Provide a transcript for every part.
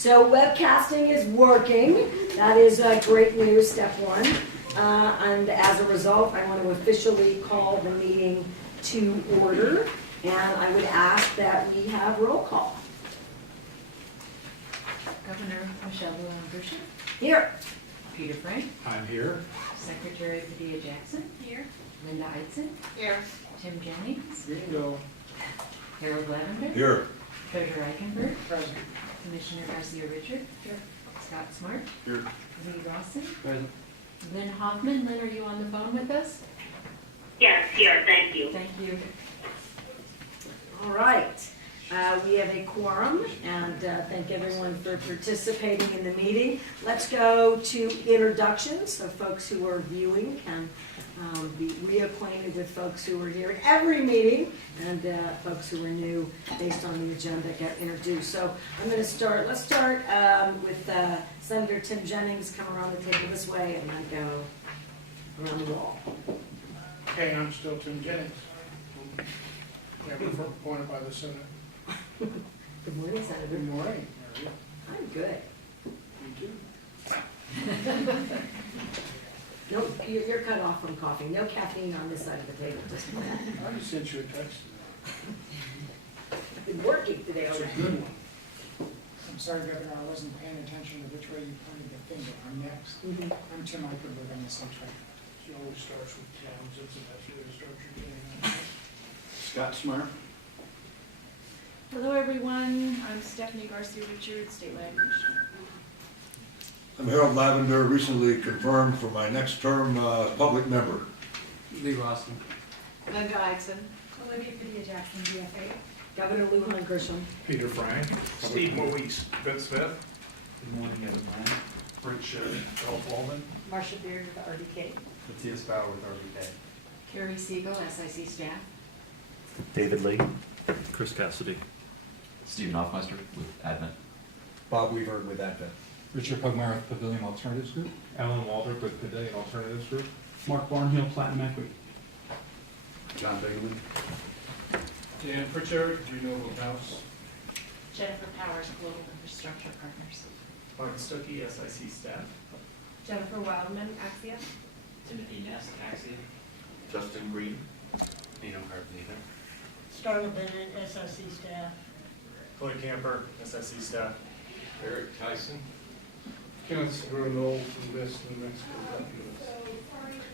So webcasting is working. That is great news, step one. And as a result, I want to officially call the meeting to order. And I would ask that we have roll call. Governor Michelle Lujan-Grisham. Here. Peter Frank. I'm here. Secretary Padilla Jackson. Here. Linda Eidson. Here. Tim Jennings. Bingo. Harold Lavender. Here. Treasurer Eichenberg. Present. Commissioner Garcia Richard. Here. Scott Smart. Here. Lee Rawson. Present. Lynn Hoffman. Lynn, are you on the phone with us? Yes, here, thank you. Thank you. All right. We have a quorum, and thank everyone for participating in the meeting. Let's go to introductions, so folks who are viewing can be reacquainted with folks who are here at every meeting, and folks who are new based on the agenda get introduced. So I'm going to start, let's start with Senator Tim Jennings. Come around the table this way and then go around the wall. Okay, I'm still Tim Jennings. Yeah, appointed by the Senate. Good morning, Senator. Good morning, Mary. I'm good. You too. No, you're cut off from coughing. No caffeine on this side of the table. Just I just sent you a text. I've been working today It's a already. good one. I'm sorry, Governor, I wasn't paying attention to which way you pointed the finger. I'm next. Mhm. I'm Tim Eichenberg on the subtract. She always starts with towns. It's the best way to start your day. Scott Smart. Hello, everyone. I'm Stephanie Garcia Richard, State Land Commissioner. I'm Harold Lavender, recently confirmed for my next term public member. Lee Rawson. Linda Eidson. Olivia Padilla Jackson, DFA. Governor Lujan-Grisham. Peter Frank. Steve Moise, Ben Smith. Good morning, everyone. Rich L. Coleman. Marcia Beard with the RDK. Matthias Bauer with RBK. Carrie Siegel, SIC staff. David Lee. Chris Cassidy. Stephen Hoffmeister with Advent. Bob Weaver with Advent. Richard Pugmire with Pavilion Alternatives Group. Alan Waldrop with Pavilion Alternatives Group. Mark Barnhill, Platinum Equity. John Bigelow. Dan Pritchard, Renewable House. Jennifer Powers, Global Infrastructure Partners. Mark Stuckey, SIC staff. Jennifer Wildman, Axia. Timothy Ness, Axia. Justin Green. Nino Carpenter. Starla Bennett, SIC staff. Clay Camper, SIC staff. Eric Tyson. Kenneth Bruno from West New Mexico.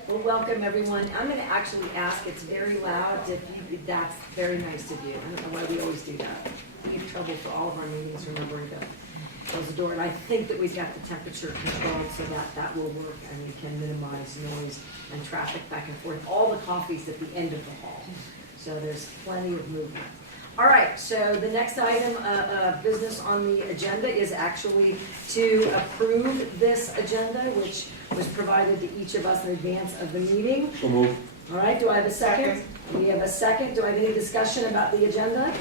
Well, welcome, everyone. I'm going to actually ask, it's very loud. If you, that's very nice of you. I don't know why we always do that. We have trouble for all of our meetings remembering to close the door. And I think that we've got the temperature controlled so that that will work and we can minimize noise and traffic back and forth. All the coffee's at the end of the hall. So there's plenty of movement. All right, so the next item of business on the agenda is actually to approve this agenda, which was provided to each of us in advance of the meeting. So move. All right, do I have a second? We have a second. Do I have any discussion about the agenda?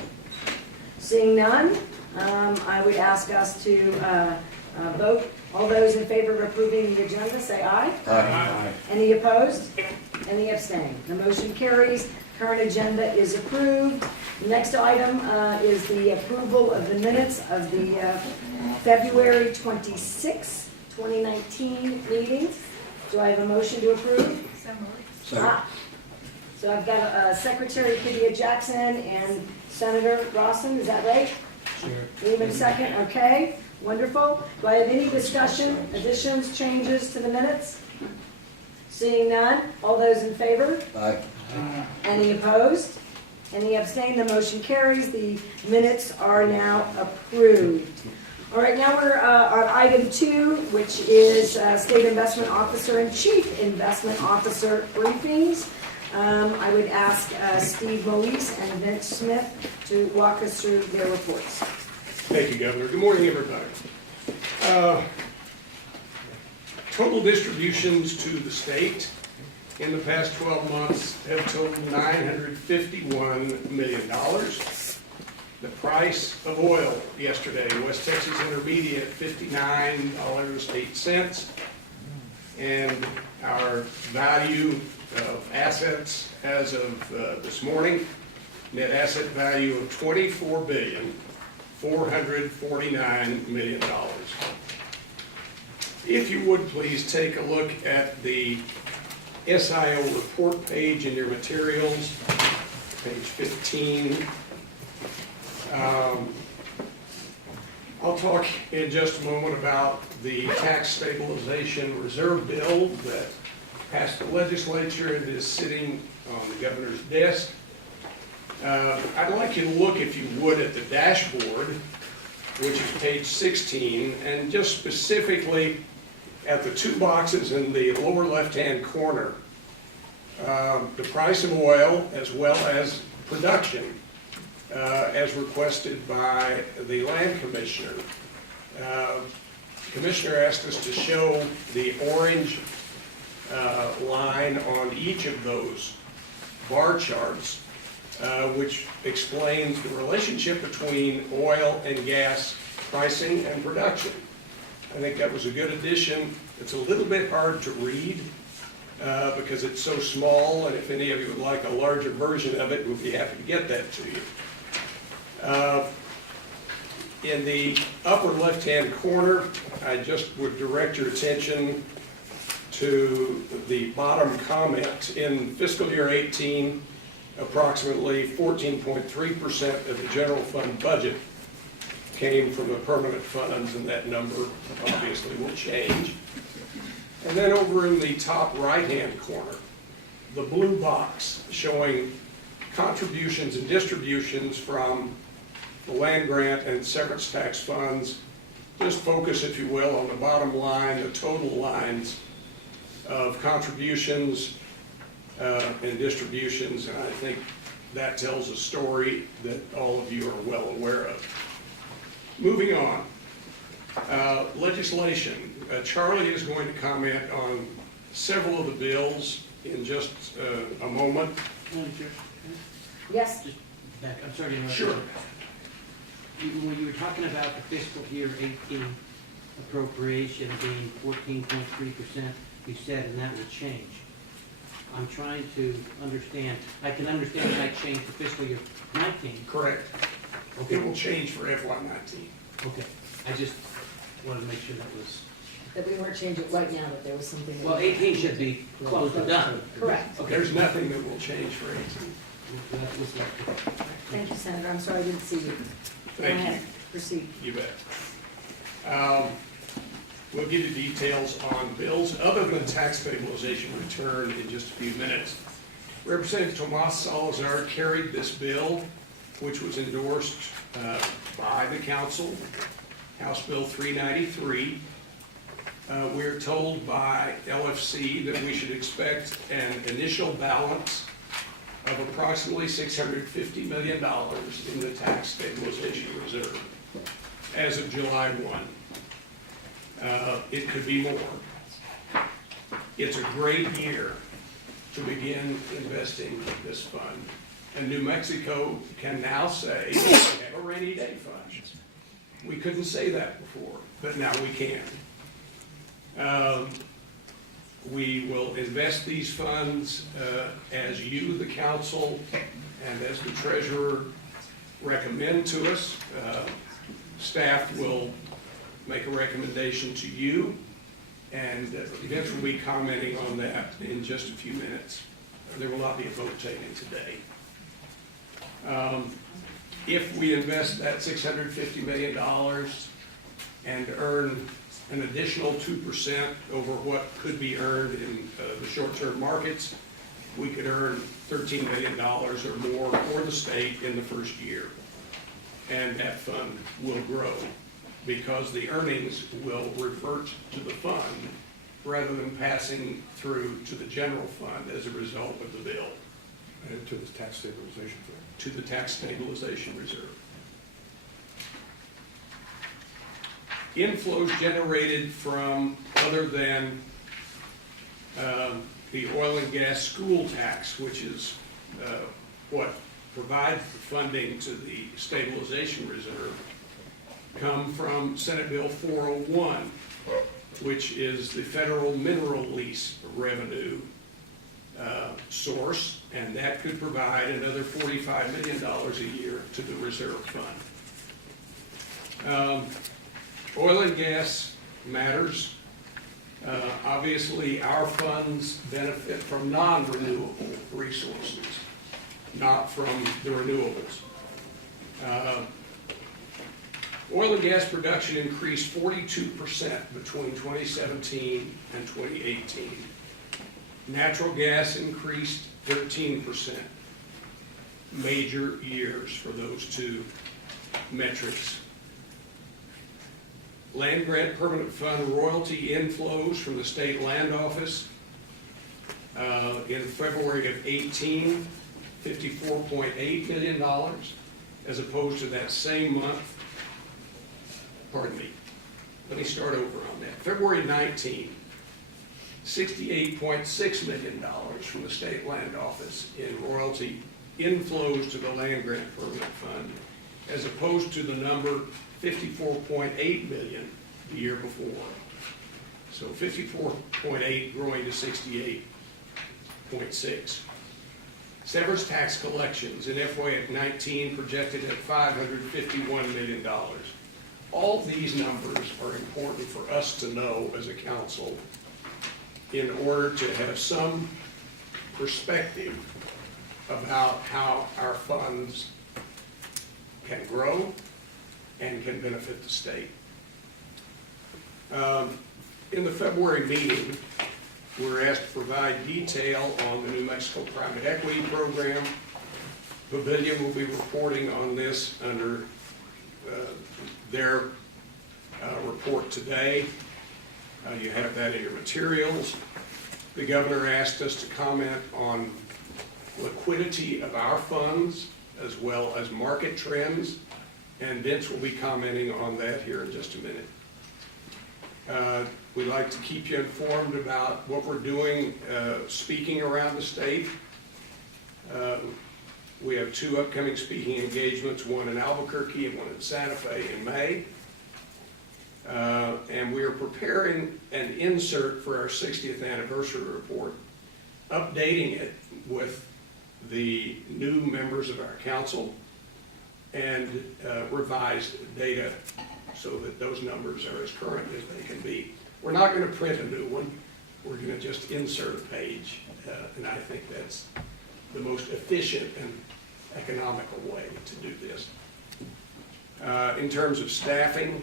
Seeing none, I would ask us to vote. All those in favor of approving the agenda, say aye. Aye. Any opposed? Any abstain? The motion carries. Current agenda is approved. The next item is the approval of the minutes of the February 26, 2019 meeting. Do I have a motion to approve? So moved. Second. So I've got Secretary Padilla Jackson and Senator Rawson, is that right? Sure. Even second, okay, wonderful. Do I have any discussion, additions, changes to the minutes? Seeing none, all those in favor? Aye. Any opposed? Any abstain? The motion carries. The minutes are now approved. All right, now we're on item 2, which is State Investment Officer and Chief Investment Officer briefings. I would ask Steve Moise and Vince Smith to walk us through their reports. Thank you, Governor. Good morning, everybody. Total distributions to the state in the past 12 months have totaled $951 million. The price of oil yesterday, West Texas Intermediate, $59.08. And our value of assets as of this morning, net asset value of $24,400,000,000. $449 million. If you would please take a look at the SIO report page in your materials, page 15. I'll talk in just a moment about the tax stabilization reserve bill that passed the legislature and is sitting on the governor's desk. I'd like you to look, if you would, at the dashboard, which is page 16, and just specifically at the two boxes in the lower left-hand corner. The price of oil as well as production, as requested by the land commissioner. The commissioner asked us to show the orange line on each of those bar charts, which explains the relationship between oil and gas pricing and production. I think that was a good addition. It's a little bit hard to read because it's so small, and if any of you would like a larger version of it, we'll be happy to get that to you. In the upper left-hand corner, I just would direct your attention to the bottom comment. In fiscal year 18, approximately 14.3% of the general fund budget came from the permanent funds, and that number obviously will change. And then over in the top right-hand corner, the blue box showing contributions and distributions from the land grant and severance tax funds. Just focus, if you will, on the bottom line, the total lines of contributions and distributions, and I think that tells a story that all of you are well aware of. Moving on, legislation. Charlie is going to comment on several of the bills in just a moment. Yes? Just back, I'm sorry to interrupt. Sure. When you were talking about the fiscal year 18 appropriation being 14.3%, you said, and that will change. I'm trying to understand, I can understand it might change for fiscal year 19. Correct. Okay. It will change for FY19. Okay, I just wanted to make sure that was, That we weren't changing it right now, but there was something. that well, we- 18 should be closed and done. Correct. Okay. There's nothing that will change for 18. That was like- Thank you, Senator. I'm sorry I didn't see you. Go Thank you. ahead. Proceed. You bet. We'll give you details on bills other than tax stabilization return in just a few minutes. Representative Tomas Salazar carried this bill, which was endorsed by the council, House Bill 393. We're told by LFC that we should expect an initial balance of approximately $650 million in the tax stabilization reserve as of July 1. It could be more. It's a great year to begin investing in this fund. And New Mexico can now say we have a rainy day fund. We couldn't say that before, but now we can. We will invest these funds as you, the council, and as the treasurer recommend to us. Staff will make a recommendation to you, and Vince will be commenting on that in just a few minutes. There will not be a vote taken today. If we invest that $650 million and earn an additional 2% over what could be earned in the short-term markets, we could earn $13 million or more for the state in the first year. And that fund will grow because the earnings will revert to the fund rather than passing through to the general fund as a result of the bill. And to the tax stabilization fund. To the tax stabilization reserve. Inflows generated from other than the oil and gas school tax, which is what provides the funding to the stabilization reserve, come from Senate Bill 401, which is the federal mineral lease revenue source, and that could provide another $45 million a year to the reserve fund. Oil and gas matters. Obviously, our funds benefit from non-renewable resources, not from the renewables. Oil and gas production increased 42% between 2017 and 2018. Natural gas increased 13%. Major years for those two metrics. Land grant permanent fund royalty inflows from the state land office in February of 18, $54.8 million, as opposed to that same month. Pardon me. Let me start over on that. February 19, $68.6 million from the state land office in royalty inflows to the land grant permanent fund, as opposed to the number $54.8 million the year before. So 54.8 growing to 68.6. Severance tax collections in FY19 projected at $551 million. All these numbers are important for us to know as a council in order to have some perspective about how our funds can grow and can benefit the state. In the February meeting, we were asked to provide detail on the New Mexico Private Equity Program. Pavilion will be reporting on this under their report today. You have that in your materials. The governor asked us to comment on liquidity of our funds as well as market trends, and Vince will be commenting on that here in just a minute. We'd like to keep you informed about what we're doing speaking around the state. We have two upcoming speaking engagements, one in Albuquerque and one in Santa Fe in May. And we are preparing an insert for our 60th anniversary report, updating it with the new members of our council and revised data so that those numbers are as current as they can be. We're not going to print a new one. We're going to just insert a page, and I think that's the most efficient and economical way to do this. In terms of staffing,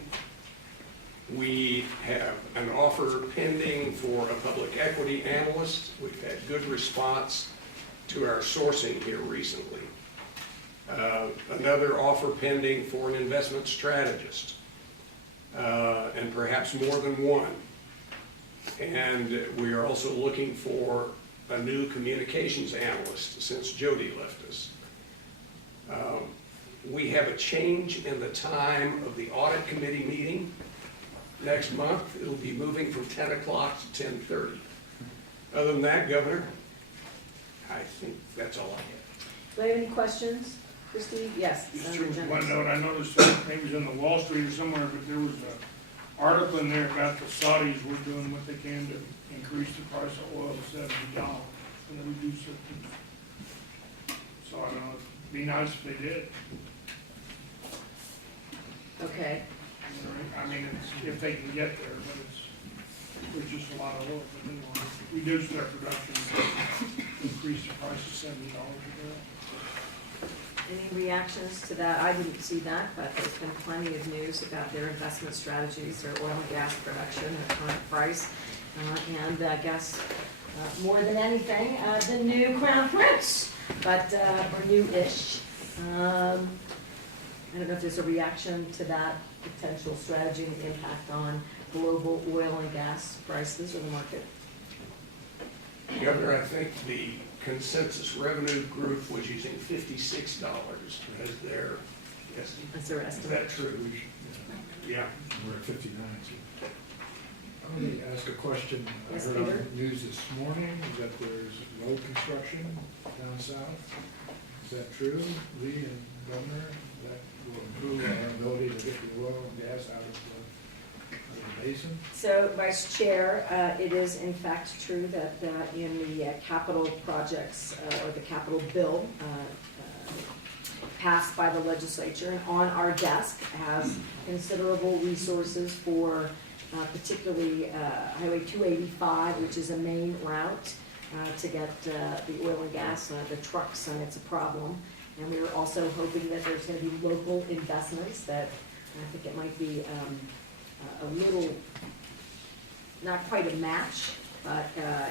we have an offer pending for a public equity analyst. We've had good response to our sourcing here recently. Another offer pending for an investment strategist, and perhaps more than one. And we are also looking for a new communications analyst since Jody left us. We have a change in the time of the audit committee meeting. Next month, it'll be moving from 10 o'clock to 10:30. Other than that, Governor, I think that's all I have. Do I have any questions? Christie? Yes. Just one note, I noticed that maybe it was in the Wall Street or somewhere, but there was an article in there about the Saudis were doing what they can to increase the price of oil to $70 and then reduce it. So I don't know, it'd be nice if they did. Okay. I mean, if they can get there, but there's just a lot of oil. But they want to reduce their production, increase the price to $70 a barrel. Any reactions to that? I didn't see that, but there's been plenty of news about their investment strategies, their oil and gas production, their current price, and I guess more than anything, the new Crown Prince, but or new-ish. I don't know if there's a reaction to that potential strategy and impact on global oil and gas prices or the market. Governor, I think the consensus revenue group was using $56 as their estimate. That's their Is estimate. that true? Yeah. We're at 59, too. Let me ask a question. Yes, I heard on Peter? the news this morning that there's road construction down south. Is that true, Lee and Governor? That will improve our ability to get the oil and gas out of the basin? So, Vice Chair, it is in fact true that in the capital projects or the capital bill passed by the legislature and on our desk has considerable resources for particularly Highway 285, which is a main route to get the oil and gas, the trucks, and it's a problem. And we were also hoping that there's going to be local investments that I think it might be a little, not quite a match, but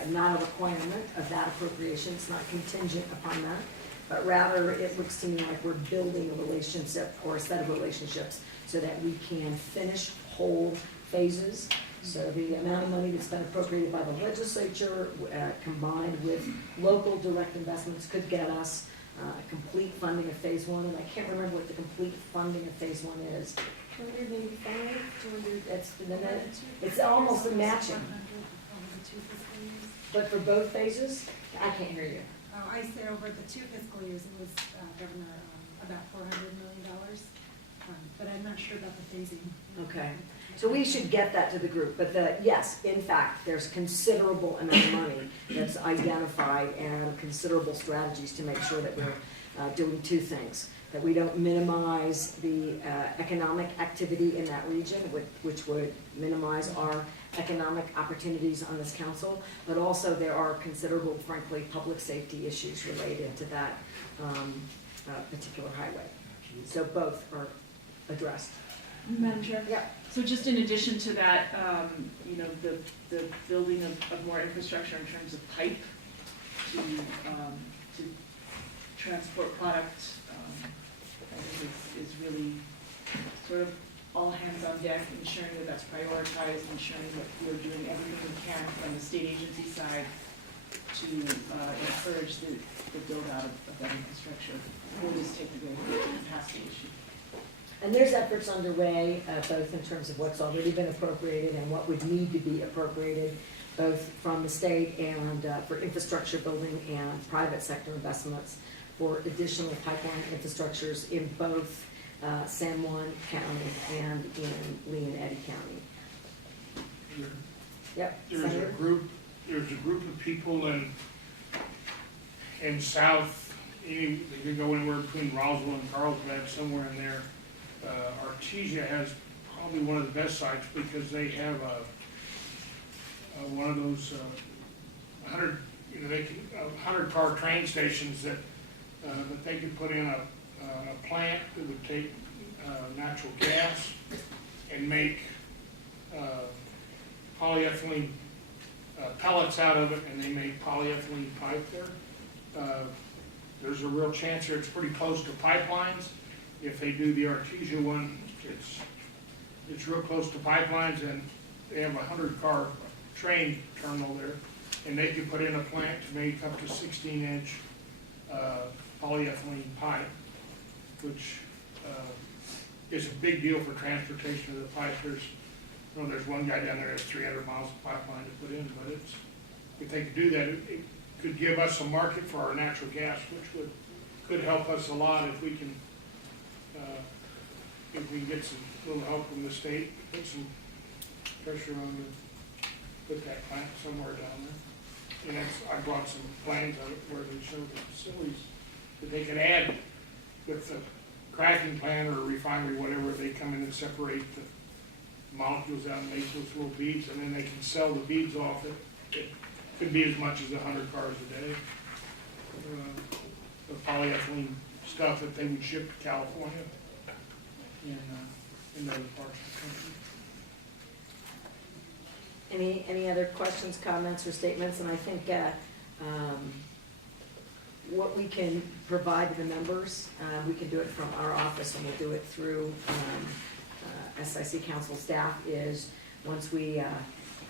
not a requirement of that appropriation. It's not contingent upon that, but rather it looks to me like we're building a relationship or a set of relationships so that we can finish whole phases. So the amount of money that's been appropriated by the legislature combined with local direct investments could get us complete funding of phase one, and I can't remember what the complete funding of phase one is. 285, 200, it's almost a matching. But for both phases, I can't hear you. Oh, I said over the 2 fiscal years, it was, Governor, about $400 million, but I'm not sure about the phasing. Okay, so we should get that to the group, but yes, in fact, there's considerable amount of money that's identified and considerable strategies to make sure that we're doing two things. That we don't minimize the economic activity in that region, which would minimize our economic opportunities on this council, but also there are considerable, frankly, public safety issues related to that particular highway. So both are addressed. Madam Chair? Yeah. So just in addition to that, you know, the building of more infrastructure in terms of pipe to transport product, I think is really sort of all hands on deck, ensuring that that's prioritized, ensuring that we're doing everything we can from the state agency side to encourage the build out of that infrastructure. We'll just take the capacity issue. And there's efforts underway, both in terms of what's already been appropriated and what would need to be appropriated, both from the state and for infrastructure building and private sector investments for additional pipeline infrastructures in both San Juan County and in Lee and Eddy County. Yep. There's Senator? a group of people in south, they could go anywhere between Roswell and Carlsbad, somewhere in there. Artesia has probably one of the best sites because they have one of those 100-car train stations that they could put in a plant that would take natural gas and make polyethylene pellets out of it, and they make polyethylene pipe there. There's a real chance here it's pretty close to pipelines. If they do the Artesia one, it's real close to pipelines, and they have a 100-car train terminal there, and they could put in a plant to make up to 16-inch polyethylene pipe, which is a big deal for transportation of the pipe. There's one guy down there that has 300 miles of pipeline to put in, but if they could do that, it could give us a market for our natural gas, which could help us a lot if we can get some little help from the state, put some pressure on put that plant somewhere down there. And I brought some plans of it where they show the facilities that they could add with the cracking plant or refinery, whatever. They come in and separate the molecules out and make those little beads, and then they can sell the beads off. It could be as much as 100 cars a day. The polyethylene stuff that they would ship to California in other parts of the country. Any other questions, comments, or statements? And I think what we can provide to the members, we can do it from our office, and we'll do it through SIC council staff, is once we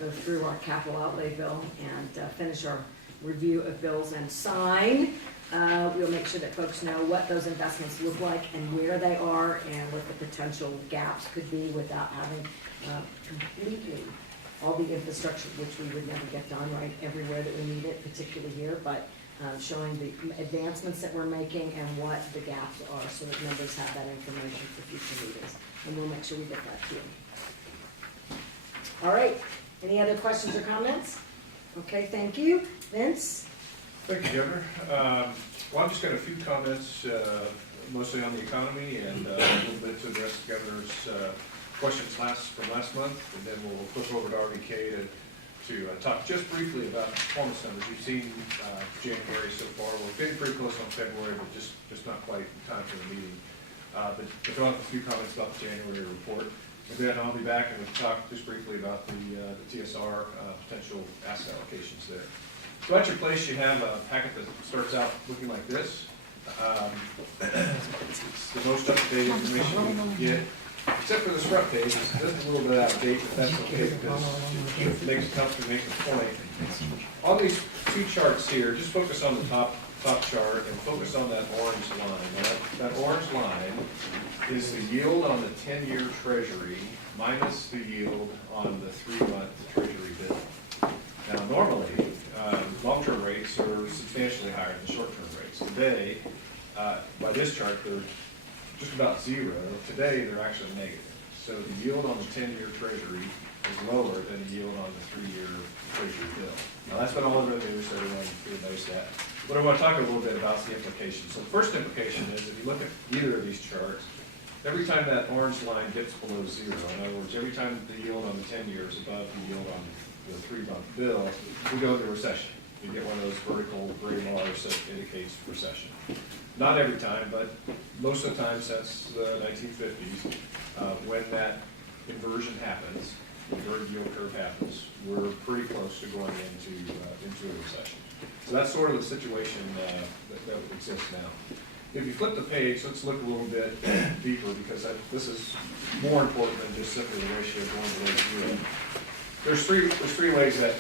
go through our capital outlay bill and finish our review of bills and sign, we'll make sure that folks know what those investments look like and where they are and what the potential gaps could be without having completely all the infrastructure, which we would never get done right everywhere that we need it, particularly here, but showing the advancements that we're making and what the gaps are so that members have that information for future meetings. And we'll make sure we get that to you. All right, any other questions or comments? Okay, thank you. Vince? Thank you, Governor. Well, I've just got a few comments mostly on the economy and a little bit to address the governor's questions from last month. And then we'll flip over to RVK to talk just briefly about the performance numbers. You've seen January so far. We're getting pretty close on February, but just not quite in time for the meeting. But I'll have a few comments about the January report. And then I'll be back and we'll talk just briefly about the TSR potential asset allocations there. So at your place, you have a packet that starts out looking like this. It's the most up-to-date information you can get, except for this front page. It's just a little bit out of date, but that's okay because it makes it tough to make the point. On these two charts here, just focus on the top chart and focus on that orange line. That orange line is the yield on the 10-year treasury minus the yield on the 3-month treasury bill. Now, normally, long-term rates are substantially higher than short-term rates. Today, by this chart, they're just about zero. Today, they're actually negative. So the yield on the 10-year treasury is lower than the yield on the 3-year treasury bill. Now, that's been all over the news, so everyone knows that. What I want to talk a little bit about is the implications. So the first implication is, if you look at either of these charts, every time that orange line dips below zero, in other words, every time the yield on the 10-year is above the yield on the 3-month bill, we go into recession. You get one of those vertical gray bars that indicates recession. Not every time, but most of the time since the 1950s, when that inversion happens, the inverted yield curve happens, we're pretty close to going into a recession. So that's sort of the situation that exists now. If you flip the page, let's look a little bit deeper because this is more important than just simply the ratio going below zero. There's three ways that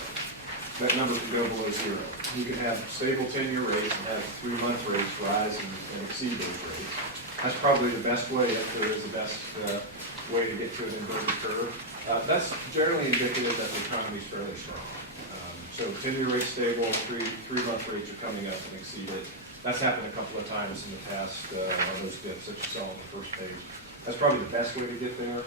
number can go below zero. You can have stable 10-year rates and have 3-month rates rise and exceed those rates. That's probably the best way, if there is the best way to get to an inverted curve. That's generally indicative that the economy is fairly strong. So 10-year rates stable, 3-month rates are coming up and exceed it. That's happened a couple of times in the past on those dips that you saw on the first page. That's probably the best way to get there.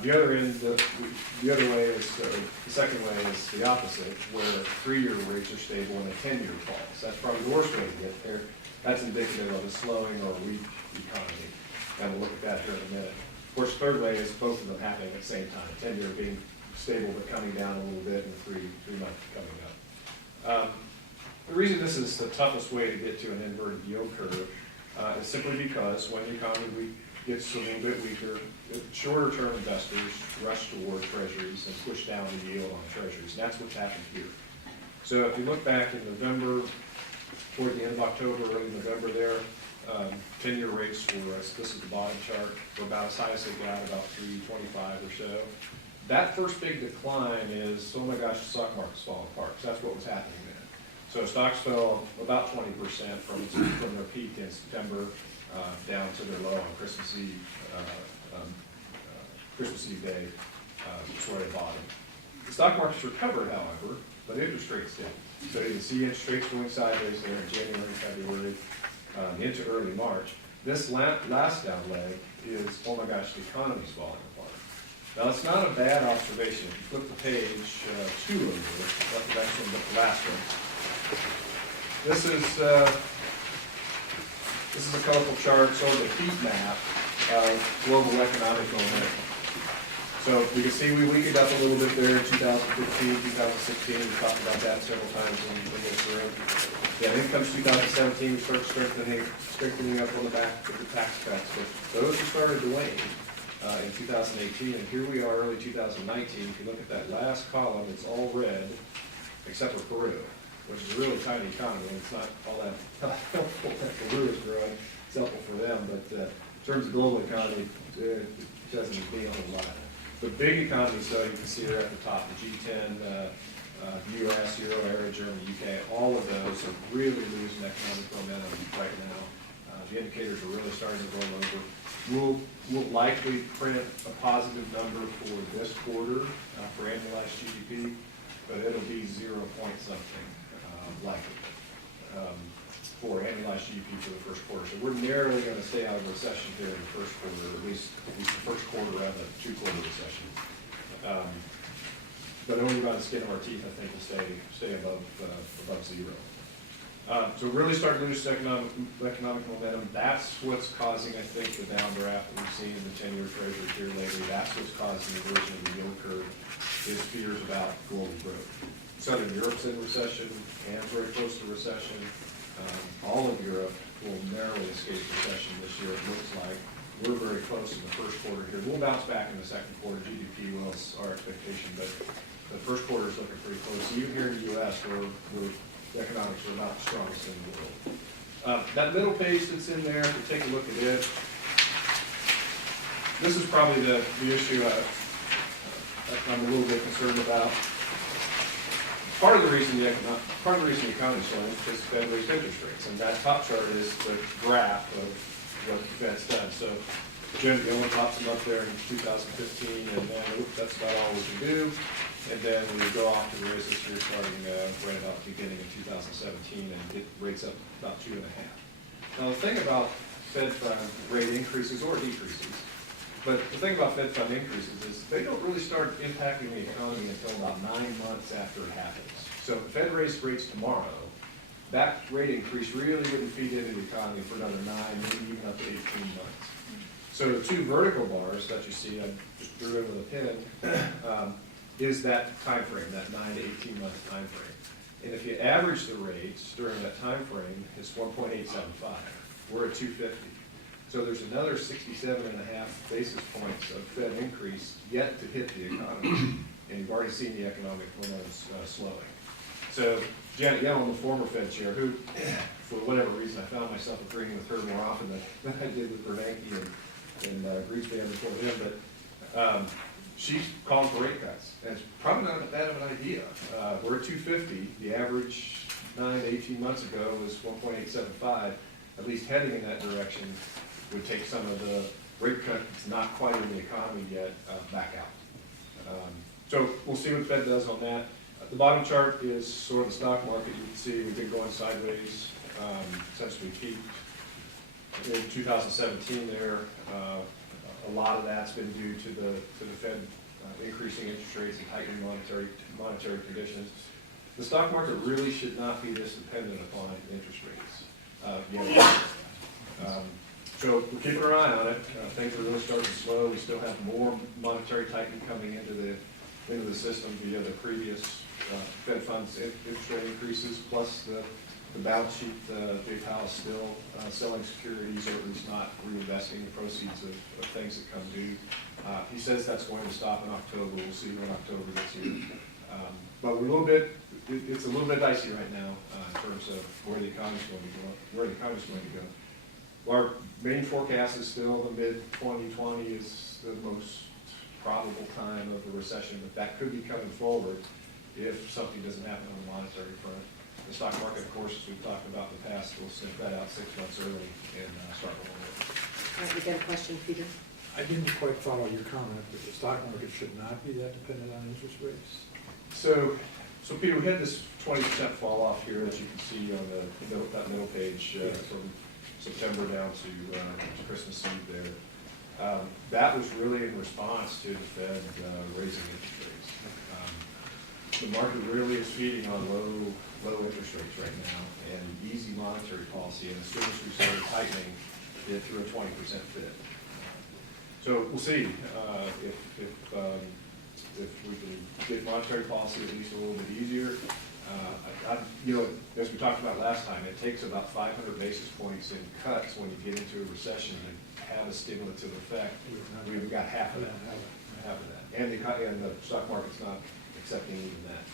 The other end, the other way is, the second way is the opposite, where 3-year rates are stable and a 10-year falls. That's probably the worst way to get there. That's indicative of a slowing or a weak economy. And we'll look at that here in a minute. Of course, the third way is both of them happening at the same time. 10-year being stable but coming down a little bit, and the 3-month coming up. The reason this is the toughest way to get to an inverted yield curve is simply because when the economy gets a little bit weaker, shorter-term investors rush toward treasuries and push down the yield on treasuries, and that's what's happened here. So if you look back in November, toward the end of October, early November there, 10-year rates were, this is the bottom chart, were about as high as they got, about 325 or so. That first big decline is, oh my gosh, the stock market's falling apart. So that's what was happening then. So stocks fell about 20% from their peak in September down to their low on Christmas Eve Day, sort of bottom. The stock market's recovered, however, but interest rates didn't. So you can see interest rates going sideways there in January, February, into early March. This last down leg is, oh my gosh, the economy's falling apart. Now, it's not a bad observation. If you flip the page 2 over, not the next one, but the last one. This is a colorful chart, sort of a heat map of global economic momentum. So you can see we weakened up a little bit there in 2015, 2016. We talked about that several times in this room. Yeah, then comes 2017, we start strengthening up on the back of the tax cuts. But those have started to wane in 2018, and here we are early 2019. If you look at that last column, it's all red, except for Peru, which is a really tiny economy, and it's not all that helpful that Peru is growing. It's helpful for them, but in terms of global economy, it doesn't mean a whole lot. The big economies, though, you can see are at the top, the G10, US, Euro area, Germany, UK, all of those are really losing economic momentum right now. The indicators are really starting to roll over. We'll likely print a positive number for this quarter for annualized GDP, but it'll be 0 point something likely for annualized GDP for the first quarter. So we're narrowly going to stay out of recession here in the first quarter, at least the first quarter out of a 2-quarter recession. But only by the skin of our teeth, I think, will stay above 0. So really starting to lose economic momentum. That's what's causing, I think, the downdraft that we've seen in the 10-year treasury here lately. That's what's causing the inversion of the yield curve, is fears about global growth. Southern Europe's in recession, and very close to recession. All of Europe will narrowly escape recession this year, it looks like. We're very close in the first quarter here. We'll bounce back in the second quarter. GDP will is our expectation, but the first quarter is looking pretty close. Even here in the U.S., where the economics are not the strongest in the world. That middle page that's in there, if you take a look at it, this is probably the issue I'm a little bit concerned about. Part of the reason the economy is slowing is because the Fed raised interest rates, and that top chart is the graph of what the Fed's done. So Jim Gillen pops them up there in 2015, and then that's about all we can do. And then we go off to the raise this year, starting right about the beginning of 2017, and get rates up about 2.5. Now the thing about Fed fund rate increases or decreases, but the thing about Fed fund increases is they don't really start impacting the economy until about 9 months after it happens. So if the Fed raised rates tomorrow, that rate increase really wouldn't feed into the economy for another 9, maybe even up to 18 months. So the two vertical bars that you see, I just drew in with a pen, is that time frame, that 9 to 18 month time frame. And if you average the rates during that time frame, it's 1.875. We're at 250. So there's another 67.5 basis points of Fed increase yet to hit the economy. And you've already seen the economic momentum slowing. So Janet Yellen, the former Fed chair, who, for whatever reason, I found myself agreeing with her more often than I did with Bernanke and Greenspan before him, but she's calling for rate cuts. And it's probably not that bad of an idea. We're at 250. The average 9 to 18 months ago was 1.875. At least heading in that direction would take some of the rate cut that's not quite in the economy yet back out. So we'll see what the Fed does on that. The bottom chart is sort of the stock market. You can see we've been going sideways since we peaked in 2017 there. A lot of that's been due to the Fed increasing interest rates and tightening monetary conditions. The stock market really should not be this dependent upon interest rates. So we're keeping our eye on it. Things are really starting to slow. We still have more monetary tightening coming into the system via the previous Fed funds interest rate increases, plus the balance sheet. Jay Powell is still selling securities, or at least not reinvesting the proceeds of things that come due. He says that's going to stop in October. We'll see when October gets here. But we're a little bit. It's a little bit dicey right now in terms of where the economy's going to go. Our main forecast is still the mid-2020 is the most probable time of the recession, but that could be coming forward if something doesn't happen on the monetary front. The stock market, of course, as we've talked about in the past, will sniff that out 6 months early and start rolling over. All right, we got a question, Peter? I didn't quite follow your comment, but the stock market should not be that dependent on interest rates. So Peter, we had this 20% fall off here, as you can see on that middle page from September down to Christmas Eve there. That was really in response to the Fed raising interest rates. The market really is feeding on low interest rates right now and easy monetary policy, and as soon as we started tightening, it threw a 20% fit. So we'll see if we can get monetary policy at least a little bit easier. As we talked about last time, it takes about 500 basis points in cuts when you get into a recession to have a stimulative effect. We've got half of that. And the stock market's not accepting even that.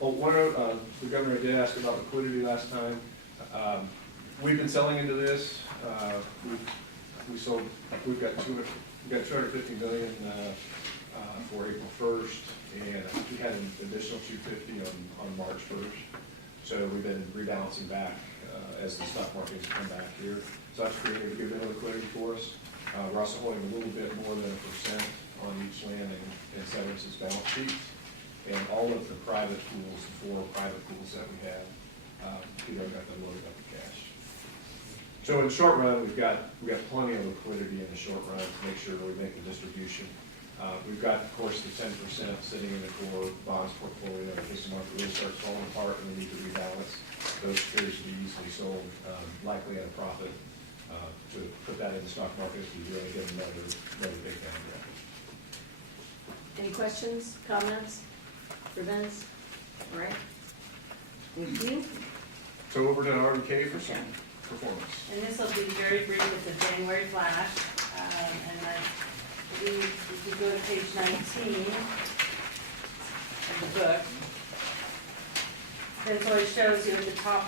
Well, the governor did ask about liquidity last time. We've been selling into this. We've got $250 million for April 1st, and I think we had an additional $250 on March 1st. So we've been rebalancing back as the stock market has come back here. So that's created a good bit of liquidity for us. We're also holding a little bit more than 1% on each land and Severance's balance sheets. And all of the private pools, the 4 private pools that we have, Peter got them loaded up with cash. So in the short run, we've got plenty of liquidity in the short run to make sure we make the distribution. We've got, of course, the 10% sitting in the core bonds portfolio in case the market really starts falling apart and we need to rebalance. Those securities can be easily sold, likely at a profit, to put that in the stock market if you really get another big downdraft. Any questions, comments for Vince? All right. Thank you. So over to RDK for some performance. And this will be very brief, it's a January flash, and I believe if you go to page 19 of the book, then it always shows you at the top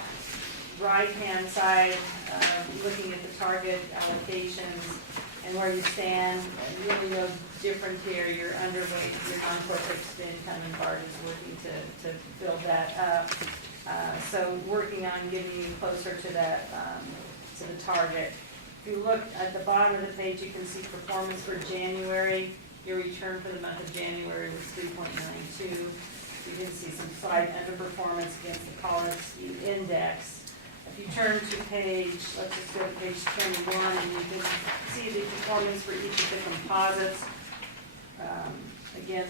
right-hand side, looking at the target allocations and where you stand, and really no different here, your underweight, your non-core fixed income, and Bart is working to build that up. So working on getting you closer to that, to the target. If you look at the bottom of the page, you can see performance for January. Your return for the month of January was 3.92. You can see some slight underperformance against the Collins index. If you turn to page, let's just go to page 21, and you can see the performance for each of the composites. Again,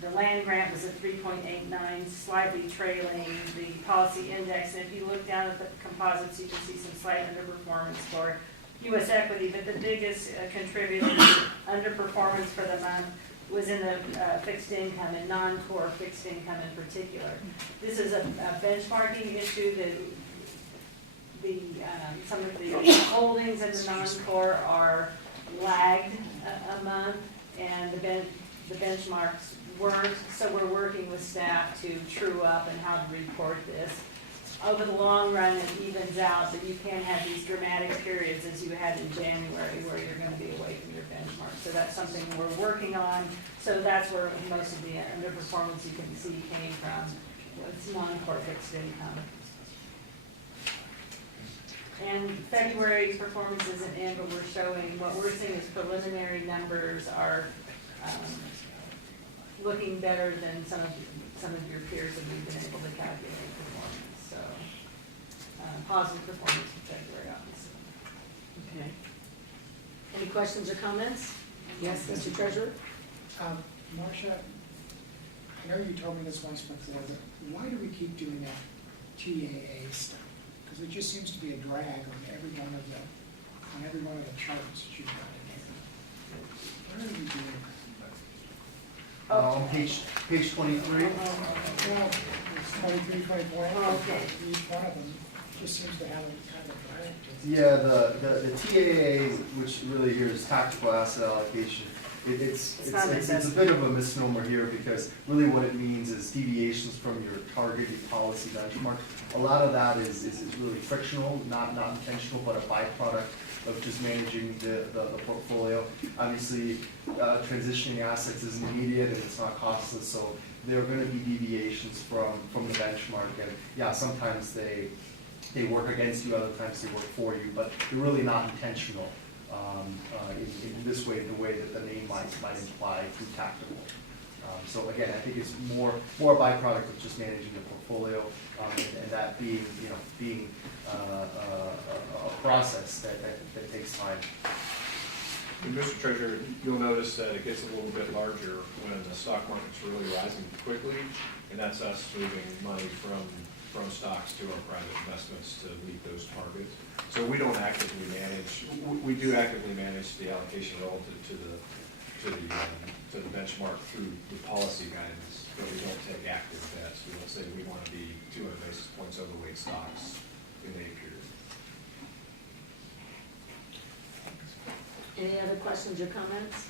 the land grant was at 3.89, slightly trailing the policy index. And if you look down at the composites, you can see some slight underperformance for U.S. equity. But the biggest contributor to underperformance for the month was in the fixed income and non-core fixed income in particular. This is a benchmarking issue that some of the holdings in the non-core are lagged a month, and the benchmarks weren't, so we're working with staff to true up and how to report this. Over the long run, it evens out, but you can have these dramatic periods as you had in January where you're going to be away from your benchmark. So that's something we're working on. So that's where most of the underperformance you can see came from. It's non-core fixed income. And February performance isn't in, but we're showing, what we're seeing is preliminary numbers are looking better than some of your peers that we've been able to calculate performance. So positive performance in February, obviously. Okay. Any questions or comments? Yes, Mr. Treasurer? Marcia, I know you told me this once before, but why do we keep doing that TAA stuff? Because it just seems to be a drag on every one of the charts that you've got in here. Why are we doing that? On page 23. Well, it's 23, 24, Okay. each one of them just seems to have a kind of drag to it. Yeah, the TAA, which really here is tactical asset allocation, it's a bit of a misnomer here, because really what it means is deviations from your targeted policy benchmark. A lot of that is really frictional, not intentional, but a byproduct of just managing the portfolio. Obviously, transitioning assets isn't immediate and it's not costless, so there are going to be deviations from the benchmark. And yeah, sometimes they work against you, other times they work for you, but they're really not intentional in this way, the way that the name might imply through tactical. So again, I think it's more a byproduct of just managing the portfolio, and that being a process that takes time. And Mr. Treasurer, you'll notice that it gets a little bit larger when the stock market's really rising quickly, and that's us moving money from stocks to our private investments to meet those targets. So we don't actively manage. We do actively manage the allocation relative to the benchmark through the policy guidance, but we don't take active bets. We don't say we want to be 200 basis points overweight stocks in a period. Any other questions or comments?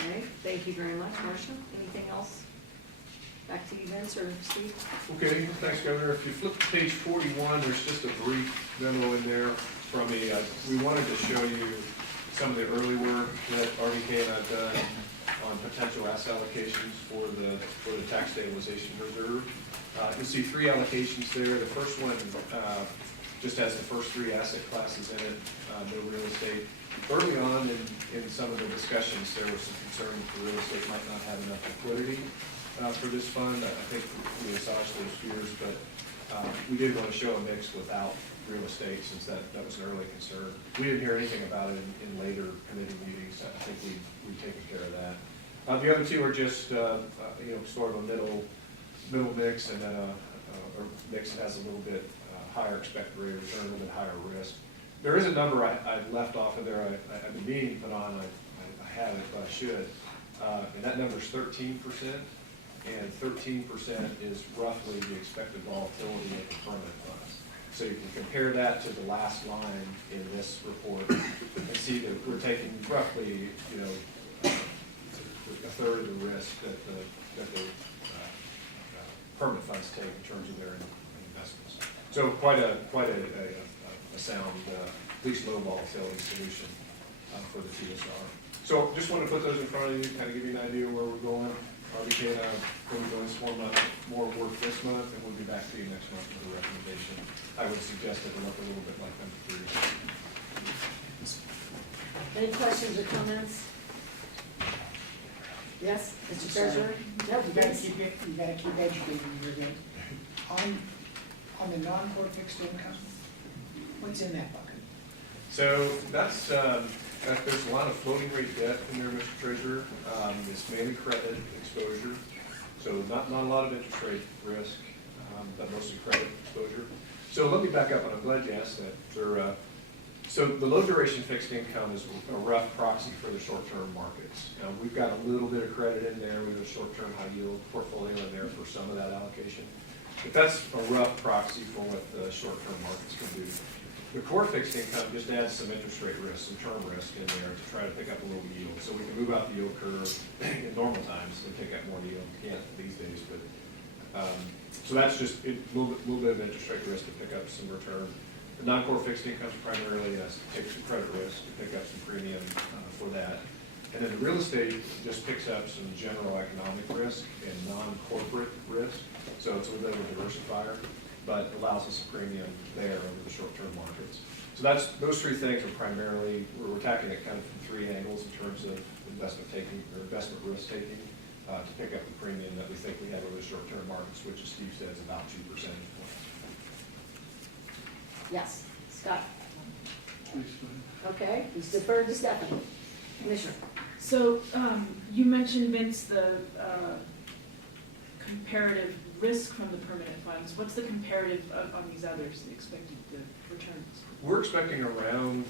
All right, thank you very much, Marcia. Anything else? Back to you, Vince or Steve. Okay, thanks, Governor. If you flip to page 41, there's just a brief memo in there from me. We wanted to show you some of the early work that RDK and I've done on potential asset allocations for the tax stabilization reserve. You'll see 3 allocations there. The first one just has the first 3 asset classes in it, no real estate. Early on in some of the discussions, there was some concern that the real estate might not have enough liquidity for this fund. I think we assuaged those fears, but we did want to show a mix without real estate, since that was an early concern. We didn't hear anything about it in later committee meetings. I think we've taken care of that. The other two are just, sort of a middle mix, and then or mix that has a little bit higher expected rate of return, a little bit higher risk. There is a number I left off of there, I've been meaning to put on, I haven't, but I should. And that number is 13%, and 13% is roughly the expected volatility of the permanent funds. So you can compare that to the last line in this report and see that we're taking roughly, a third of the risk that the permanent funds take in terms of their investments. So quite a sound, at least low volatility solution for the TSR. So just want to put those in front of you, kind of give you an idea where we're going. RBK and I will be doing some more work this month, and we'll be back to you next month with a recommendation. I would suggest it look a little bit like number 3. Any questions or comments? Yes, Mr. Treasurer? No, You gotta keep educating me again. On the non-core fixed income, what's in that bucket? So that's, there's a lot of floating rate debt in there, Mr. Treasurer. It's mainly credit exposure, so not a lot of interest rate risk, but mostly credit exposure. So let me back up, and I'm glad you asked that. So the low duration fixed income is a rough proxy for the short-term markets. Now, we've got a little bit of credit in there with a short-term high yield portfolio in there for some of that allocation. But that's a rough proxy for what the short-term markets can do. The core fixed income just adds some interest rate risk, some term risk in there to try to pick up a little yield. So we can move out the yield curve in normal times and pick up more yield. We can't these days, but so that's just a little bit of interest rate risk to pick up some return. The non-core fixed income primarily takes some credit risk to pick up some premium for that. And then the real estate just picks up some general economic risk and non-corporate risk. So it's a little bit of a diversifier, but allows us a premium there over the short-term markets. So those three things are primarily, we're attacking it kind of from 3 angles in terms of investment taking or investment risk taking to pick up the premium that we think we have over the short-term markets, which as Steve said is about 2 percentage points. Yes, Scott? Okay, he's deferred to Stephanie. Commissioner? So, you mentioned, Vince, the comparative risk from the permanent funds. What's the comparative on these others, the expected returns? We're expecting around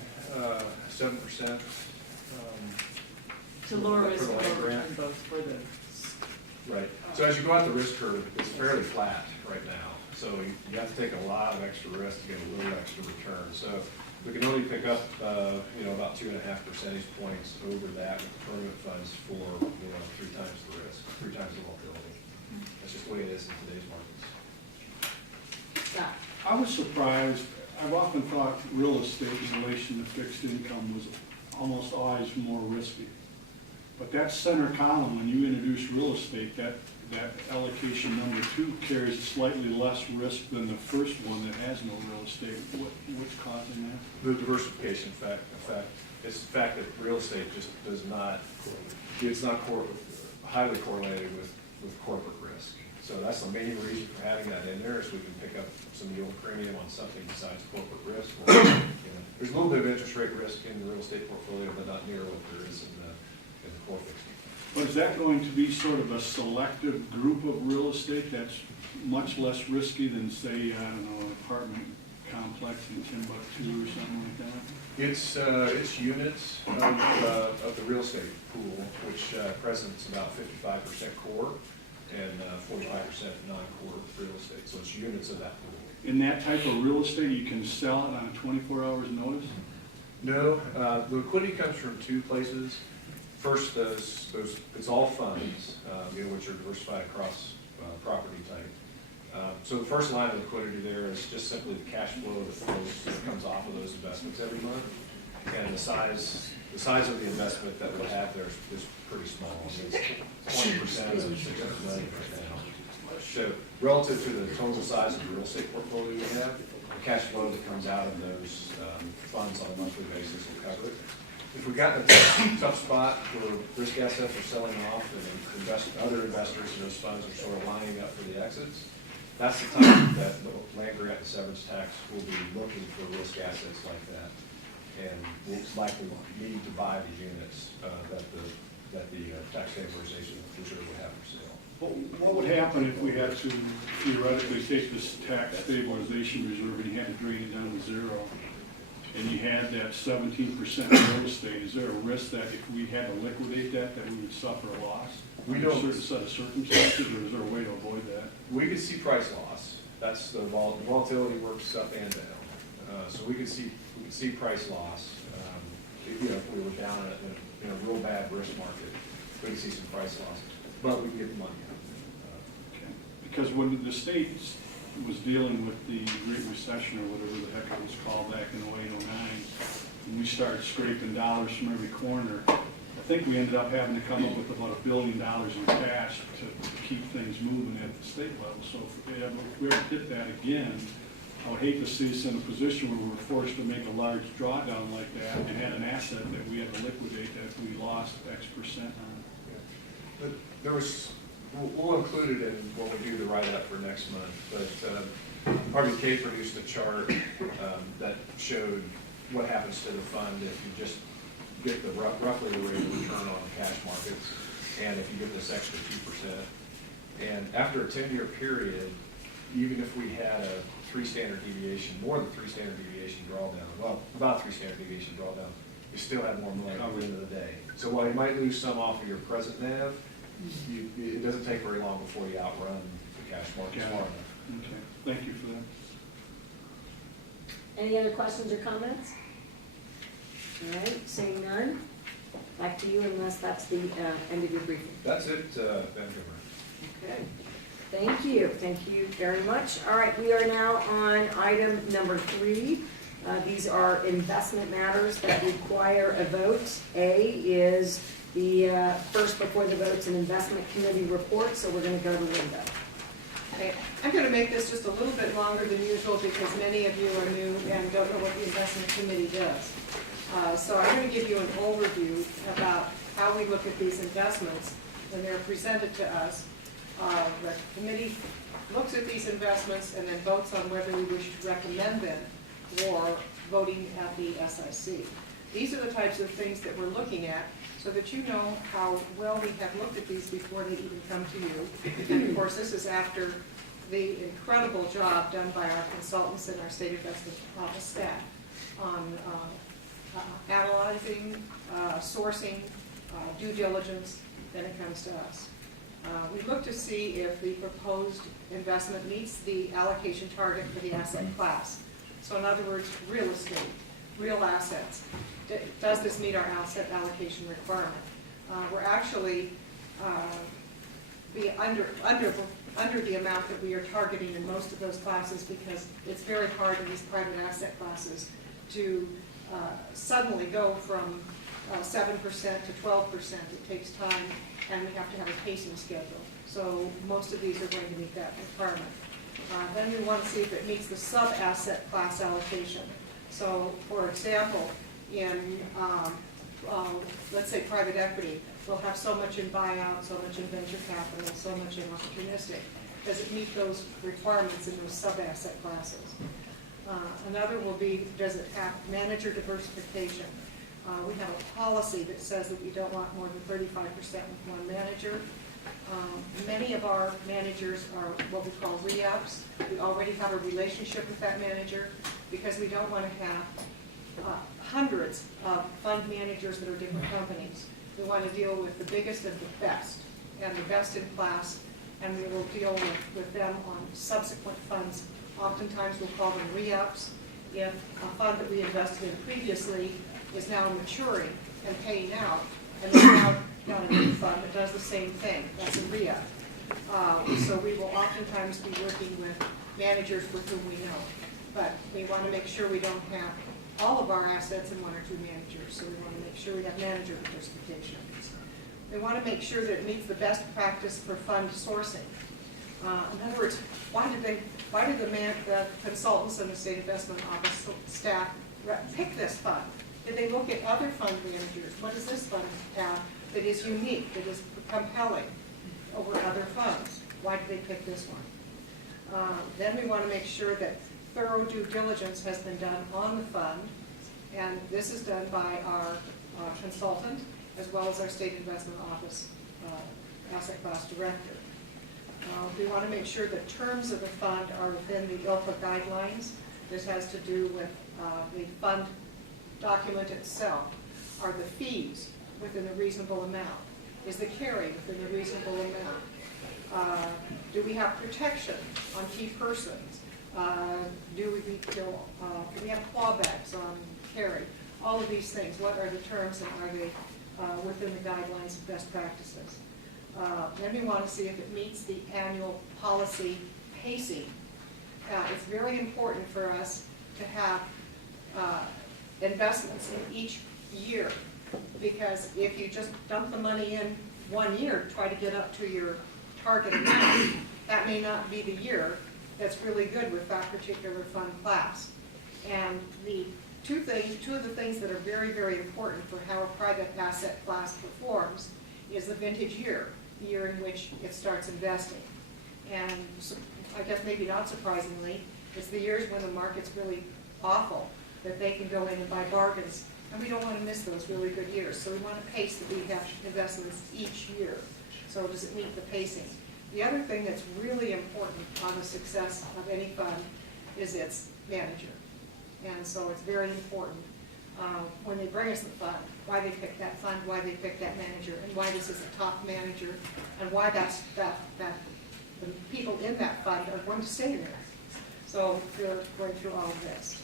7%. To lower risk for the and land lower grant. return both for the. Right. So as you go out the risk curve, it's fairly flat right now. So you have to take a lot of extra risk to get a little extra return. So we can only pick up, about 2.5 percentage points over that with the permanent funds for, 3 times the risk, 3 times the volatility. That's just the way it is in today's markets. Scott? I was surprised. I've often thought real estate in relation to fixed income was almost always more risky. But that center column, when you introduce real estate, that allocation number 2 carries slightly less risk than the first one that has no real estate. What's causing that? The diversification effect. It's the fact that real estate just does not, it's not highly correlated with corporate risk. So that's the main reason for having that in there, is we can pick up some yield premium on something besides corporate risk. There's a little bit of interest rate risk in the real estate portfolio, but not near what there is in the core fixed income. But is that going to be sort of a selective group of real estate that's much less risky than, say, an apartment complex in Timbuktu or something like that? It's units of the real estate pool, which presents about 55% core and 45% non-core real estate. So it's units of that pool. In that type of real estate, you can sell it on a 24 hours notice? No, the liquidity comes from 2 places. First, it's all funds, which are diversified across property type. So the first line of liquidity there is just simply the cash flow that comes off of those investments every month. And the size of the investment that we'll have there is pretty small. It's 20% of $600 million right now. So relative to the total size of the real estate portfolio we have, the cash flow that comes out of those funds on a monthly basis will cover it. If we got in a tough spot where risk assets are selling off and other investors in those funds are sort of lining up for the exits, that's the time that the land grant and severance tax will be looking for risk assets like that. and will likely need to buy the units that the tax stabilization reserve would have for sale. What would happen if we had to theoretically take this tax stabilization reserve and you had to drain it down to zero? And you had that 17% real estate, is there a risk that if we had to liquidate that we would suffer a loss? We Under don't. a certain set of circumstances, or is there a way to avoid that? We could see price loss. That's the volatility works up and down. So we could see price loss. If we were down in a real bad risk market, we could see some price loss, but we get the money out. Okay. Because when the state was dealing with the Great Recession, or whatever the heck it was called back in 2008, 2009, and we started scraping dollars from every corner, I think we ended up having to come up with about $1 billion in cash to keep things moving at the state level. So if we ever hit that again, I would hate to see us in a position where we were forced to make a large drawdown like that and had an asset that we had to liquidate that we lost X percent on. But there was, we'll include it in when we do the write-up for next month, but RBK produced a chart that showed what happens to the fund if you just get the roughly the rate of return on cash markets, and if you get this extra 2%. And after a 10-year period, even if we had a 3 standard deviation, more than 3 standard deviation drawdown, well, about 3 standard deviation drawdown, you still have more money at the end of the day. So while you might lose some off of your present NAV, it doesn't take very long before you outrun the cash markets far enough. Okay, thank you for that. Any other questions or comments? All right, seeing none, back to you unless that's the end of your briefing. That's it, Madam Okay, thank you very much. All right, we are now on item number 3. These are investment matters that require a vote. A is the first before the vote's an investment committee report, so we're going to go to Linda. Okay, I'm going to make this just a little bit longer than usual because many of you are new and don't know what the investment committee does. So I'm going to give you an overview about how we look at these investments when they're presented to us. The committee looks at these investments and then votes on whether we wish to recommend them for voting at the SIC. These are the types of things that we're looking at so that you know how well we have looked at these before they even come to you. And of course, this is after the incredible job done by our consultants and our state investment office staff on analyzing, sourcing, due diligence, then it comes to us. We look to see if the proposed investment meets the allocation target for the asset class. So in other words, real estate, real assets. Does this meet our asset allocation requirement? We're actually be under the amount that we are targeting in most of those classes because it's very hard in these private asset classes to suddenly go from 7% to 12%. It takes time, and we have to have a pacing schedule. So most of these are going to meet that requirement. Then we want to see if it meets the sub-asset class allocation. So, for example, in let's say private equity, we'll have so much in buyout, so much in venture capital, so much in opportunistic. Does it meet those requirements in those sub-asset classes? Another will be, does it have manager diversification? We have a policy that says that we don't want more than 35% with one manager. Many of our managers are what we call re-ups. We already have a relationship with that manager because we don't want to have hundreds of fund managers that are different companies. We want to deal with the biggest of the best and the best in class, and we will deal with them on subsequent funds. Oftentimes we'll call them re-ups. If a fund that we invested in previously is now maturing and paying out, and there's now a new fund that does the same thing, that's a re-up. So we will oftentimes be working with managers with whom we know. But we want to make sure we don't have all of our assets in one or two managers, so we want to make sure we have manager diversification. We want to make sure that it meets the best practice for fund sourcing. In other words, why did the consultants and the state investment office staff pick this fund? Did they look at other fund managers? What does this fund have that is unique, that is compelling over other funds? Why did they pick this one? Then we want to make sure that thorough due diligence has been done on the fund And this is done by our consultant, as well as our State Investment Office asset class director. We want to make sure that terms of the fund are within the ILPA guidelines. This has to do with the fund document itself. Are the fees within a reasonable amount? Is the carry within a reasonable amount? Do we have protection on key persons? Do we have clawbacks on carry? All of these things, what are the terms and are they within the guidelines of best practices? Then we want to see if it meets the annual policy pacing. It's very important for us to have investments in each year, because if you just dump the money in 1 year to try to get up to your target amount, that may not be the year that's really good with that particular fund class. And the two of the things that are very, very important for how a private asset class performs is the vintage year, the year in which it starts investing. And so, I guess maybe not surprisingly, it's the years when the market's really awful that they can go in and buy bargains. And we don't want to miss those really good years. So we want to pace the investments each year. So does it meet the pacing? The other thing that's really important on the success of any fund is its manager. And so it's very important when they bring us the fund, why they pick that fund, why they pick that manager, and why this is a top manager, and why that the people in that fund are going to stay there. So we're going through all of this.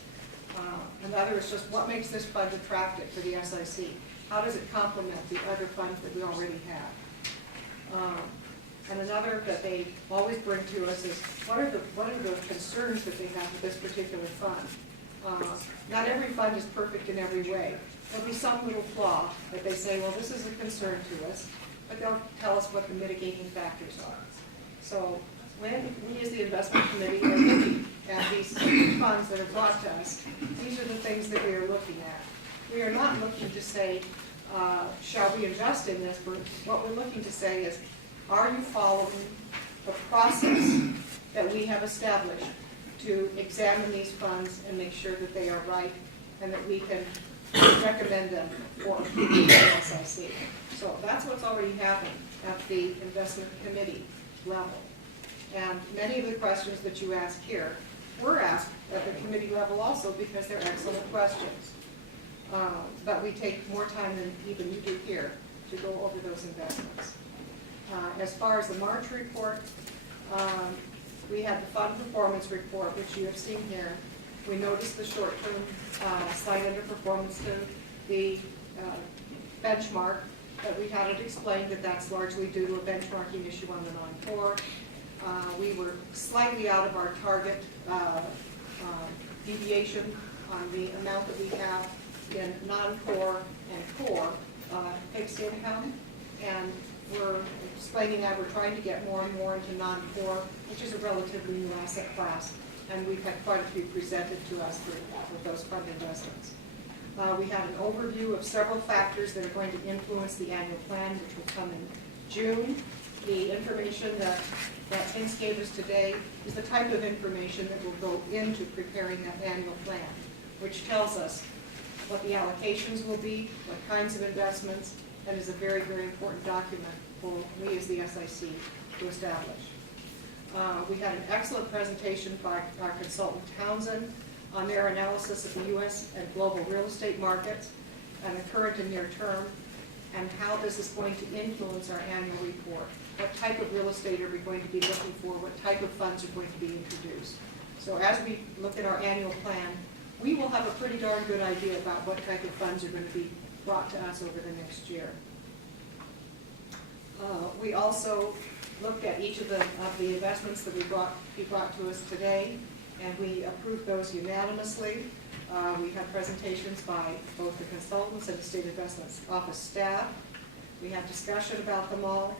Another is just what makes this fund attractive for the SIC? How does it complement the other funds that we already have? And another that they always bring to us is what are the concerns that they have with this particular fund? Not every fund is perfect in every way. There'll be some little flaw that they say, well, this is a concern to us, but they'll tell us what the mitigating factors are. So when we as the investment committee are looking at these funds that are brought to us, these are the things that we are looking at. We are not looking to say, shall we invest in this? But what we're looking to say is, are you following the process that we have established to examine these funds and make sure that they are right and that we can recommend them for approval by SIC? So that's what's already happened at the investment committee level. And many of the questions that you ask here were asked at the committee level also, because they're excellent questions. But we take more time than even you do here to go over those investments. As far as the March report, we had the fund performance report, which you have seen here. We noticed the short-term slight underperformance to the benchmark, but we had it explained that that's largely due to a benchmarking issue on the non-core. We were slightly out of our target deviation on the amount that we have in non-core and core fixed income, and we're explaining that we're trying to get more and more into non-core, which is a relatively new asset class, and we've had quite a few presented to us for those fund investments. We had an overview of several factors that are going to influence the annual plan, which will come in June. The information that Vince gave us today is the type of information that will go into preparing that annual plan, which tells us what the allocations will be, what kinds of investments, and is a very, very important document for we as the SIC to establish. We had an excellent presentation by our consultant Townsend on their analysis of the U.S. and global real estate markets and the current and near term, and how this is going to influence our annual report. What type of real estate are we going to be looking for? What type of funds are going to be introduced? So as we look at our annual plan, we will have a pretty darn good idea about what type of funds are going to be brought to us over the next year. We also looked at each of the investments that we brought to us today, and we approved those unanimously. We had presentations by both the consultants and the State Investment Office staff. We had discussion about them all.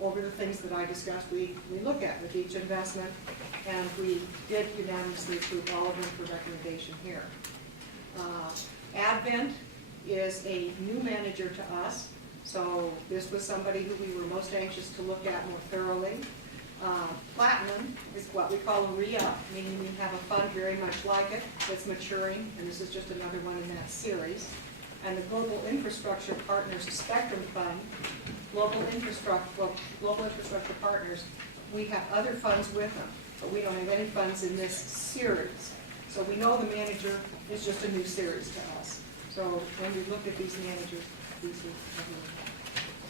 Over the things that I discussed, we look at with each investment, and we did unanimously approve all of them for recommendation here. Advent is a new manager to us, so this was somebody who we were most anxious to look at more thoroughly. Platinum is what we call a re-up, meaning we have a fund very much like it that's maturing, and this is just another one in that series. And the Global Infrastructure Partners Spectrum Fund, Global Infrastructure Partners, we have other funds with them, but we don't have any funds in this series. So we know the manager is just a new series to us. So when we look at these managers,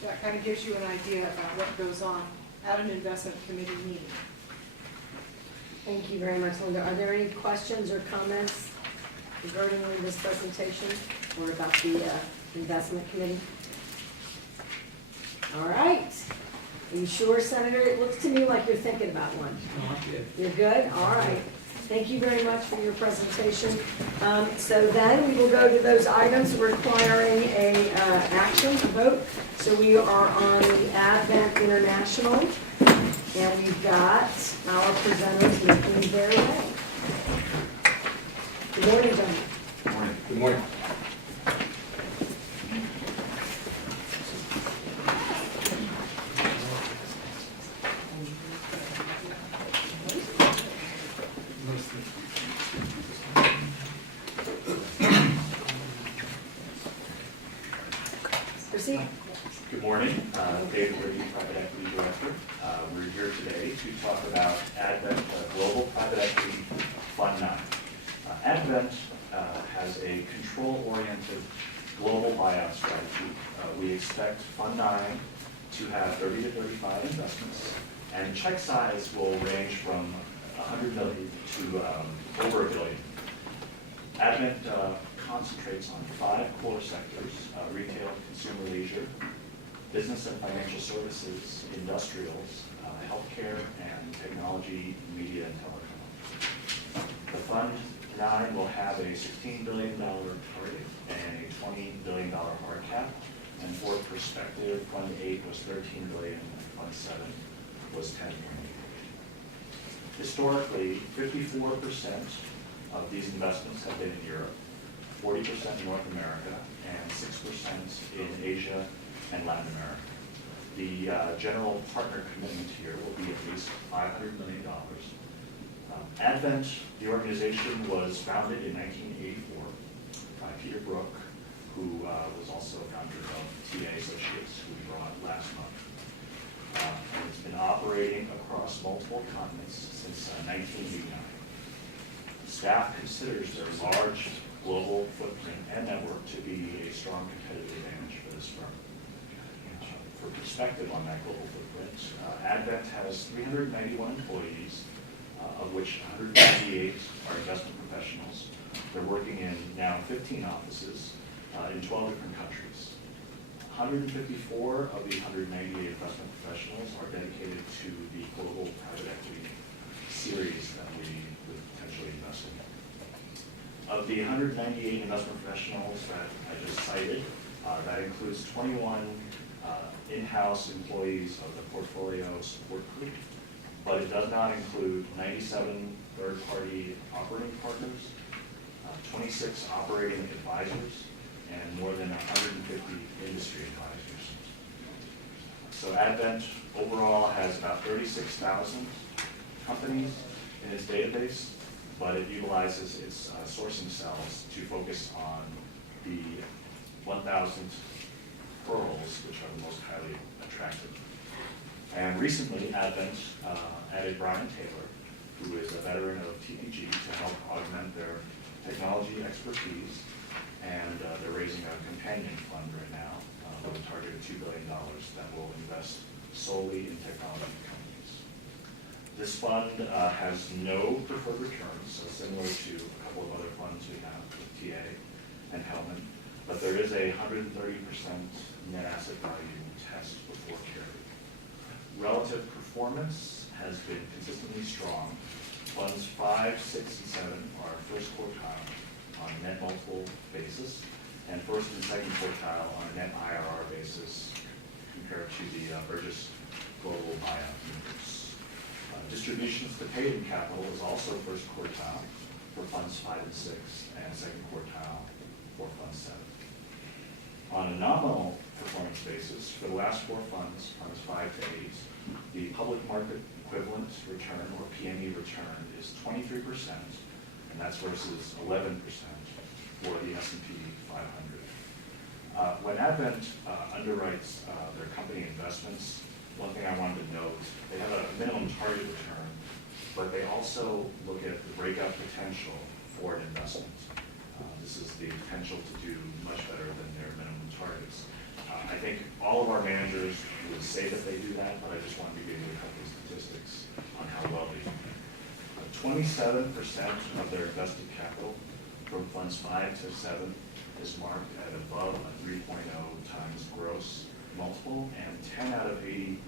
that kind of gives you an idea about what goes on at an investment committee meeting. Thank you very much, Linda. Are there any questions or comments regarding Linda's presentation or about the investment committee? All right. Are you sure, Senator? It looks to me like you're thinking about one. You're good? All right. Thank you very much for your presentation. So then we will go to those items requiring a vote. So we are on the Advent International, and we've got our presenters making their way. Good morning, gentlemen. Good morning. Good morning. Proceed. Good morning. David Liddy, Private Equity Director. We're here today to talk about Advent Global Private Equity Fund 9. Advent has a control-oriented global buyout strategy. We expect Fund 9 to have 30 to 35 investments, and check size will range from 100 million to over $1 billion. Advent concentrates on 5 core sectors: retail, consumer leisure, business and financial services, industrials, healthcare, and technology, media, and telecom. The Fund 9 will have a $16 billion target and a $20 billion hard cap. And for perspective, Fund 8 was $13 billion, and Fund 7 was $10 billion. Historically, 54% of these investments have been in Europe, 40% in North America, and 6% in Asia and Latin America. The general partner commitment here will be at least $500 million. Advent, the organization, was founded in 1984 by Peter Brook, who was also a founder of TA Associates, who we brought last month. And it's been operating across multiple continents since 1989. Staff considers their large global footprint and network to be a strong competitive advantage for this firm. For perspective on that global footprint, Advent has 391 employees, of which 198 are investment professionals. They're working in now 15 offices in 12 different countries. 154 of the 198 investment professionals are dedicated to the global private equity series that we would potentially invest in. Of the 198 investment professionals that I just cited, that includes 21 in-house employees of the portfolio support group, but it does not include 97 third-party operating partners, 26 operating advisors, and more than 150 industry advisors. So Advent overall has about 36,000 companies in its database, but it utilizes its sourcing cells to focus on the 1,000 pearls, which are the most highly attractive. And recently, Advent added Brian Taylor, who is a veteran of TPG, to help augment their technology expertise. And they're raising a companion fund right now with a target of $2 billion that will invest solely in technology companies. This fund has no preferred returns, so similar to a couple of other funds we have with TA and Hellman, but there is a 130% net asset value test before carry. Relative performance has been consistently strong. Funds 5, 6, and 7 are first quartile on a net multiple basis, and first and second quartile on a net IRR basis compared to the Burgess Global Buyout Universe. Distributions to paid-in capital is also first quartile for funds 5 and 6, and second quartile for fund 7. On a nominal performance basis, for the last 4 funds, funds 5 to 8, the public market equivalent return, or PME return, is 23%, and that's versus 11% for the S&P 500. When Advent underwrites their company investments, one thing I wanted to note, they have a minimum target return, but they also look at the breakout potential for an investment. This is the potential to do much better than their minimum targets. I think all of our managers would say that they do that, but I just wanted to give you a couple of statistics on how well they do. 27% of their invested capital from funds 5 to 7 is marked at above a 3.0 times gross multiple, and 10 out of 80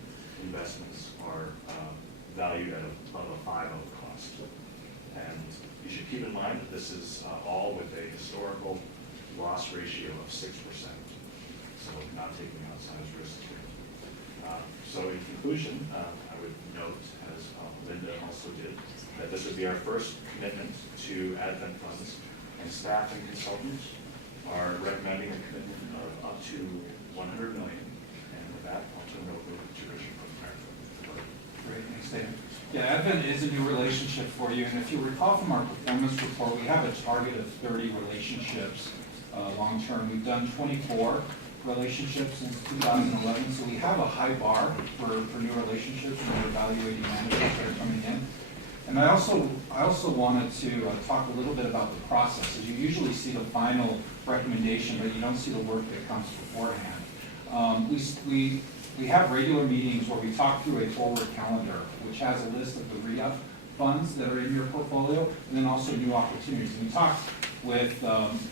investments are valued at above a 5.0 cost. And you should keep in mind that this is all with a historical loss ratio of 6%. So not taking outsized risks here. So in conclusion, I would note, as Linda also did, that this would be our first commitment to Advent funds, and staff and consultants are recommending a commitment of up to $100 million. And with that, I'll turn it over to Richard from America. Great, thanks, David. Yeah, Advent is a new relationship for you, and if you recall from our performance report, we have a target of 30 relationships long-term. We've done 24 relationships since 2011, so we have a high bar for new relationships when we're evaluating managers that are coming in. And I also wanted to talk a little bit about the process. As you usually see the final recommendation, but you don't see the work that comes beforehand. We have regular meetings where we talk through a forward calendar, which has a list of the re-up funds that are in your portfolio, and then also new opportunities. And we talked with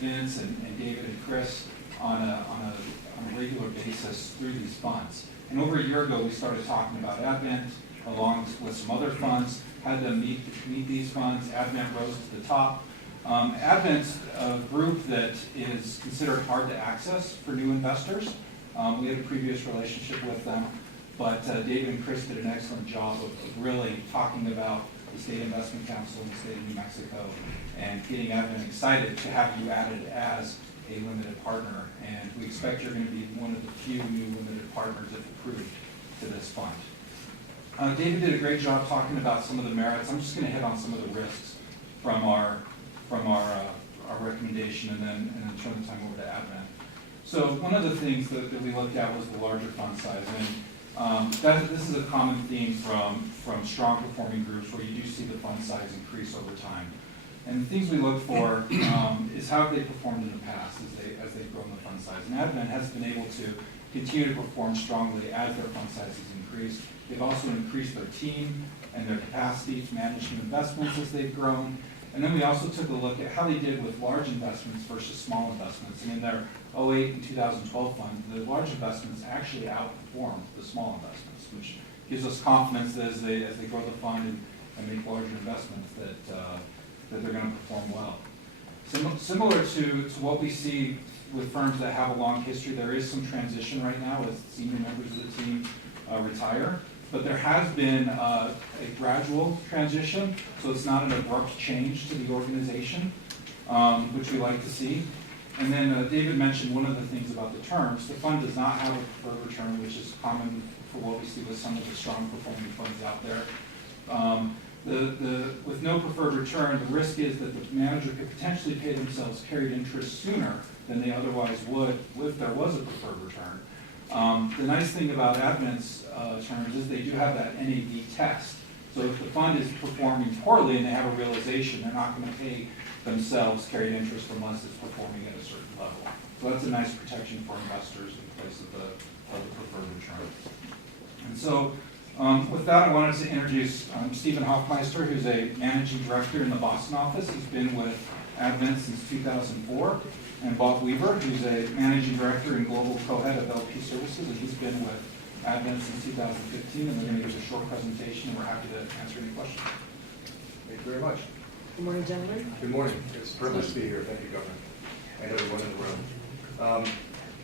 Vince and David and Chris on a regular basis through these funds. And over a year ago, we started talking about Advent along with some other funds, had them meet these funds. Advent rose to the top. Advent's a group that is considered hard to access for new investors. We had a previous relationship with them, but David and Chris did an excellent job of really talking about the State Investment Council in the state of New Mexico and getting Advent excited to have you added as a limited partner. And we expect you're going to be one of the few new limited partners if approved to this fund. David did a great job talking about some of the merits. I'm just going to hit on some of the risks from our recommendation, and then turn the time over to Advent. So one of the things that we looked at was the larger fund size, and this is a common theme from strong performing groups where you do see the fund size increase over time. And the things we look for is how they performed in the past as they've grown the fund size. And Advent has been able to continue to perform strongly as their fund size has increased. They've also increased their team and their capacity to manage new investments as they've grown. And then we also took a look at how they did with large investments versus small investments. And in their 2008 and 2012 fund, the large investments actually outperformed the small investments, which gives us confidence that as they grow the fund and make larger investments that they're going to perform well. Similar to what we see with firms that have a long history, there is some transition right now as senior members of the team retire. But there has been a gradual transition, so it's not an abrupt change to the organization, which we like to see. And then David mentioned one of the things about the terms. The fund does not have a preferred return, which is common for what we see with some of the strong performing funds out there. With no preferred return, the risk is that the manager could potentially pay themselves carried interest sooner than they otherwise would if there was a preferred return. The nice thing about Advent's terms is they do have that NAV test. So if the fund is performing poorly and they have a realization, they're not going to pay themselves carried interest unless it's performing at a certain level. So that's a nice protection for investors in place of the preferred return. And so with that, I wanted to introduce Stephen Hoffmeister, who's a managing director in the Boston office. He's been with Advent since 2004. And Bob Weaver, who's a managing director and global co-head of LP Services, and he's been with Advent since 2015. And they're going to give a short presentation, and we're happy to answer any questions. Thank you very much. Good morning, gentlemen. Good morning. It's a privilege to be here. Thank you, Governor, and everyone in the room.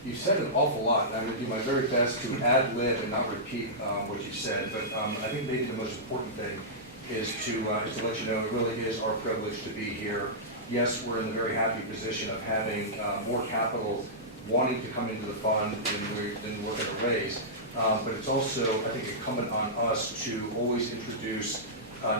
You said an awful lot, and I'm going to do my very best to ad-lib and not repeat what you said, but I think maybe the most important thing is to let you know it really is our privilege to be here. Yes, we're in the very happy position of having more capital wanting to come into the fund than we're going to raise. But it's also, I think, incumbent on us to always introduce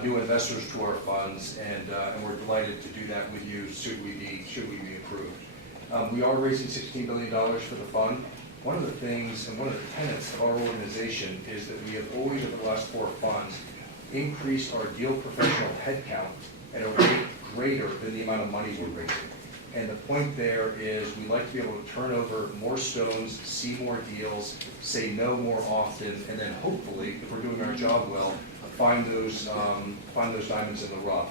new investors to our funds, and we're delighted to do that with you should we be approved. We are raising $16 billion for the fund. One of the things and one of the tenets of our organization is that we have always, over the last 4 funds, increased our deal professional headcount at a rate greater than the amount of money we're raising. And the point there is we like to be able to turn over more stones, see more deals, say no more often, and then hopefully, if we're doing our job well, find those diamonds in the rough.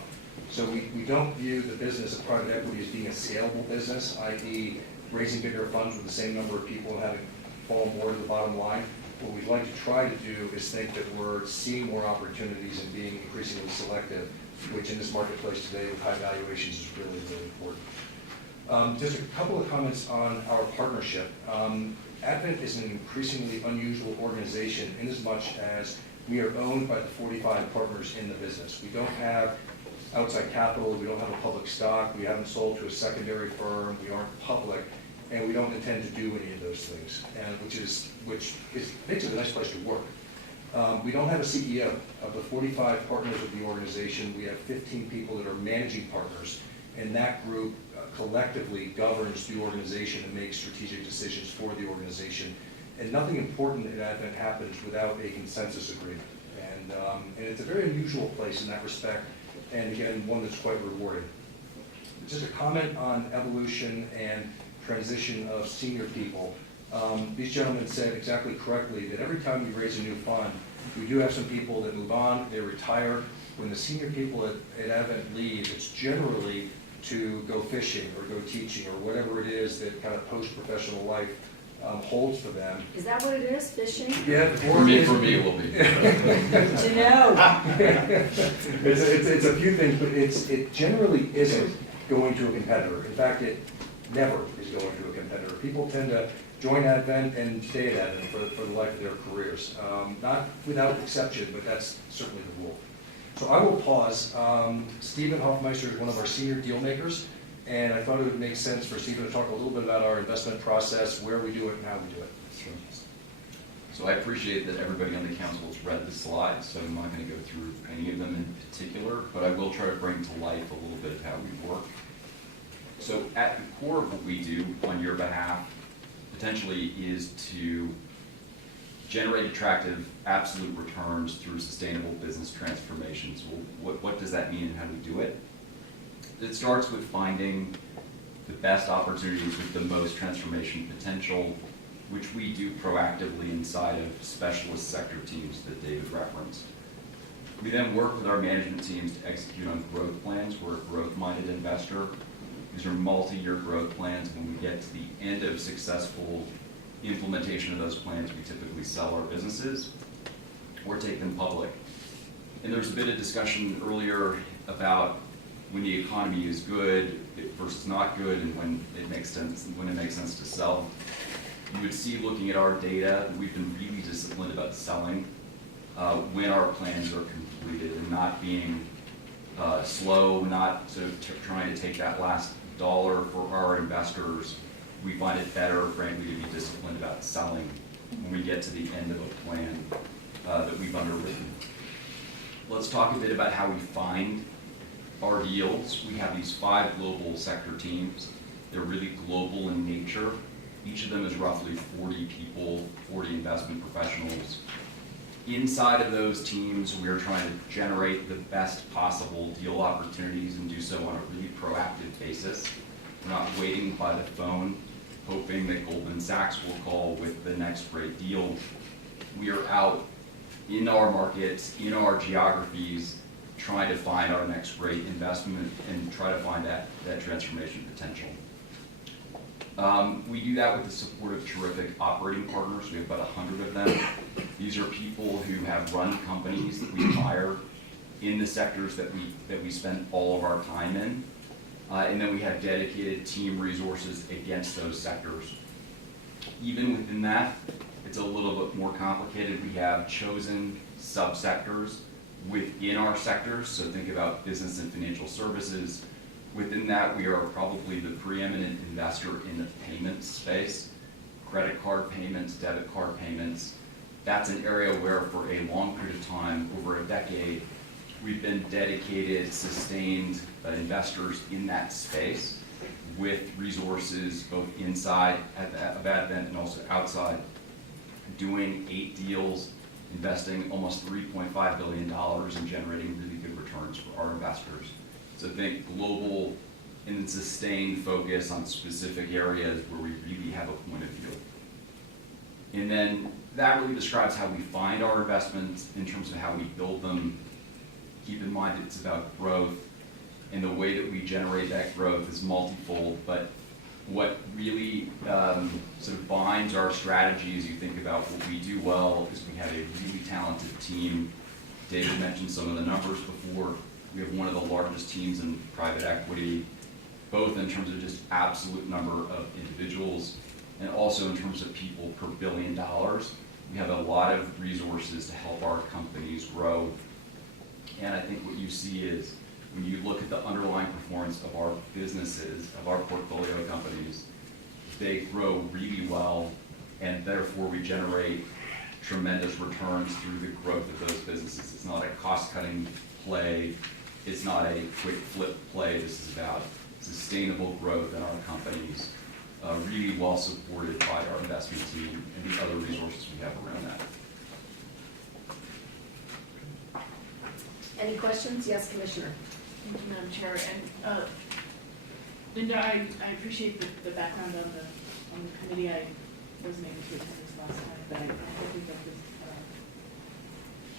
So we don't view the business of private equity as being a scalable business, i.e. raising bigger funds with the same number of people and having fall more to the bottom line. What we'd like to try to do is think that we're seeing more opportunities and being increasingly selective, which in this marketplace today with high valuations is really, really important. Just a couple of comments on our partnership. Advent is an increasingly unusual organization in as much as we are owned by the 45 partners in the business. We don't have outside capital, we don't have a public stock, we haven't sold to a secondary firm, we aren't public, and we don't intend to do any of those things, and which makes it a nice place to work. We don't have a CEO. Of the 45 partners of the organization, we have 15 people that are managing partners, and that group collectively governs the organization and makes strategic decisions for the organization. And nothing important at Advent happens without a consensus agreement. And it's a very unusual place in that respect, and again, one that's quite rewarding. Just a comment on evolution and transition of senior people. These gentlemen said exactly correctly that every time we raise a new fund, we do have some people that move on, they retire. When the senior people at Advent leave, it's generally to go fishing or go teaching or whatever it is that kind of post-professional life holds for them. Is that what it is, fishing? Yeah. For me, it will be. Good to know. It's a few things, but it generally isn't going to a competitor. In fact, it never is going to a competitor. People tend to join Advent and stay at Advent for the life of their careers. Not without exception, but that's certainly the rule. So I will pause. Stephen Hoffmeister is one of our senior deal makers, and I thought it would make sense for Stephen to talk a little bit about our investment process, where we do it, and how we do it. Sure. So I appreciate that everybody on the council has read the slides, so I'm not going to go through any of them in particular, but I will try to bring to life a little bit of how we work. So at the core of what we do on your behalf, potentially, is to generate attractive absolute returns through sustainable business transformations. Well, what does that mean and how do we do it? It starts with finding the best opportunities with the most transformation potential, which we do proactively inside of specialist sector teams that David referenced. We then work with our management teams to execute on growth plans. We're a growth-minded investor. These are multi-year growth plans. When we get to the end of successful implementation of those plans, we typically sell our businesses or take them public. And there's a bit of discussion earlier about when the economy is good versus not good, and when it makes sense to sell. You would see, looking at our data, that we've been really disciplined about selling when our plans are completed and not being slow, not sort of trying to take that last dollar for our investors. We find it better, frankly, to be disciplined about selling when we get to the end of a plan that we've underwritten. Let's talk a bit about how we find our deals. We have these 5 global sector teams. They're really global in nature. Each of them is roughly 40 people, 40 investment professionals. Inside of those teams, we are trying to generate the best possible deal opportunities and do so on a really proactive basis. We're not waiting by the phone, hoping that Goldman Sachs will call with the next great deal. We are out in our markets, in our geographies, trying to find our next great investment and try to find that transformation potential. We do that with the support of terrific operating partners. We have about 100 of them. These are people who have run companies that we hire in the sectors that we spend all of our time in. And then we have dedicated team resources against those sectors. Even within that, it's a little bit more complicated. We have chosen subsectors within our sectors. So think about business and financial services, Within that, we are probably the preeminent investor in the payments space, credit card payments, debit card payments. That's an area where for a long period of time, over a decade, we've been dedicated, sustained investors in that space with resources both inside of Advent and also outside, doing 8 deals, investing almost $3.5 billion and generating really good returns for our investors. So think global and sustained focus on specific areas where we really have a point of view. And then that really describes how we find our investments in terms of how we build them. Keep in mind it's about growth, and the way that we generate that growth is multifold, but what really sort of binds our strategy as you think about what we do well is we have a really talented team. David mentioned some of the numbers before. We have one of the largest teams in private equity, both in terms of just absolute number of individuals and also in terms of people per $1 billion. We have a lot of resources to help our companies grow. And I think what you see is when you look at the underlying performance of our businesses, of our portfolio companies, they grow really well, and therefore we generate tremendous returns through the growth of those businesses. It's not a cost-cutting play. It's not a quick flip play. This is about sustainable growth in our companies, really well supported by our investment team and the other resources we have around that. Any questions? Yes, Commissioner. Thank you, Madam Chair. And Linda, I appreciate the background on the committee. I wasn't able to attend this last time, but I think that the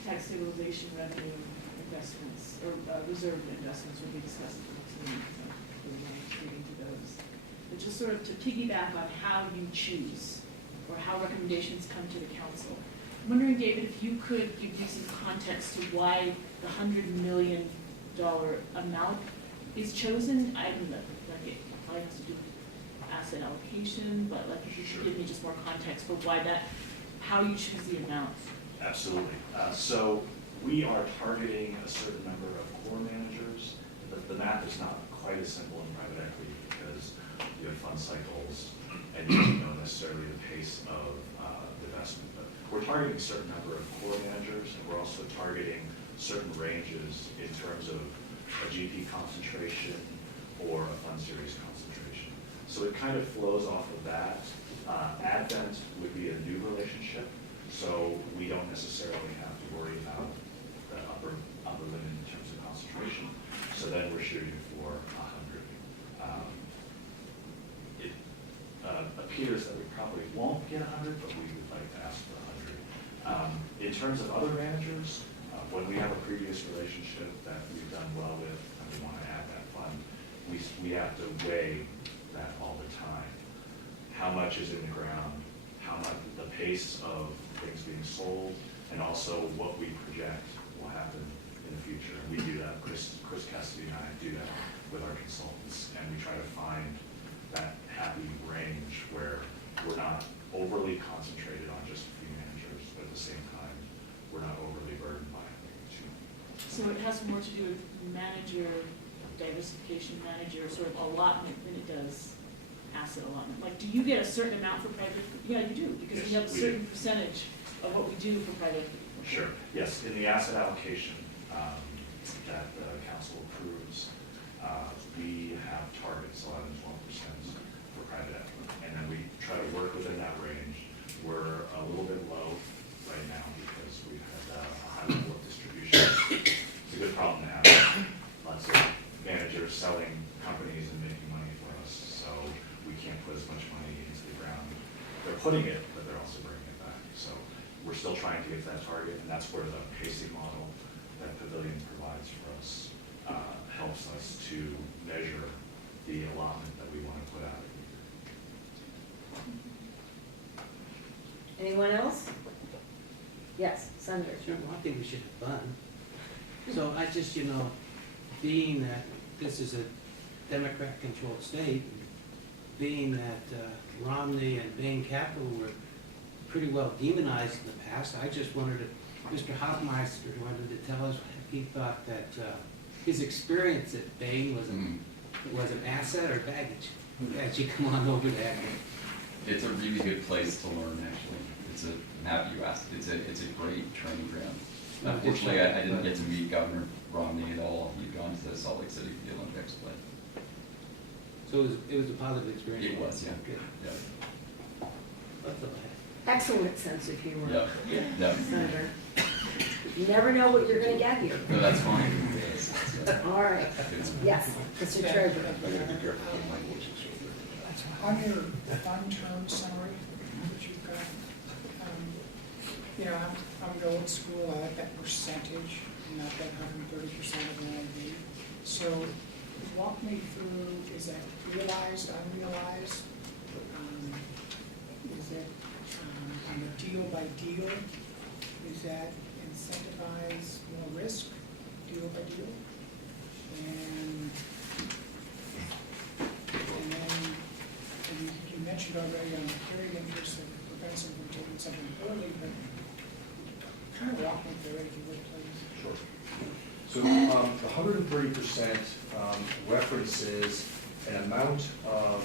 tax stabilization revenue investments or reserve investments will be discussed at the next meeting, so we're not reading to those. But just sort of to piggyback on how you choose or how recommendations come to the council. I'm wondering, David, if you could give me some context to why the $100 million amount is chosen. I don't know, like it probably has to do with asset allocation, but like if you could give me just more context for why that, how you choose the amount. Absolutely. So we are targeting a certain number of core managers. The math is not quite as simple in private equity because you have fund cycles and you don't know necessarily the pace of investment. But we're targeting a certain number of core managers, and we're also targeting certain ranges in terms of a GP concentration or a fund series concentration. So it kind of flows off of that. Advent would be a new relationship, so we don't necessarily have to worry about the upper limit in terms of concentration. So then we're shooting for 100. It appears that we probably won't get 100, but we would like to ask for 100. In terms of other managers, when we have a previous relationship that we've done well with and we want to add that fund, we have to weigh that all the time. How much is in the ground, how much, the pace of things being sold, and also what we project will happen in the future. And we do that, Chris Cassidy and I do that with our consultants, and we try to find that happy range where we're not overly concentrated on just a few managers, but at the same time, we're not overly burdened by it. So it has more to do with manager diversification, manager sort of allotment than it does asset allotment. Like, do you get a certain amount for private? Yeah, you do, because Yes, you have a certain percentage of what we do for private. Sure, yes, in the asset allocation that the council approves, we have targets, 11 to 12% for private equity, and then we try to work within that range. We're a little bit low right now because we've had a high level of distribution. It's a good problem to have. Lots of managers selling companies and making money for us, so we can't put as much money into the ground. They're putting it, but they're also bringing it back. So we're still trying to get to that target, and that's where the pacing model that Pavilion provides for us helps us to measure the allotment that we want to put out. Anyone else? Yes, Senator. Sure, well, I think we should have fun. So I just, being that this is a Democrat-controlled state, being that Romney and Bain Capital were pretty well demonized in the past, I just wondered if Mr. Hoffmeister wanted to tell us if he thought that his experience at Bain was Was it asset or baggage? As you come on over there. It's a really good place to learn, actually. I'm happy you asked. It's a great training ground. Unfortunately, I didn't get to meet Governor Romney at all. He'd gone to the Salt Lake City for the Olympics, but. So it was a positive experience? It was, yeah. Good. Yeah. That's all I Excellent sense of humor. Yeah, yeah. Senator. You never know what you're gonna get here. No, that's fine. All right. Yes, Mr. Treasurer. On your fund term summary that you've got, you know, I'm going to old school, I like that percentage, not that 130% of NIV. So walk me through, is that realized, unrealized? Is it on a deal by deal? Is that incentivize more risk, deal by deal? And then, you mentioned already on the carried interest that prevents them from taking something early, but kind of walk me through it if you would, please. Sure. So the 130% references an amount of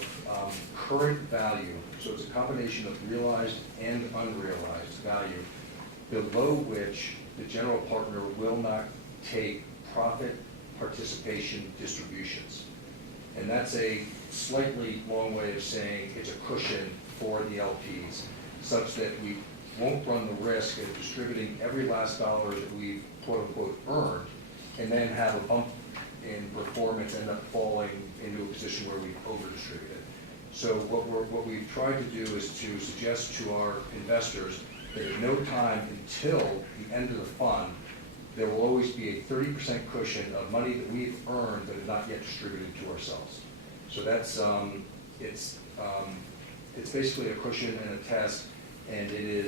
current value, so it's a combination of realized and unrealized value, below which the general partner will not take profit participation distributions. And that's a slightly long way of saying it's a cushion for the LPs, such that we won't run the risk of distributing every last dollar that we've quote-unquote earned, and then have a bump in performance end up falling into a position where we've over-distributed. So what we've tried to do is to suggest to our investors that at no time until the end of the fund, there will always be a 30% cushion of money that we've earned that is not yet distributed to ourselves. So that's, it's basically a cushion and a test, and it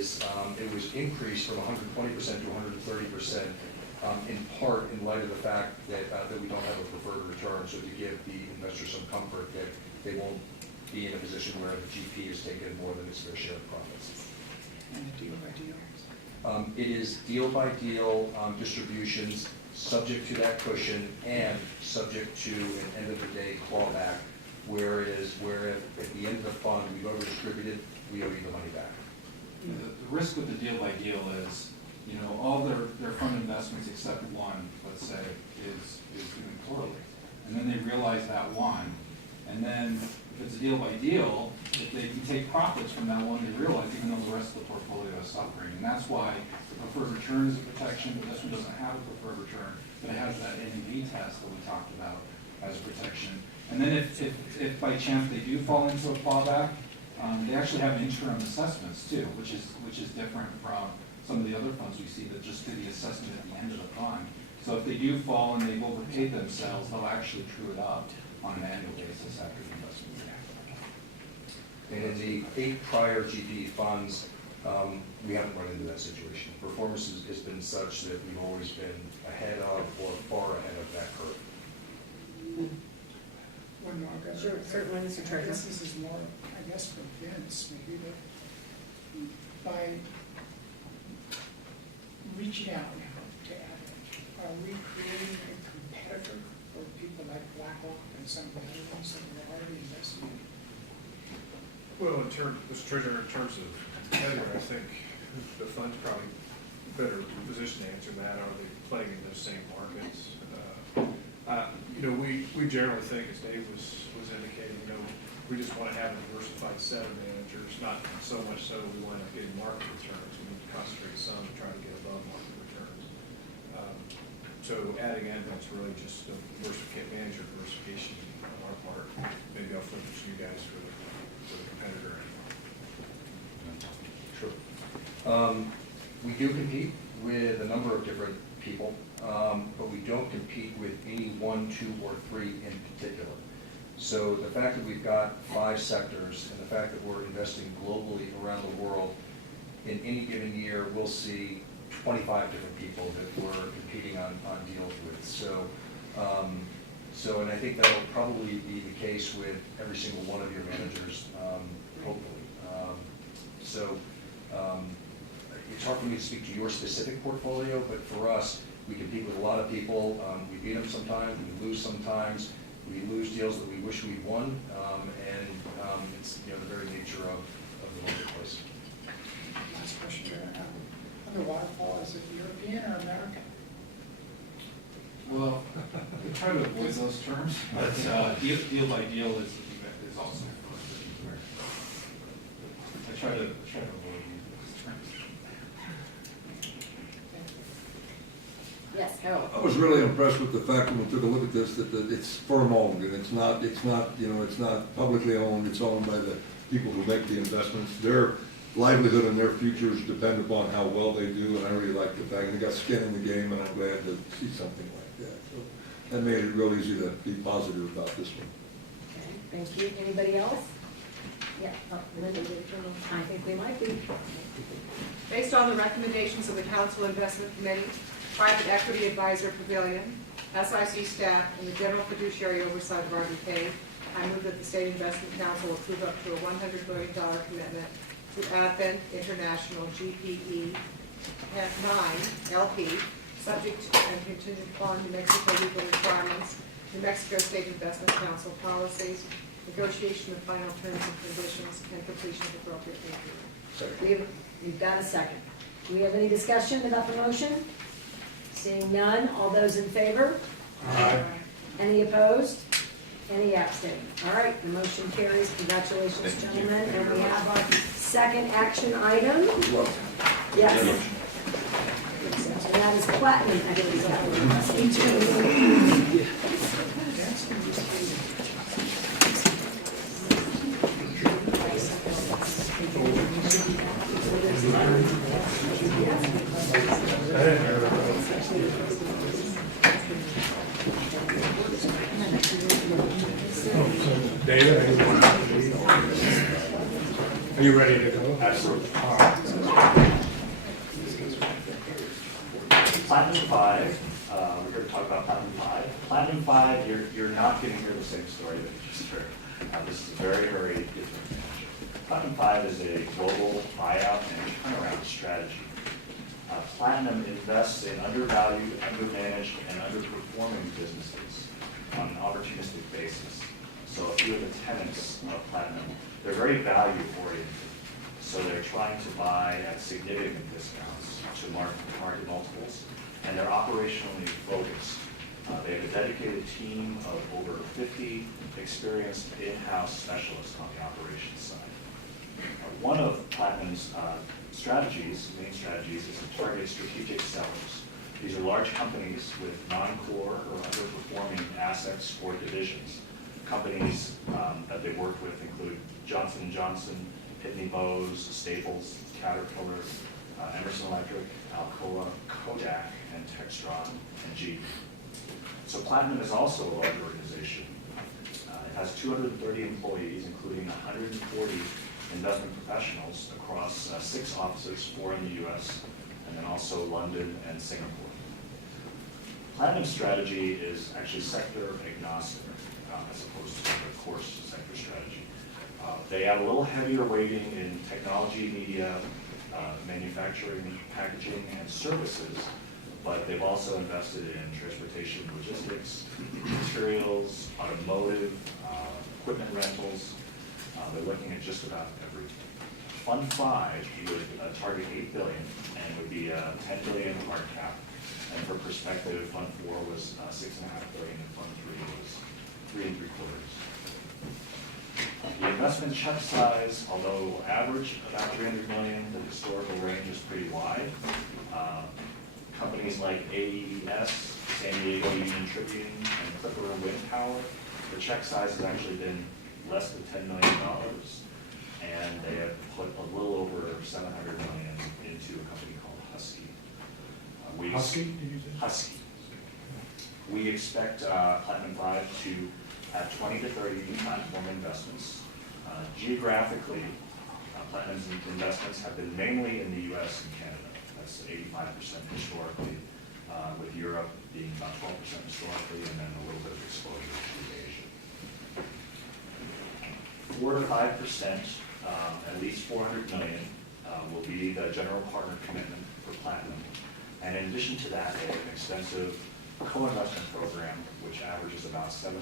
was increased from 120% to 130%, in part in light of the fact that we don't have a preferred return, so to give the investors some comfort that they won't be in a position where the GP is taking more than its fair share of profits. And the deal by deal? It is deal by deal distributions, subject to that cushion and subject to an end of the day clawback, where at the end of the fund we've over distributed, we owe you the money back. The risk with the deal by deal is, you know, all their fund investments except one, let's say, is doing poorly. And then they realize that one. And then if it's a deal by deal, if they can take profits from that one, they realize even though the rest of the portfolio is suffering. And that's why the preferred return is a protection, but this one doesn't have a preferred return, but it has that NAV test that we talked about as a protection. And then if by chance they do fall into a clawback, they actually have interim assessments too, which is different from some of the other funds we see that just do the assessment at the end of the fund. So if they do fall and they've overpaid themselves, they'll actually true it up on an annual basis after the investment. And in the 8 prior GP funds, we haven't run into that situation. Performance has been such that we've always been ahead of or far ahead of that curve. One more, Governor. Sure, certainly, Mr. Treasurer. I guess this is more, I guess, for Vince, maybe, but by reaching out now to Advent, are we creating a competitor for people like BlackRock and some of the other ones that we're already investing in? Well, Mr. Treasurer, in terms of competitor, I think the fund's probably better positioned to answer that. Are they playing in those same markets? You know, we generally think, as Dave was indicating, you know, we just want to have a diversified set of managers, not so much so that we wind up getting market returns. We need to concentrate some to try to get above market returns. So adding Advent's really just a manager diversification on our part. Maybe I'll flip it to you guys for the competitor. Sure. We do compete with a number of different people, but we don't compete with any 1, 2, or 3 in particular. So the fact that we've got 5 sectors and the fact that we're investing globally around the world, in any given year, we'll see 25 different people that we're competing on deals with. So, and I think that'll probably be the case with every single one of your managers, hopefully. It's hard for me to speak to your specific portfolio, but for us, we compete with a lot of people. We beat them sometimes, we lose sometimes, we lose deals that we wish we'd won, and it's, you know, the very nature of the marketplace. Last question here. On the waterfall, is it European or American? Well, we try to avoid those terms, but deal by deal is also. I try to avoid those terms. Yes, Harold. I was really impressed with the fact when we took a look at this, that it's firm-owned, and it's not, you know, it's not publicly owned, it's owned by the people who make the investments. Their livelihood and their futures depend upon how well they do, and I really like the fact they got skin in the game, and I'm glad to see something like that. So that made it real easy to be positive about this one. Okay, thank you. Anybody else? Yeah, Linda, I think we might be. Based on the recommendations of the Council Investment Committee, Private Equity Advisor Pavilion, SIC staff, and the General Fiduciary Oversight of RBK, I move that the State Investment Council approve up to a $100 million commitment to Advent International GPE 9 LP, subject and contingent upon New Mexico legal requirements, New Mexico State Investment Council policies, negotiation of final terms and conditions, and completion of appropriate paperwork. We've got a second. Do we have any discussion about the motion? Seeing none, all those in favor? Aye. Any opposed? Any abstaining? All right, the motion carries. Congratulations, gentlemen. And we have our second action item. Yes. And that is platinum equity capital. David, are you ready to go? Absolutely. All right. Platinum 5, we're going to talk about Platinum 5. Platinum 5, you're not going to hear the same story that you just heard. This is a very, very different venture. Platinum 5 is a global buyout and turnaround strategy. Platinum invests in undervalued, undermanaged, and underperforming businesses on an opportunistic basis. So a few of the tenets of Platinum, they're very value-oriented. So they're trying to buy at significant discounts to market multiples, and they're operationally focused. They have a dedicated team of over 50 experienced in-house specialists on the operations side. One of Platinum's main strategies, is to target strategic sellers. These are large companies with non-core or underperforming assets or divisions. Companies that they work with include Johnson & Johnson, Pitney Bowes, Staples, Caterpillar, Emerson Electric, Alcoa, Kodak, and Textron, and Jeep. So Platinum is also a large organization. It has 230 employees, including 140 investment professionals across 6 offices, 4 in the US, and then also London and Singapore. Platinum's strategy is actually sector agnostic, as opposed to the course sector strategy. They have a little heavier weighting in technology, media, manufacturing, packaging, and services, but they've also invested in transportation, logistics, materials, automotive, equipment rentals. They're looking at just about everything. Fund 5 would target $8 billion and would be a $10 billion hard cap. And for perspective, Fund 4 was $6.5 billion, and Fund 3 was $3 3/4. The investment check size, although average about $300 million, the historical range is pretty wide. Companies like AES, San Diego Union Tribune, and Clipper Wind Power, the check size has actually been less than $10 million, and they have put a little over $700 million into a company called Husky. Husky, did you say? Husky. We expect Platinum 5 to have 20 to 30 new platform investments. Geographically, Platinum's investments have been mainly in the US and Canada. That's 85% historically, with Europe being about 12% historically, and then a little bit of exposure to Asia. 4 to 5%, at least $400 million, will be the general partner commitment for Platinum. And in addition to that, they have an extensive co-investment program, which averages about 7%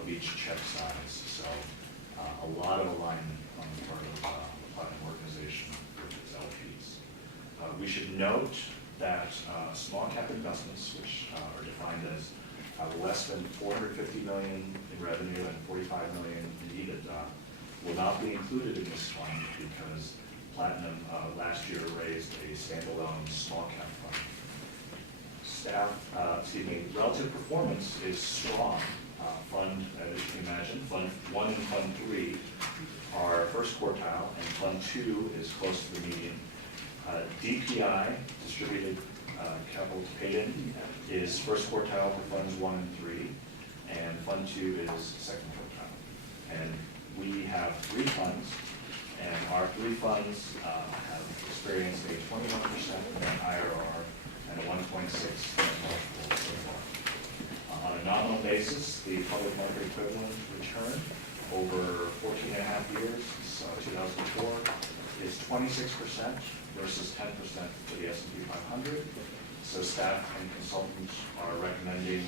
of each check size. So a lot of alignment on the part of the Platinum organization with its LPs. We should note that small cap investments, which are defined as less than $450 million in revenue and $45 million in EBITDA, will not be included in this fund because Platinum last year raised a standalone small cap fund. Relative performance is strong. Fund, as you can imagine, Fund 1 and Fund 3 are first quartile, and Fund 2 is close to the median. DPI, distributed capital paid in, is first quartile for Funds 1 and 3, and Fund 2 is second quartile. And we have 3 funds, and our 3 funds have experienced a 21% IRR and a 1.6 multiple so far. On a nominal basis, the public market equivalent return over 14.5 years, so 2004, is 26% versus 10% for the S&P 500. So staff and consultants are recommending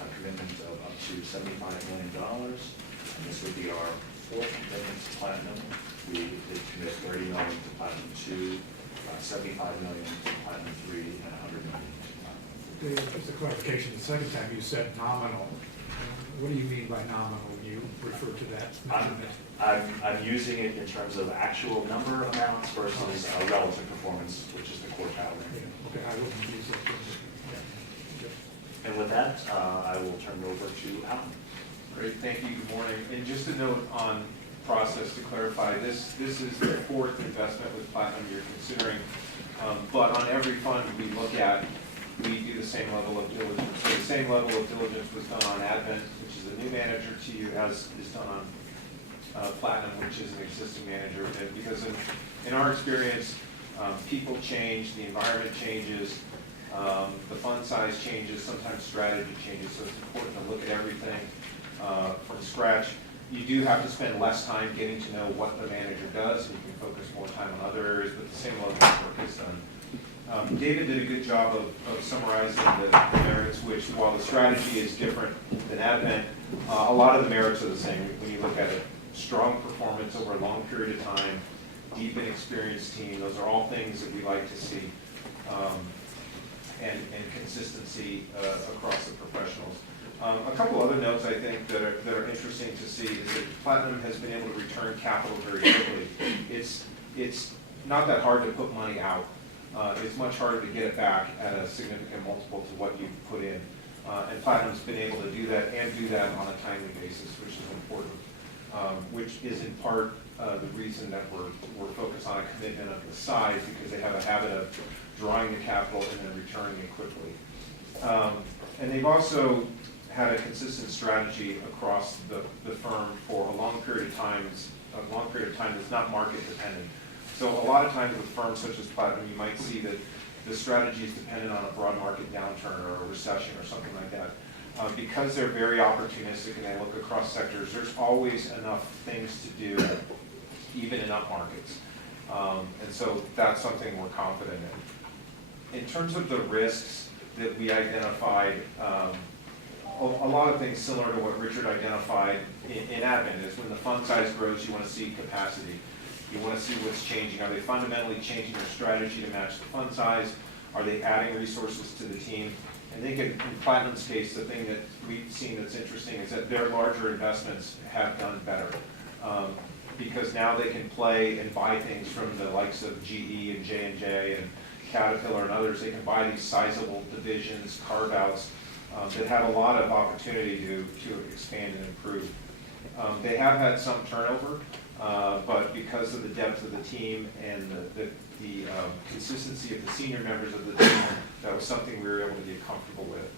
a commitment of up to $75 million, and this would be our 4th commitment to Platinum. We did commit $30 million to Platinum 2, $75 million to Platinum 3, and $100 million to Platinum 4. Just a clarification, the second time you said nominal. What do you mean by nominal when you refer to that? I'm using it in terms of actual number amounts versus relative performance, which is the quartile there. Yeah, okay, I wouldn't use it. And with that, I will turn it over to Alan. Great, thank you, good morning. And just a note on process to clarify, this is the 4th investment with Platinum you're considering, but on every fund we look at, we do the same level of diligence. So the same level of diligence was done on Advent, which is a new manager to you, as is done on Platinum, which is an existing manager. And because in our experience, people change, the environment changes, the fund size changes, sometimes strategy changes, so it's important to look at everything from scratch. You do have to spend less time getting to know what the manager does, and you can focus more time on other areas, but the same level of work is done. David did a good job of summarizing the merits, which while the strategy is different than Advent, a lot of the merits are the same when you look at it. Strong performance over a long period of time, deep and experienced team, those are all things that we like to see, and consistency across the professionals. A couple other notes I think that are interesting to see is that Platinum has been able to return capital very quickly. It's not that hard to put money out. It's much harder to get it back at a significant multiple to what you put in. And Platinum's been able to do that and do that on a timely basis, which is important, which is in part the reason that we're focused on a commitment of the size, because they have a habit of drawing the capital and then returning it quickly. And they've also had a consistent strategy across the firm for a long period of time that's not market dependent. So a lot of times with firms such as Platinum, you might see that the strategy is dependent on a broad market downturn or a recession or something like that. Because they're very opportunistic and they look across sectors, there's always enough things to do, even in up markets. And so that's something we're confident in. In terms of the risks that we identified, a lot of things similar to what Richard identified in Advent is when the fund size grows, you want to see capacity. You want to see what's changing. Are they fundamentally changing their strategy to match the fund size? Are they adding resources to the team? I think in Platinum's case, the thing that we've seen that's interesting is that their larger investments have done better. Because now they can play and buy things from the likes of GE and J&J and Caterpillar and others. They can buy these sizable divisions, carve-outs that have a lot of opportunity to expand and improve. They have had some turnover. But because of the depth of the team and the consistency of the senior members of the team, that was something we were able to get comfortable with.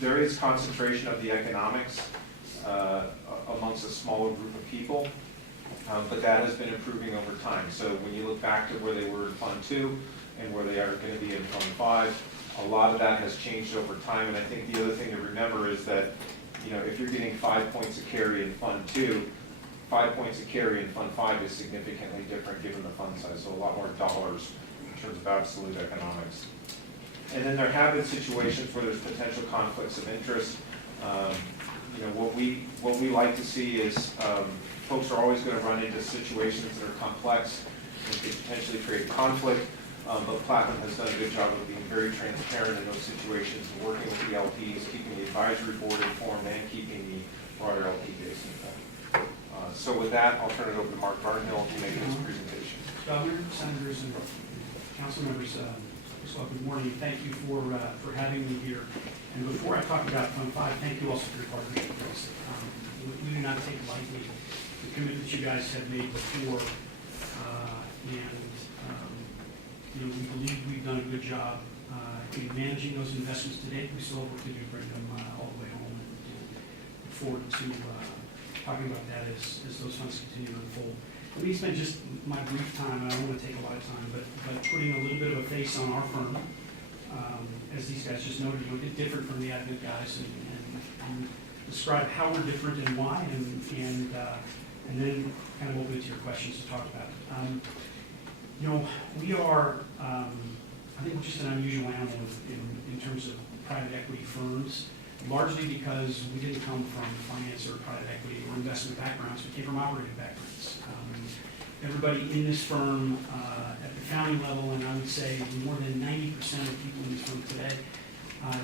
There is concentration of the economics amongst a smaller group of people, but that has been improving over time. So when you look back to where they were in Fund 2 and where they are going to be in Fund 5, a lot of that has changed over time. And I think the other thing to remember is that, if you're getting 5 points of carry in Fund 2, 5 points of carry in Fund 5 is significantly different given the fund size, so a lot more dollars in terms of absolute economics. And then there have been situations where there's potential conflicts of interest. what we like to see is, folks are always gonna run into situations that are complex and could potentially create conflict, but Platinum has done a good job of being very transparent in those situations and working with the LPs, keeping the advisory board informed and keeping the broader LP base informed. So with that, I'll turn it over to Mark Barnhill to make his presentation. Governor, Senators, and Council members, first of all, good morning. Thank you for having me here. And before I talk about Fund 5, thank you also for your partnership with us. We do not take lightly the commitments you guys have made before, we believe we've done a good job in managing those investments to date. We still have work to do to bring them all the way home, and look forward to talking about that as those funds continue to unfold. Let me spend just my brief time, and I don't want to take a lot of time, but putting a little bit of a face on our firm. As these guys just noted, we're a bit different from the Advent guys, and describe how we're different and why, and then kind of open to your questions to talk about. We are, I think, just an unusual animal in terms of private equity firms, largely because we didn't come from finance or private equity or investment backgrounds. We came from operating backgrounds. Everybody in this firm at the founding level, and I would say more than 90% of people in this firm today,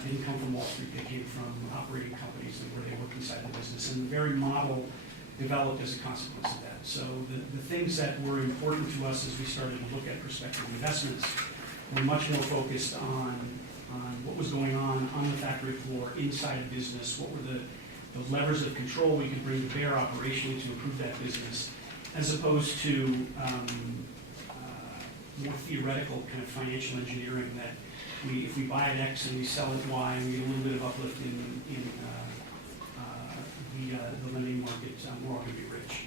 didn't come from Wall Street. They came from operating companies where they work inside the business. And the very model developed as a consequence of that. So the things that were important to us as we started to look at prospective investments were much more focused on what was going on the factory floor, inside the business, what were the levers of control we could bring to bear operationally to improve that business, as opposed to more theoretical kind of financial engineering that if we buy at X and we sell at Y and we get a little bit of uplift in the lending market, we're all going to be rich.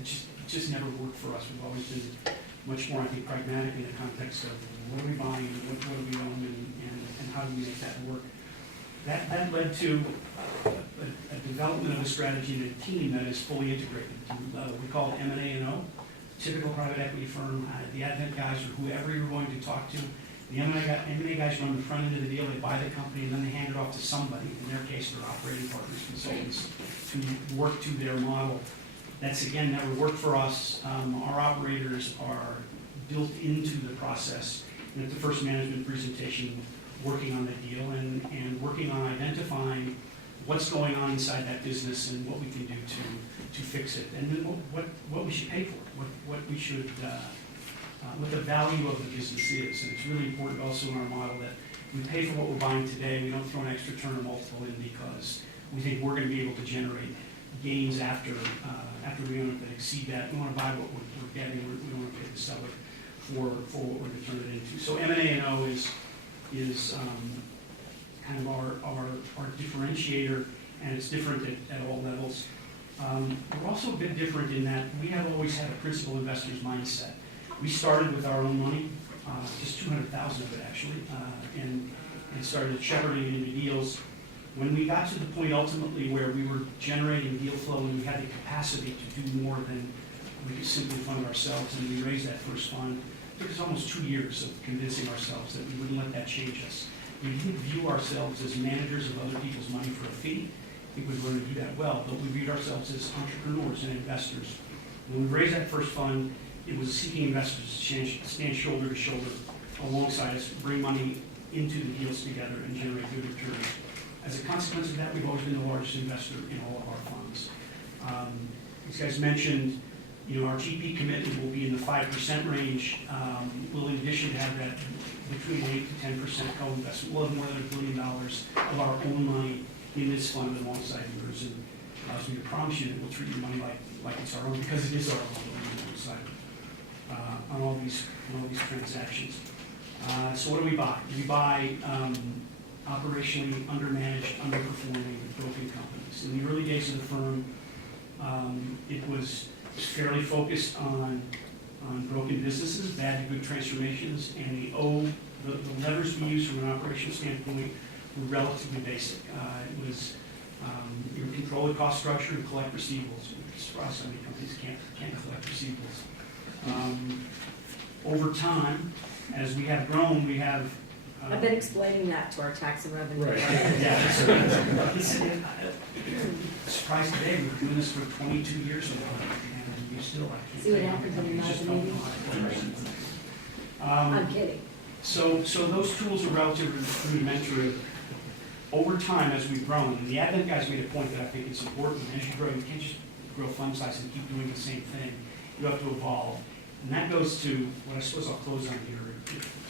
It just never worked for us. We've always been much more, I think, pragmatic in the context of what are we buying, what do we own, and how do we make that work. That led to a development of a strategy and a team that is fully integrated. We call it M&A&O, typical private equity firm. The Advent guys or whoever you're going to talk to, the M&A guys run the front end of the deal, they buy the company, and then they hand it off to somebody, in their case, their operating partners, consultants, to work to their model. That's, again, never worked for us. Our operators are built into the process. And at the first management presentation, working on the deal and working on identifying what's going on inside that business and what we can do to fix it, and then what we should pay for it, what we should, what the value of the business is. And it's really important also in our model that we pay for what we're buying today. We don't throw an extra turn or multiple in because we think we're going to be able to generate gains after we own it that exceed that. We want to buy what we're getting. We don't want to pay the seller for what we're going to turn it into. So M&A&O is kind of our differentiator, and it's different at all levels. We're also a bit different in that we have always had a principal investor's mindset. We started with our own money, just $200,000 of it actually, and started shepherding it into deals. When we got to the point ultimately where we were generating deal flow and we had the capacity to do more than we could simply fund ourselves, and we raised that first fund, it took us almost 2 years of convincing ourselves that we wouldn't let that change us. We didn't view ourselves as managers of other people's money for a fee. I think we've learned to do that well, but we viewed ourselves as entrepreneurs and investors. When we raised that first fund, it was seeking investors to stand shoulder to shoulder alongside us, bring money into the deals together and generate good returns. As a consequence of that, we've always been the largest investor in all of our funds. These guys mentioned, our GP commitment will be in the 5% range. We'll, in addition to have that between 8 to 10% co-investment. We'll have more than $1 billion of our own money in this fund alongside yours, and allows me to promise you that we'll treat your money like it's our own, because it is our own alongside on all these transactions. So what do we buy? We buy operationally undermanaged, underperforming, broken companies. In the early days of the firm, it was fairly focused on broken businesses, bad to good transformations, and the levers we use from an operational standpoint were relatively basic. It was you control the cost structure and collect receivables. It's surprised how many companies can't collect receivables. Over time, as we have grown, we have I've been explaining that to our tax and revenue. Right. department. Yeah, surprised today, we've been doing this for 22 years now, and we still. See what happens when you're not at the meeting? I'm kidding. So those tools are relatively rudimentary. Over time, as we've grown, and the Advent guys made a point that I think is important. As you grow, you can't just grow fund size and keep doing the same thing. You have to evolve. And that goes to what I suppose I'll close on here,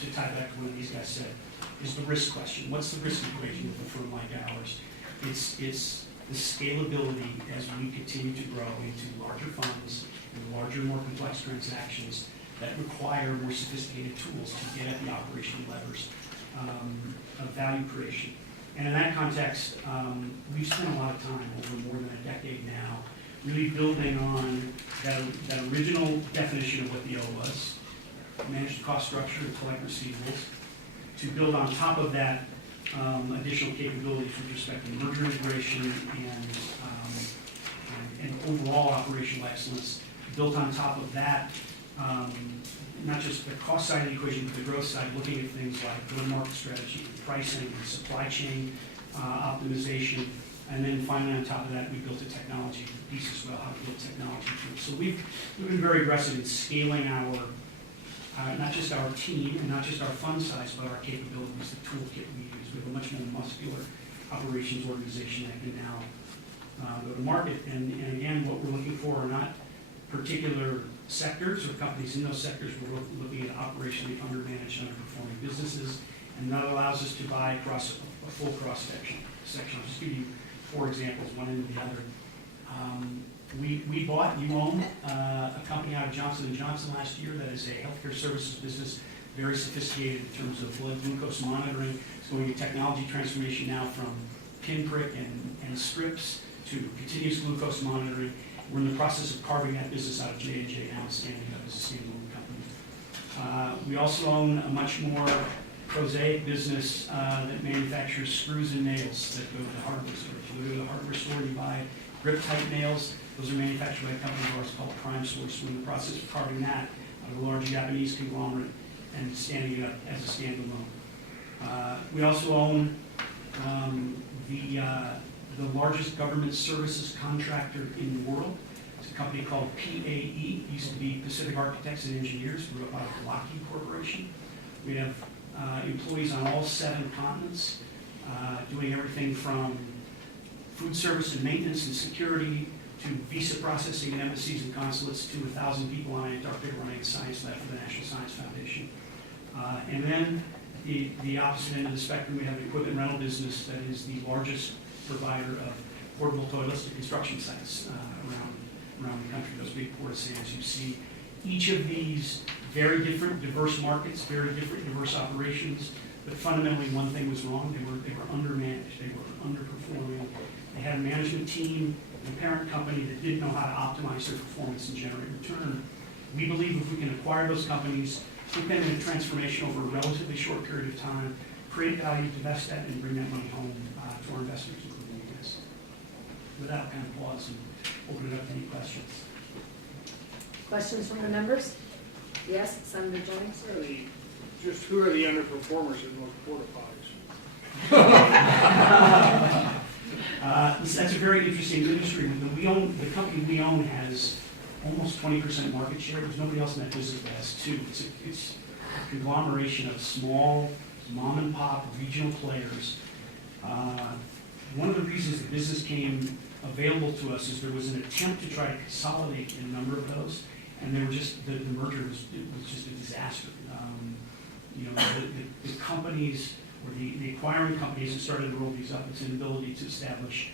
to tie back to what these guys said, is the risk question. What's the risk equation with a firm like ours? It's the scalability as we continue to grow into larger funds and larger, more complex transactions that require more sophisticated tools to get at the operational levers of value creation. And in that context, we've spent a lot of time over more than a decade now really building on that original definition of what the O was, manage the cost structure and collect receivables, to build on top of that additional capabilities with respect to merger integration and overall operational excellence. Built on top of that, not just the cost side of the equation, but the growth side, looking at things like go-to-market strategy, pricing, supply chain optimization, and then finally on top of that, we built a technology piece as well, how to build technology tools. So we've been very aggressive in scaling our, not just our team and not just our fund size, but our capabilities, the toolkit we use. We have a much more muscular operations organization that can now go to market. And again, what we're looking for are not particular sectors or companies in those sectors. We're looking at operationally undermanaged, underperforming businesses, and that allows us to buy across a full cross-section. I'll just give you 4 examples, one into the other. We bought, you own, a company out of Johnson & Johnson last year that is a healthcare services business, very sophisticated in terms of blood glucose monitoring. It's going to technology transformation now from pinprick and strips to continuous glucose monitoring. We're in the process of carving that business out of J&J now, standing up as a standalone company. We also own a much more prosaic business that manufactures screws and nails that go to the hardware store. If you go to the hardware store and you buy grip-type nails, those are manufactured by a company of ours called Prime Source. We're in the process of carving that out of a large Japanese conglomerate and standing it up as a standalone. We also own the largest government services contractor in the world. It's a company called PAE, used to be Pacific Architects and Engineers, grew up out of Lockheed Corporation. We have employees on all 7 continents, doing everything from food service and maintenance and security to visa processing in embassies and consulates to 1,000 people on Antarctica running a science lab for the National Science Foundation. And then the opposite end of the spectrum, we have an equipment rental business that is the largest provider of portable toilets to construction sites around the country, those big porta sands. You see each of these very different, diverse markets, very different, diverse operations, but fundamentally one thing was wrong. They were undermanaged, they were underperforming. They had a management team, a parent company that didn't know how to optimize their performance and generate return. We believe if we can acquire those companies, implement a transformation over a relatively short period of time, create value, divest that, and bring that money home to our investors, including you guys. With that, I'll kind of pause and open it up to any questions. Questions from the members? Yes, Senator Jennings? Who are the underperformers in those porta potties? That's a very interesting industry. The company we own has almost 20% market share. There's nobody else in that business that has 2. It's a conglomeration of small mom and pop regional players. One of the reasons the business came available to us is there was an attempt to try to consolidate a number of those, and they were just the merger was just a disaster. The companies or the acquiring companies that started to roll these up, its inability to establish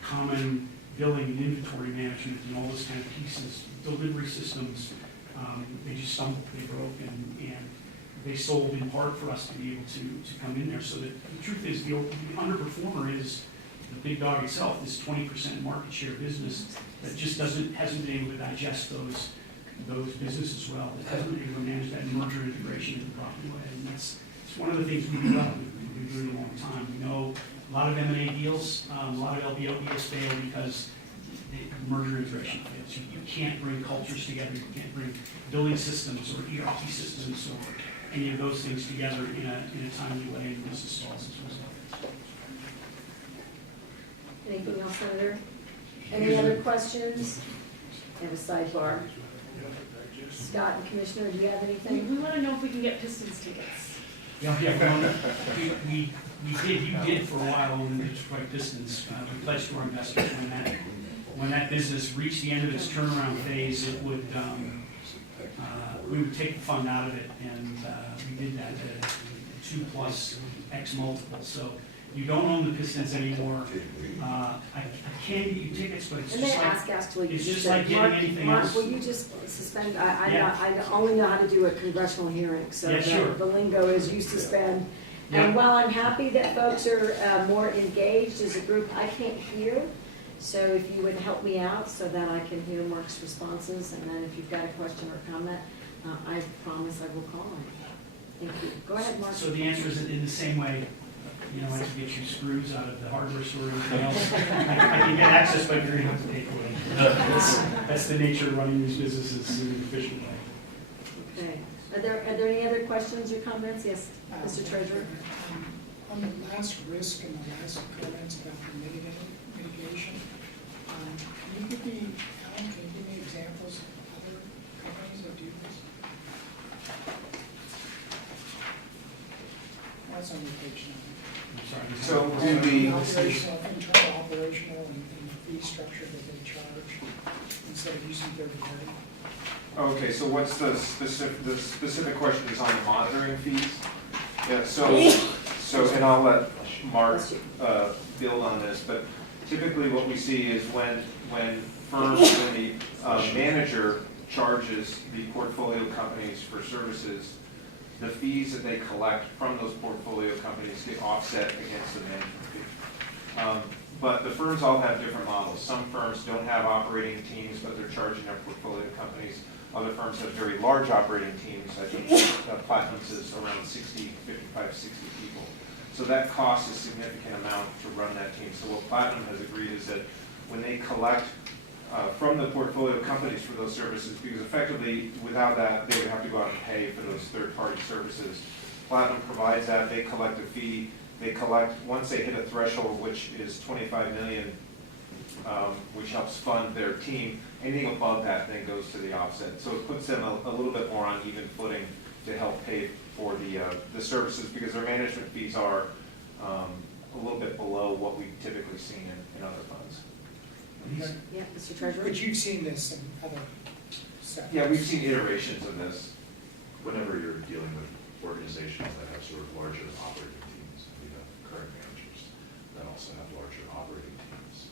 common billing and inventory management and all those kind of pieces, delivery systems, they just stumbled, they broke, and they sold in part for us to be able to come in there. So that the truth is, the underperformer is the big dog itself, this 20% market share business that just hasn't been able to digest those businesses well. It hasn't been able to manage that merger integration in the proper way. And it's one of the things we do well. We've been doing it a long time. We know a lot of M&A deals, a lot of LBO deals fail because the merger integration fails. You can't bring cultures together. You can't bring building systems or ERP systems or any of those things together in a timely way and business stalls as well. Anything else, Senator? Any other questions? I have a sidebar. Scott and Commissioner, do you have anything? We want to know if we can get Pistons tickets. Yeah, well, we did, you did for a while on the Detroit Pistons. We pledged to our investors when that business reached the end of its turnaround phase, it would, we would take the fund out of it, and we did that at a 2+X multiple. So you don't own the Pistons anymore. I can get you tickets, but it's And just they like, ask actually, it's you just said, like getting anything Mark, else. will you just suspend, Yeah. I only know how to do a congressional hearing, so Yeah, sure. the lingo is you suspend. Yeah. And while I'm happy that folks are more engaged as a group, I can't hear. So if you would help me out so that I can hear Mark's responses, and then if you've got a question or comment, I promise I will call on you. Thank you. Go ahead, Mark. So the answer is in the same way, you know, I have to get you screws out of the hardware store or anything else. I can get access, but you're gonna have to pay for it. That's the nature of running these businesses in an efficient way. Okay. Are there any other questions or comments? Yes, Mr. Treasurer? On the last risk and the last comments about the mitigation, can you give me, Alan, can you give me examples of other companies that do this? That's on your page 9. I'm sorry. So do the, Internal operational and the fee structure that they charge instead of using third-party. okay, so what's the specific question is on the monitoring fees? Yeah, so, and I'll let Mark build on this, but typically what we see is when the manager charges the portfolio companies for services, the fees that they collect from those portfolio companies get offset against the management fee. But the firms all have different models. Some firms don't have operating teams, but they're charging their portfolio companies. Other firms have very large operating teams. I think Platinum's is around 55, 60 people. So that costs a significant amount to run that team. So what Platinum has agreed is that when they collect from the portfolio companies for those services, because effectively without that they would have to go out and pay for those third-party services. Platinum provides that, they collect a fee, they collect, once they hit a threshold which is 25 million, which helps fund their team, anything above that then goes to the offset. So it puts them a little bit more on even footing to help pay for the services, because their management fees are a little bit below what we've typically seen in other funds. Yeah, Mr. Treasurer? But you've seen this in other sectors. Yeah, we've seen iterations of this. Whenever you're dealing with organizations that have sort of larger operating teams, we have current managers that also have larger operating teams.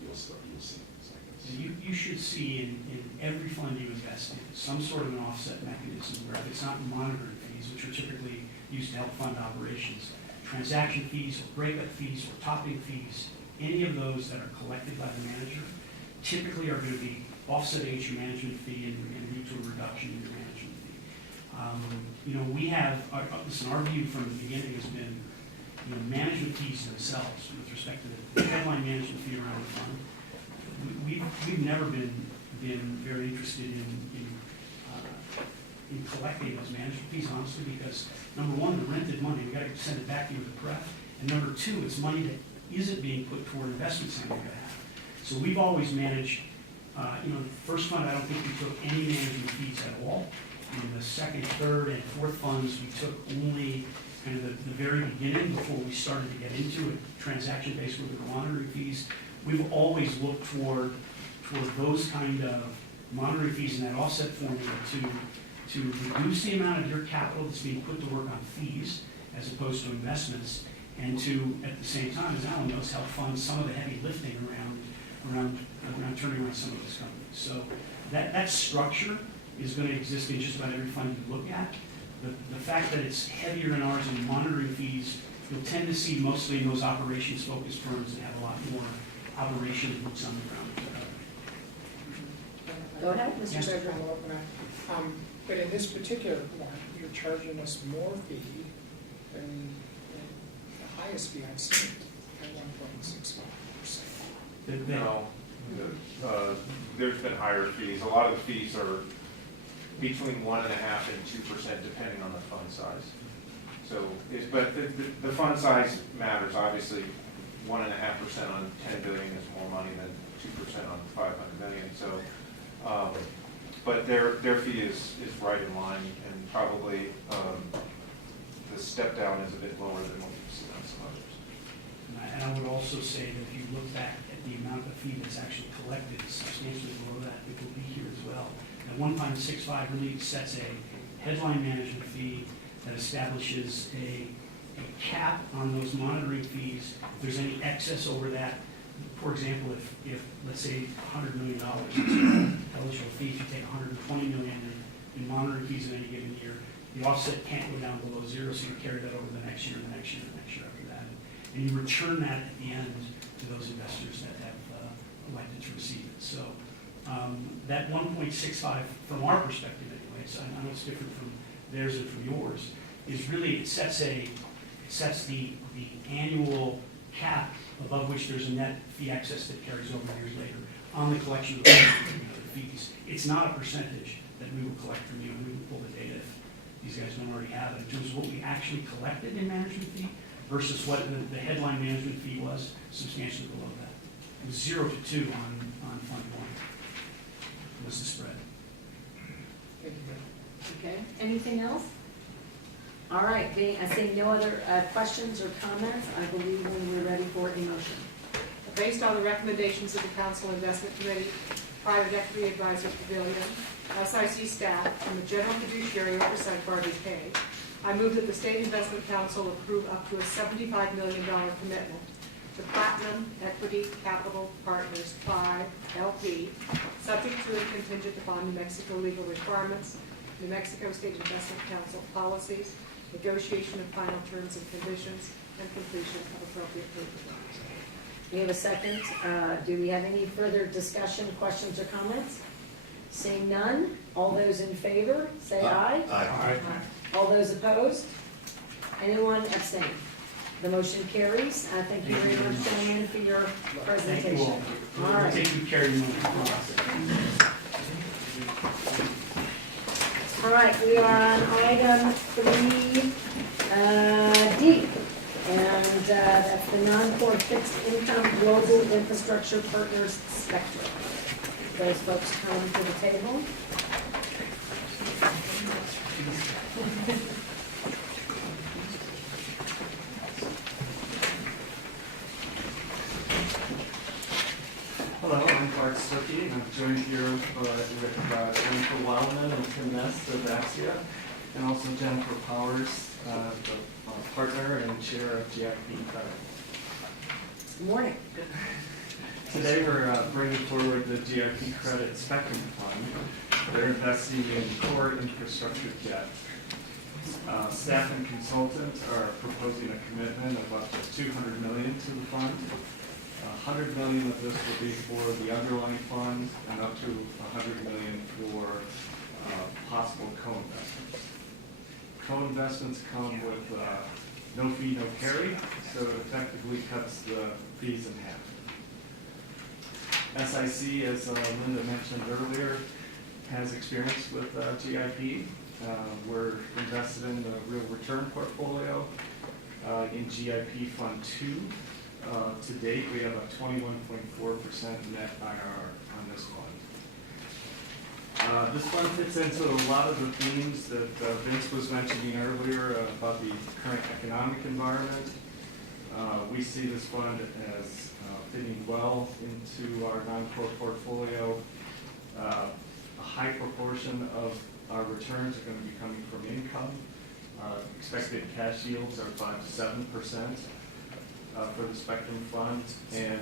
You'll see things like this. You should see in every fund you invest in, some sort of an offset mechanism where if it's not monitoring fees, which are typically used to help fund operations, transaction fees or breakup fees or topping fees, any of those that are collected by the manager typically are going to be offsetting against your management fee and lead to a reduction in your management fee. You know, we have, listen, our view from the beginning has been, you know, management fees themselves with respect to the headline management fee around the fund. We've never been very interested in collecting those management fees, honestly, because number one, the rented money, we got to send it back to you with a pref, and number two, it's money that isn't being put toward investments on your behalf. So we've always managed, you know, the first fund, I don't think we took any management fees at all. In the second, third, and fourth funds, we took only kind of the very beginning before we started to get into it, transaction-based with the monitoring fees. We've always looked toward those kind of monitoring fees and that offset formula to reduce the amount of your capital that's being put to work on fees as opposed to investments, and to, at the same time, as Alan knows, help fund some of the heavy lifting around turning around some of those companies. So that structure is going to exist in just about every fund you look at. The fact that it's heavier in ours in monitoring fees, you'll tend to see mostly in those operations-focused firms that have a lot more operation boots on the ground. Go ahead, Mr. Just to Treasurer. follow up on that. But in this particular one, you're charging us more fee than the highest fee I've seen at 1.65%. No, there's been higher fees. A lot of the fees are between 1.5% and 2% depending on the fund size. So, but the fund size matters, obviously. 1.5% on 10 billion is more money than 2% on 500 million. So, but their fee is right in line, and probably the step down is a bit lower than what you've seen on some others. And I would also say that if you look back at the amount of fee that's actually collected, is substantially below that. It will be here as well. At 1.65 really sets a headline management fee that establishes a cap on those monitoring fees. If there's any excess over that, for example, if let's say $100 million is eligible fee, if you take $120 million in monitoring fees in any given year, the offset can't go down below zero, so you carry that over the next year, and the next year, and the next year after that. And you return that at the end to those investors that have elected to receive it. So that 1.65, from our perspective anyways, I know it's different from theirs and from yours, is really, it sets the annual cap above which there's a net fee excess that carries over years later on the collection of the fees. It's not a percentage that we will collect from you, and we will pull the data if these guys don't already have it, in terms of what we actually collected in management fee versus what the headline management fee was, substantially below that. It was 0 to 2 on fund one, was the spread. Thank you. Okay, anything else? All right, seeing no other questions or comments, I believe when we're ready for a motion. Based on the recommendations of the Council Investment Committee, Private Equity Advisor Pavilion, SIC staff, and the General Fiduciary Oversight Board pay, I move that the State Investment Council approve up to a $75 million commitment to Platinum Equity Capital Partners 5 LP, subject to and contingent upon New Mexico legal requirements, New Mexico State Investment Council policies, negotiation of final terms and conditions, and completion of appropriate paperwork. We have a second. Do we have any further discussion, questions, or comments? Seeing none, all those in favor, say aye. Aye. All those opposed? Anyone abstain? The motion carries. Thank you very much, gentlemen, for your presentation. Thank you all. All right. Thank you, Carrie. All right, we are on item 3D, and that's the non-core fixed income global infrastructure partners spectrum. Those folks come to the table. Hello, I'm Clark Stuckey, and I'm joined here with Jennifer Wildman and Tim Ness of Axia, and also Jennifer Powers, the partner and chair of GIP Credit. Good morning. Today we're bringing forward the GIP Credit Spectrum Fund. They're investing in core infrastructure debt. Staff and consultants are proposing a commitment of up to $200 million to the fund. $100 million of this will be for the underlying fund, and up to $100 million for possible co-investments. Co-investments come with no fee, no carry, so it effectively cuts the fees in half. SIC, as Linda mentioned earlier, has experience with GIP. We're invested in the real return portfolio in GIP Fund 2. To date, we have a 21.4% net IRR on this fund. This fund fits into a lot of the themes that Vince was mentioning earlier about the current economic environment. We see this fund as fitting well into our non-core portfolio. A high proportion of our returns are going to be coming from income. Expected cash yields are 5 to 7%. For the Spectrum Fund, and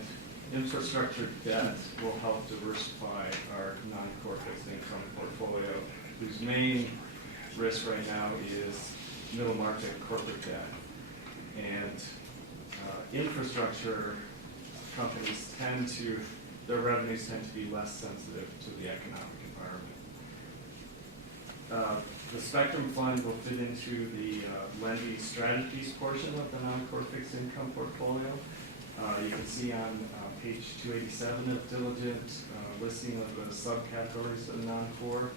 infrastructure debt will help diversify our non-core fixed income portfolio, whose main risk right now is middle market corporate debt. And infrastructure companies their revenues tend to be less sensitive to the economic environment. The Spectrum Fund will fit into the lending strategies portion of the non-core fixed income portfolio. You can see on page 287 of diligent listing of the subcategories of the non-core.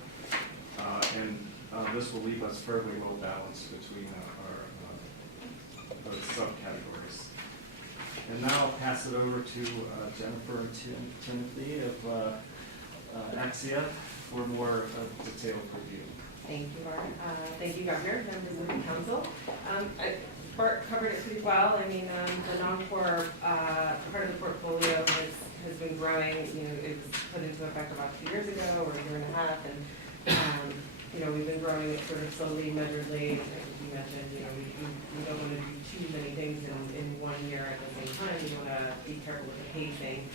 This will leave us fairly well balanced between our subcategories. And now I'll pass it over to Jennifer and Timothy of Axia for more detailed review. Thank you, Bart. Thank you, Governor, members of the council. Bart covered it pretty well. I mean, the non-core part of the portfolio has been growing. You know, it was put into effect about 2 years ago or a year and a half, and you know, we've been growing it sort of slowly, measuredly. As you mentioned, you know, we don't want to do too many things in 1 year at the same time. We want to be careful with the pacing.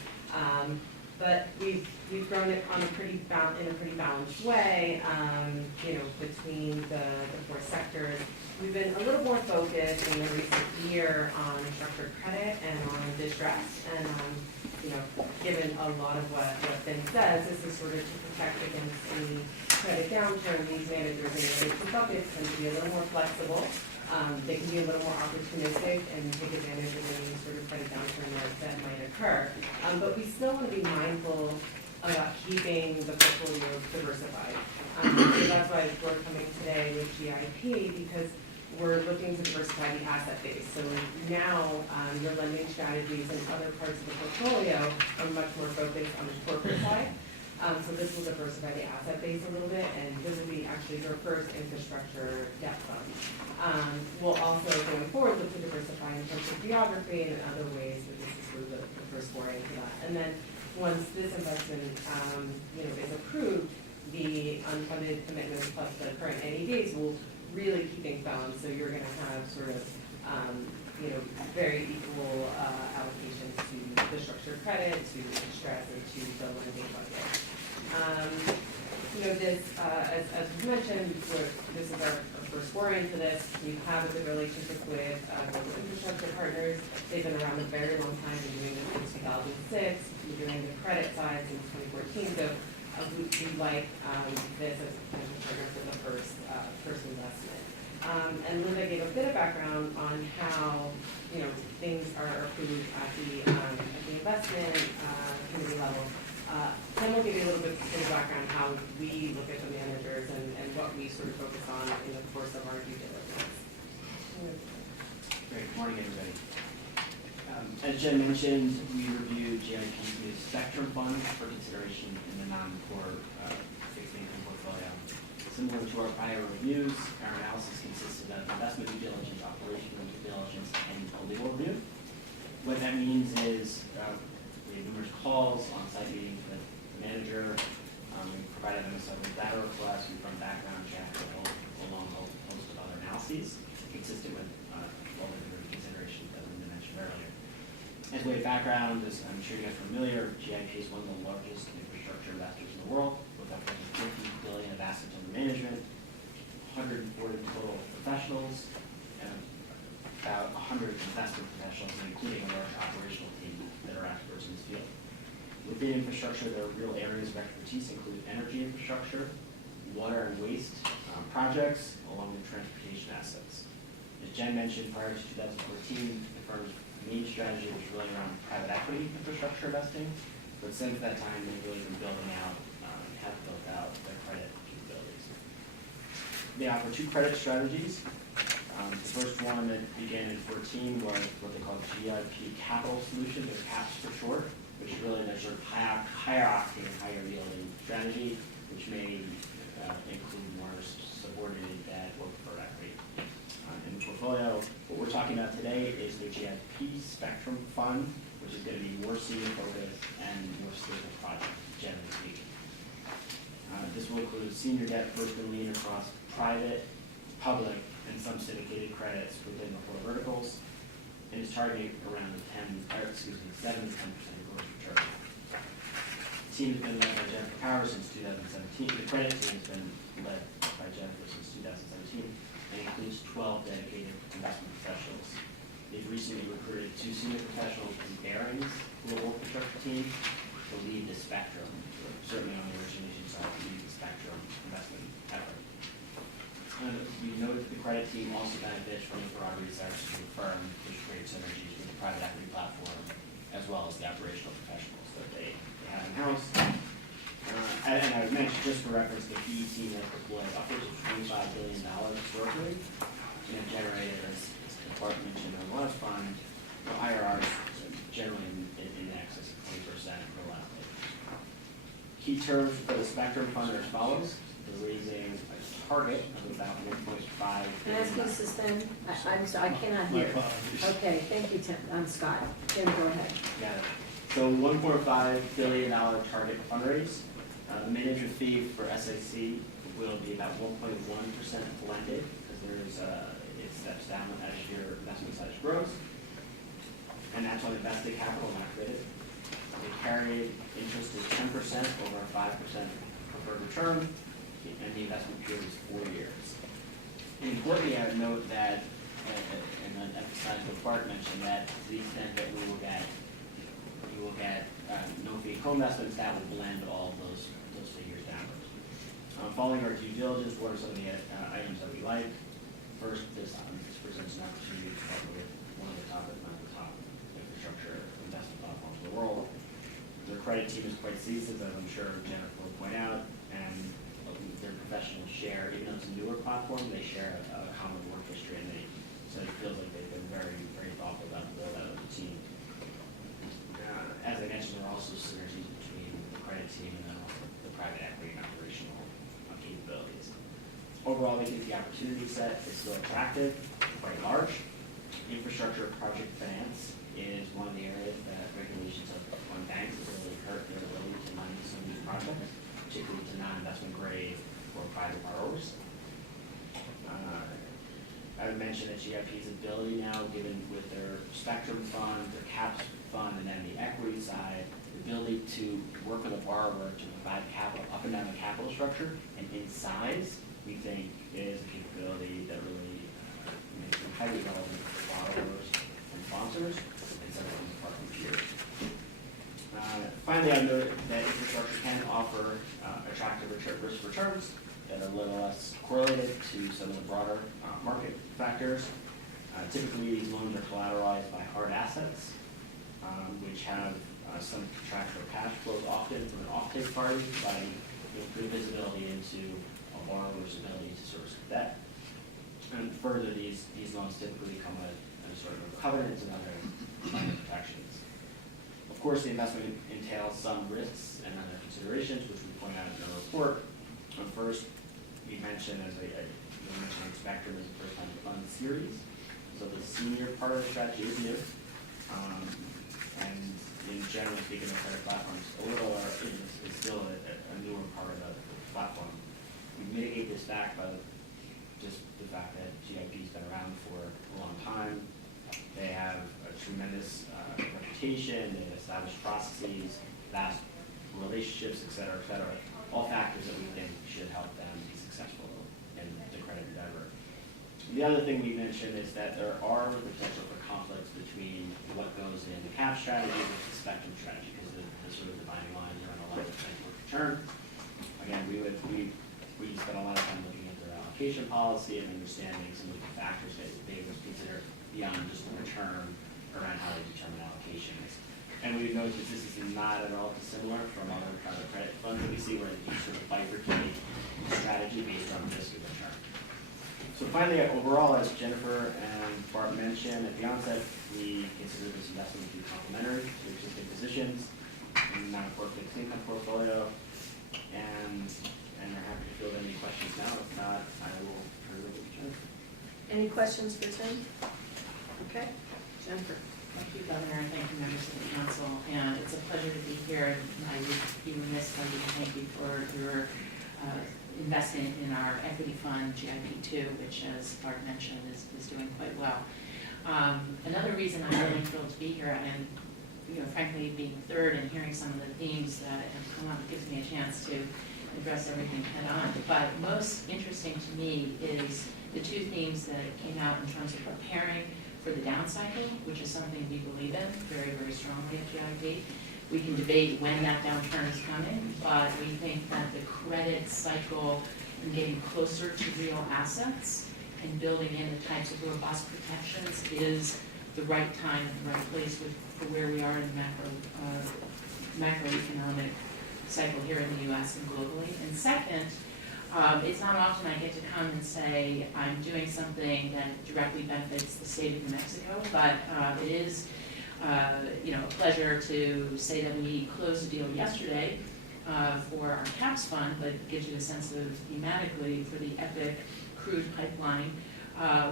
But we've grown it on in a pretty balanced way, you know, between the 4 sectors. We've been a little more focused in the recent year on structured credit and on distress. And, you know, given a lot of what Ben says, this is sort of to protect against any credit downturn. These managers in the different buckets tend to be a little more flexible. They can be a little more opportunistic and take advantage of any sort of credit downturn that might occur. But we still want to be mindful about keeping the portfolio diversified. So that's why we're coming today with GIP, because we're looking to diversify the asset base. So now your lending strategies and other parts of the portfolio are much more focused on the corporate side. So this will diversify the asset base a little bit, and this will be actually your first infrastructure debt fund. We'll also, going forward, look to diversify in terms of geography and in other ways, but this is sort of the first foray into that. And then once this investment you know, is approved, the unfunded commitments plus the current NEDs will really keep things balanced. So you're going to have sort of you know, very equal allocations to the structured credit, to distress, and to the lending bucket. You know, this, as we mentioned, this is our first foray into this. We have a good relationship with global infrastructure partners. They've been around a very long time. Been doing this since 2006. We've been doing the credit side since 2014. So we like this as a potential partner for the first investment. And Linda gave a bit of background on how, you know, things are approved at the investment committee level. Then we'll give you a little bit of background how we look at the managers and what we sort of focus on in the course of our due diligence. Great, good morning, everybody. As Jen mentioned, we reviewed GIP's new Spectrum Fund for consideration in the non-core fixed income portfolio. Similar to our prior reviews, our analysis consisted of investment due diligence, operational due diligence, and a legal review. What that means is we had numerous calls, on-site meetings with the manager. We provided them with several data requests. We've run background checks, along a whole host of other analyses, consistent with all the considerations that Linda mentioned earlier. As way of background, as I'm sure you guys are familiar, GIP is one of the largest infrastructure investors in the world, with upwards of $50 billion of assets under management, 140 total professionals, and about 100 investment professionals, including a large operational team that are experts in this field. Within infrastructure, their real areas of expertise include energy infrastructure, water and waste projects, along with transportation assets. As Jen mentioned, prior to 2014, the firm's main strategy was really around private equity infrastructure investing, but since that time, they've really been building out and have built out their credit capabilities. They offer 2 credit strategies. The first one that began in 2014 was what they call GIP Capital Solutions, or CAPS for short, which is really their sort of higher octane, higher yielding strategy, which may include more subordinated debt or preferred equity in the portfolio. What we're talking about today is the GIP Spectrum Fund, which is going to be more senior focused and more stable projects, generally speaking. This will include senior debt, first and lien across private, public, and some syndicated credits within the 4 verticals, and is targeting around 7 to 10% gross return. The team has been led by Jennifer Power since 2017. The credit team has been led by Jennifer since 2017 and includes 12 dedicated investment professionals. They've recently recruited 2 senior professionals from Barings Global Infrastructure Team to lead the Spectrum, certainly on the origination side, to lead the Spectrum investment effort. We've noted that the credit team also benefits from the broad research of the firm, which creates synergies with the private equity platform, as well as the operational professionals that they have in-house. And I would mention, just for reference, the PE team has deployed upwards of $25 billion historically, and have generated, as the department mentioned, a large fund, IRRs generally in excess of 20% for the last 8 years. Key terms for the Spectrum Fund are as follows. They're raising a target of about 1.5 Can I ask you to suspend? I'm sorry, I cannot My hear. apologies. Okay, thank you, Tim, Scott. Tim, go ahead. Got it. So $1.5 billion target fundraise. The main interest fee for SIC will be about 1.1% blended, because it steps down as your investment size grows. And that's on invested capital, not committed. The carried interest is 10% over a 5% preferred return, and the investment period is 4 years. And importantly, I would note that, and emphasize what Bart mentioned, that to the extent that we will get no fee co-investments, that will blend all of those figures downwards. Following our due diligence, what are some of the items that we like? First, this presents an opportunity to partner with one of the top, if not the top, infrastructure investment platforms in the world. Their credit team is quite seasoned, as I'm sure Jennifer will point out, and their professionals share, even though it's a newer platform, they share a common work history, and so it feels like they've been very, very thoughtful about the build-out of the team. As I mentioned, there are also synergies between the credit team and then also the private equity and operational capabilities. Overall, we think the opportunity set is still attractive, quite large. Infrastructure project finance is one of the areas that regulations on banks have really hurt their ability to finance some of these projects, particularly to non-investment grade or private borrowers. I would mention that GIP's ability now, given with their Spectrum Fund, their CAPS Fund, and then the equity side, the ability to work with a borrower to provide capital up and down the capital structure and in size, we think is a capability that really makes them highly relevant for borrowers and sponsors and some of the partner peers. Finally, I noted that infrastructure can offer attractive risk returns that are a little less correlated to some of the broader market factors. Typically, these loans are collateralized by hard assets, which have some contractual cash flows, often from an offtake party, providing good visibility into a borrower's ability to service debt. And further, these loans typically come with a sort of covenants and other minor protections. Of course, the investment entails some risks and other considerations, which we point out in our report. First, we mentioned, as I mentioned, Spectrum is a first-time fund series. So the senior part of the strategy is new. And in general speaking, the credit platform is still a newer part of the platform. We mitigate this back by just the fact that GIP's been around for a long time. They have a tremendous reputation, they have established processes, vast relationships, et cetera, all factors that we think should help them be successful in the credit endeavor. The other thing we mentioned is that there are the potential for conflicts between what goes in the CAP strategy versus Spectrum strategy, because the sort of dividing lines are on a lot of return. Again, we spent a lot of time looking at their allocation policy and understanding some of the factors that they would consider beyond just the return around how they determine allocations. And we noticed that this is not at all dissimilar from other private credit funds that we see, where they sort of bifurcate strategy based on risk and return. So finally, overall, as Jennifer and Bart mentioned at the onset, we consider this investment to be complementary to existing positions in the non-core fixed income portfolio. And we're happy to field any questions now. If not, I will turn it over to Jennifer. Any questions for Tim? Okay, Jennifer. Thank you, Governor, and thank you, members of the council. And it's a pleasure to be here. And I would be remiss if I didn't thank you for your investment in our equity fund, GIP2, which, as Bart mentioned, is doing quite well. Another reason I'm really thrilled to be here, and frankly, being third and hearing some of the themes that have come up, gives me a chance to address everything head on. But most interesting to me is the two themes that came out in terms of preparing for the down cycle, which is something we believe in very, very strongly at GIP. We can debate when that downturn is coming, but we think that the credit cycle and getting closer to real assets and building in the types of robust protections is the right time and the right place for where we are in the macroeconomic cycle here in the US and globally. And second, it's not often I get to come and say I'm doing something that directly benefits the state of New Mexico, but it is a pleasure to say that we closed a deal yesterday for our CAPS fund, but it gives you a sense of thematically for the EPIC crude pipeline,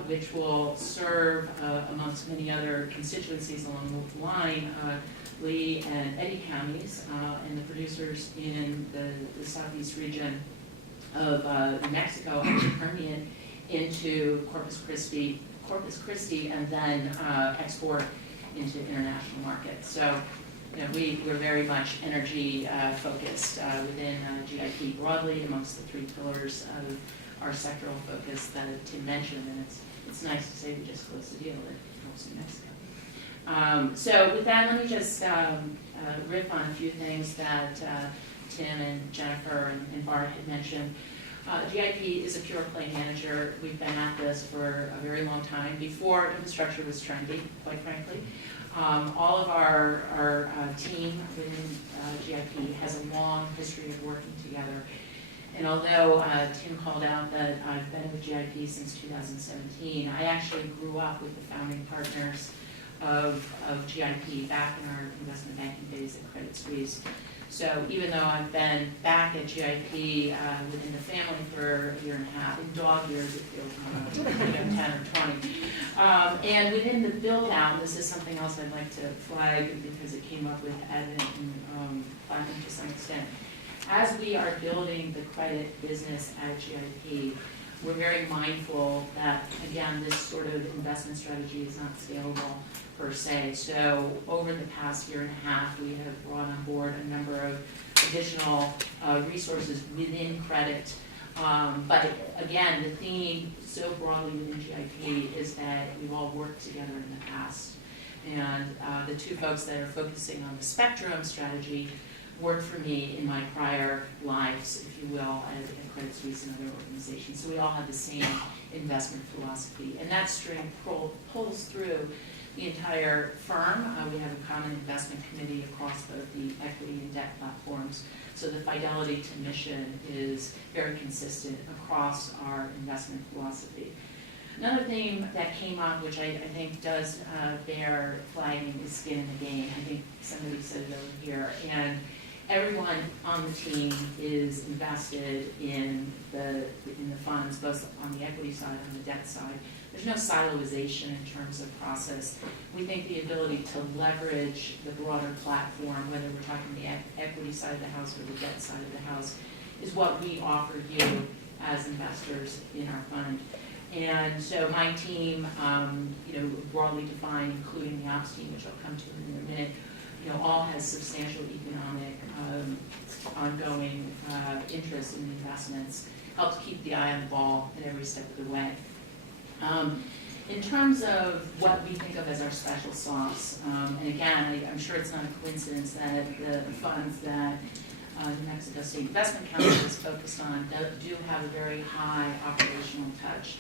which will serve, amongst many other constituencies along the line, Lee and Eddy counties and the producers in the southeast region of New Mexico and the Permian into Corpus Christi, and then export into international markets. So, we're very much energy focused within GIP broadly amongst the three pillars of our sectoral focus that Tim mentioned, and it's nice to say we just closed a deal that helps New Mexico. So with that, let me just riff on a few things that Tim and Jennifer and Bart had mentioned. GIP is a pure play manager. We've been at this for a very long time, before infrastructure was trendy, quite frankly. All of our team within GIP has a long history of working together. And although Tim called out that I've been with GIP since 2017, I actually grew up with the founding partners of GIP back in our investment banking days at Credit Suisse. So even though I've been back at GIP within the family for a year and a half, in dog years it feels more, 10 or 20. And within the build out, this is something else I'd like to flag because it came up with Advent and Platinum to some extent. As we are building the credit business at GIP, we're very mindful that, again, this sort of investment strategy is not scalable per se. So over the past year and a half, we have brought on board a number of additional resources within credit. But again, the theme so broadly within GIP is that we've all worked together in the past. And the two folks that are focusing on the spectrum strategy worked for me in my prior lives, if you will, at Credit Suisse and other organizations. So we all have the same investment philosophy. And that string pulls through the entire firm. We have a common investment committee across both the equity and debt platforms. So the fidelity to mission is very consistent across our investment philosophy. Another theme that came up, which I think does bear flagging, is skin in the game. I think somebody said it over here. And everyone on the team is invested in the funds, both on the equity side and the debt side. There's no siloization in terms of process. We think the ability to leverage the broader platform, whether we're talking the equity side of the house or the debt side of the house, is what we offer you as investors in our fund. And so my team, broadly defined, including the ops team, which I'll come to in a minute, all has substantial economic ongoing interest in the investments, helps keep the eye on the ball at every step of the way. In terms of what we think of as our special sauce, and again, I'm sure it's not a coincidence that the funds that New Mexico State Investment Council is focused on do have a very high operational touch.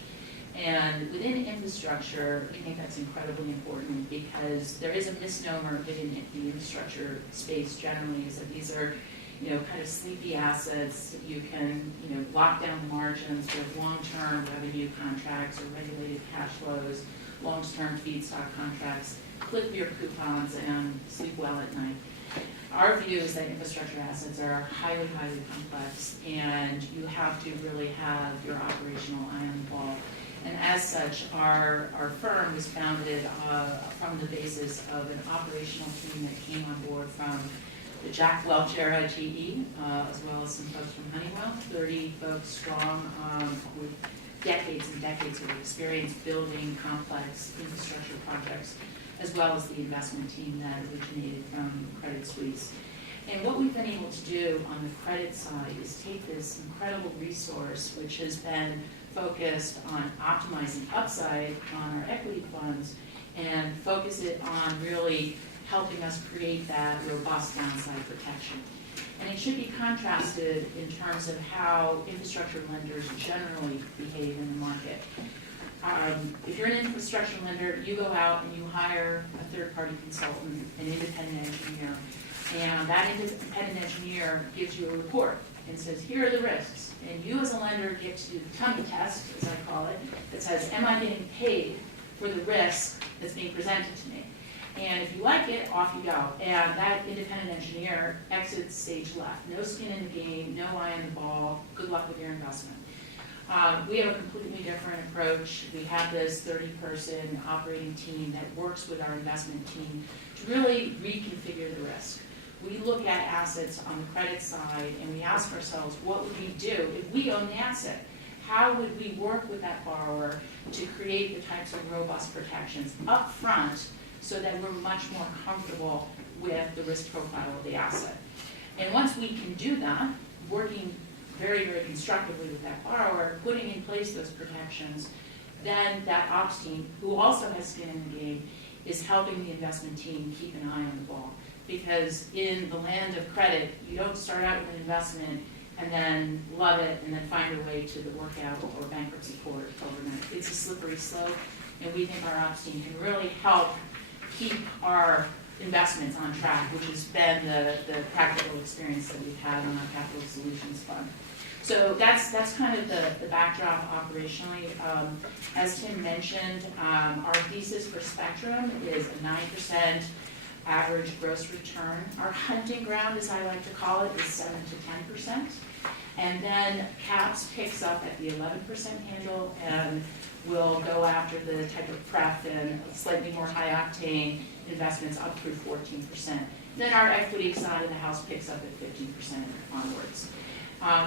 And within infrastructure, we think that's incredibly important because there is a misnomer within the infrastructure space generally, is that these are, kind of sleepy assets. You can, lock down the margins with long-term revenue contracts or regulated cash flows, long-term feedstock contracts, clip your coupons and sleep well at night. Our view is that infrastructure assets are highly, highly complex, and you have to really have your operational eye on the ball. And as such, our firm was founded from the basis of an operational team that came on board from the Jack Welch era at GE, as well as some folks from Honeywell, 30 folks strong with decades and decades of experience building complex infrastructure projects, as well as the investment team that originated from Credit Suisse. And what we've been able to do on the credit side is take this incredible resource, which has been focused on optimizing upside on our equity funds, and focus it on really helping us create that robust downside protection. And it should be contrasted in terms of how infrastructure lenders generally behave in the market. If you're an infrastructure lender, you go out and you hire a third-party consultant, an independent engineer, And that independent engineer gives you a report and says, here are the risks. And you as a lender get to do the tummy test, as I call it, that says, am I getting paid for the risk that's being presented to me? And if you like it, off you go. And that independent engineer exits stage left. No skin in the game, no eye on the ball. Good luck with your investment. We have a completely different approach. We have this 30-person operating team that works with our investment team to really reconfigure the risk. We look at assets on the credit side and we ask ourselves, what would we do if we own the asset? How would we work with that borrower to create the types of robust protections up front so that we're much more comfortable with the risk profile of the asset? And once we can do that, working very, very constructively with that borrower, putting in place those protections, then that ops team, who also has skin in the game, is helping the investment team keep an eye on the ball. Because in the land of credit, you don't start out with an investment and then love it and then find a way to the workout or bankruptcy court overnight. It's a slippery slope, and we think our ops team can really help keep our investments on track, which has been the practical experience that we've had on our Capital Solutions Fund. So that's kind of the backdrop operationally. As Tim mentioned, our thesis for Spectrum is a 9% average gross return. Our hunting ground, as I like to call it, is 7 to 10%. And then CAPS picks up at the 11% handle and will go after the type of pref and slightly more high octane investments up through 14%. Then our equity side of the house picks up at 15% onwards.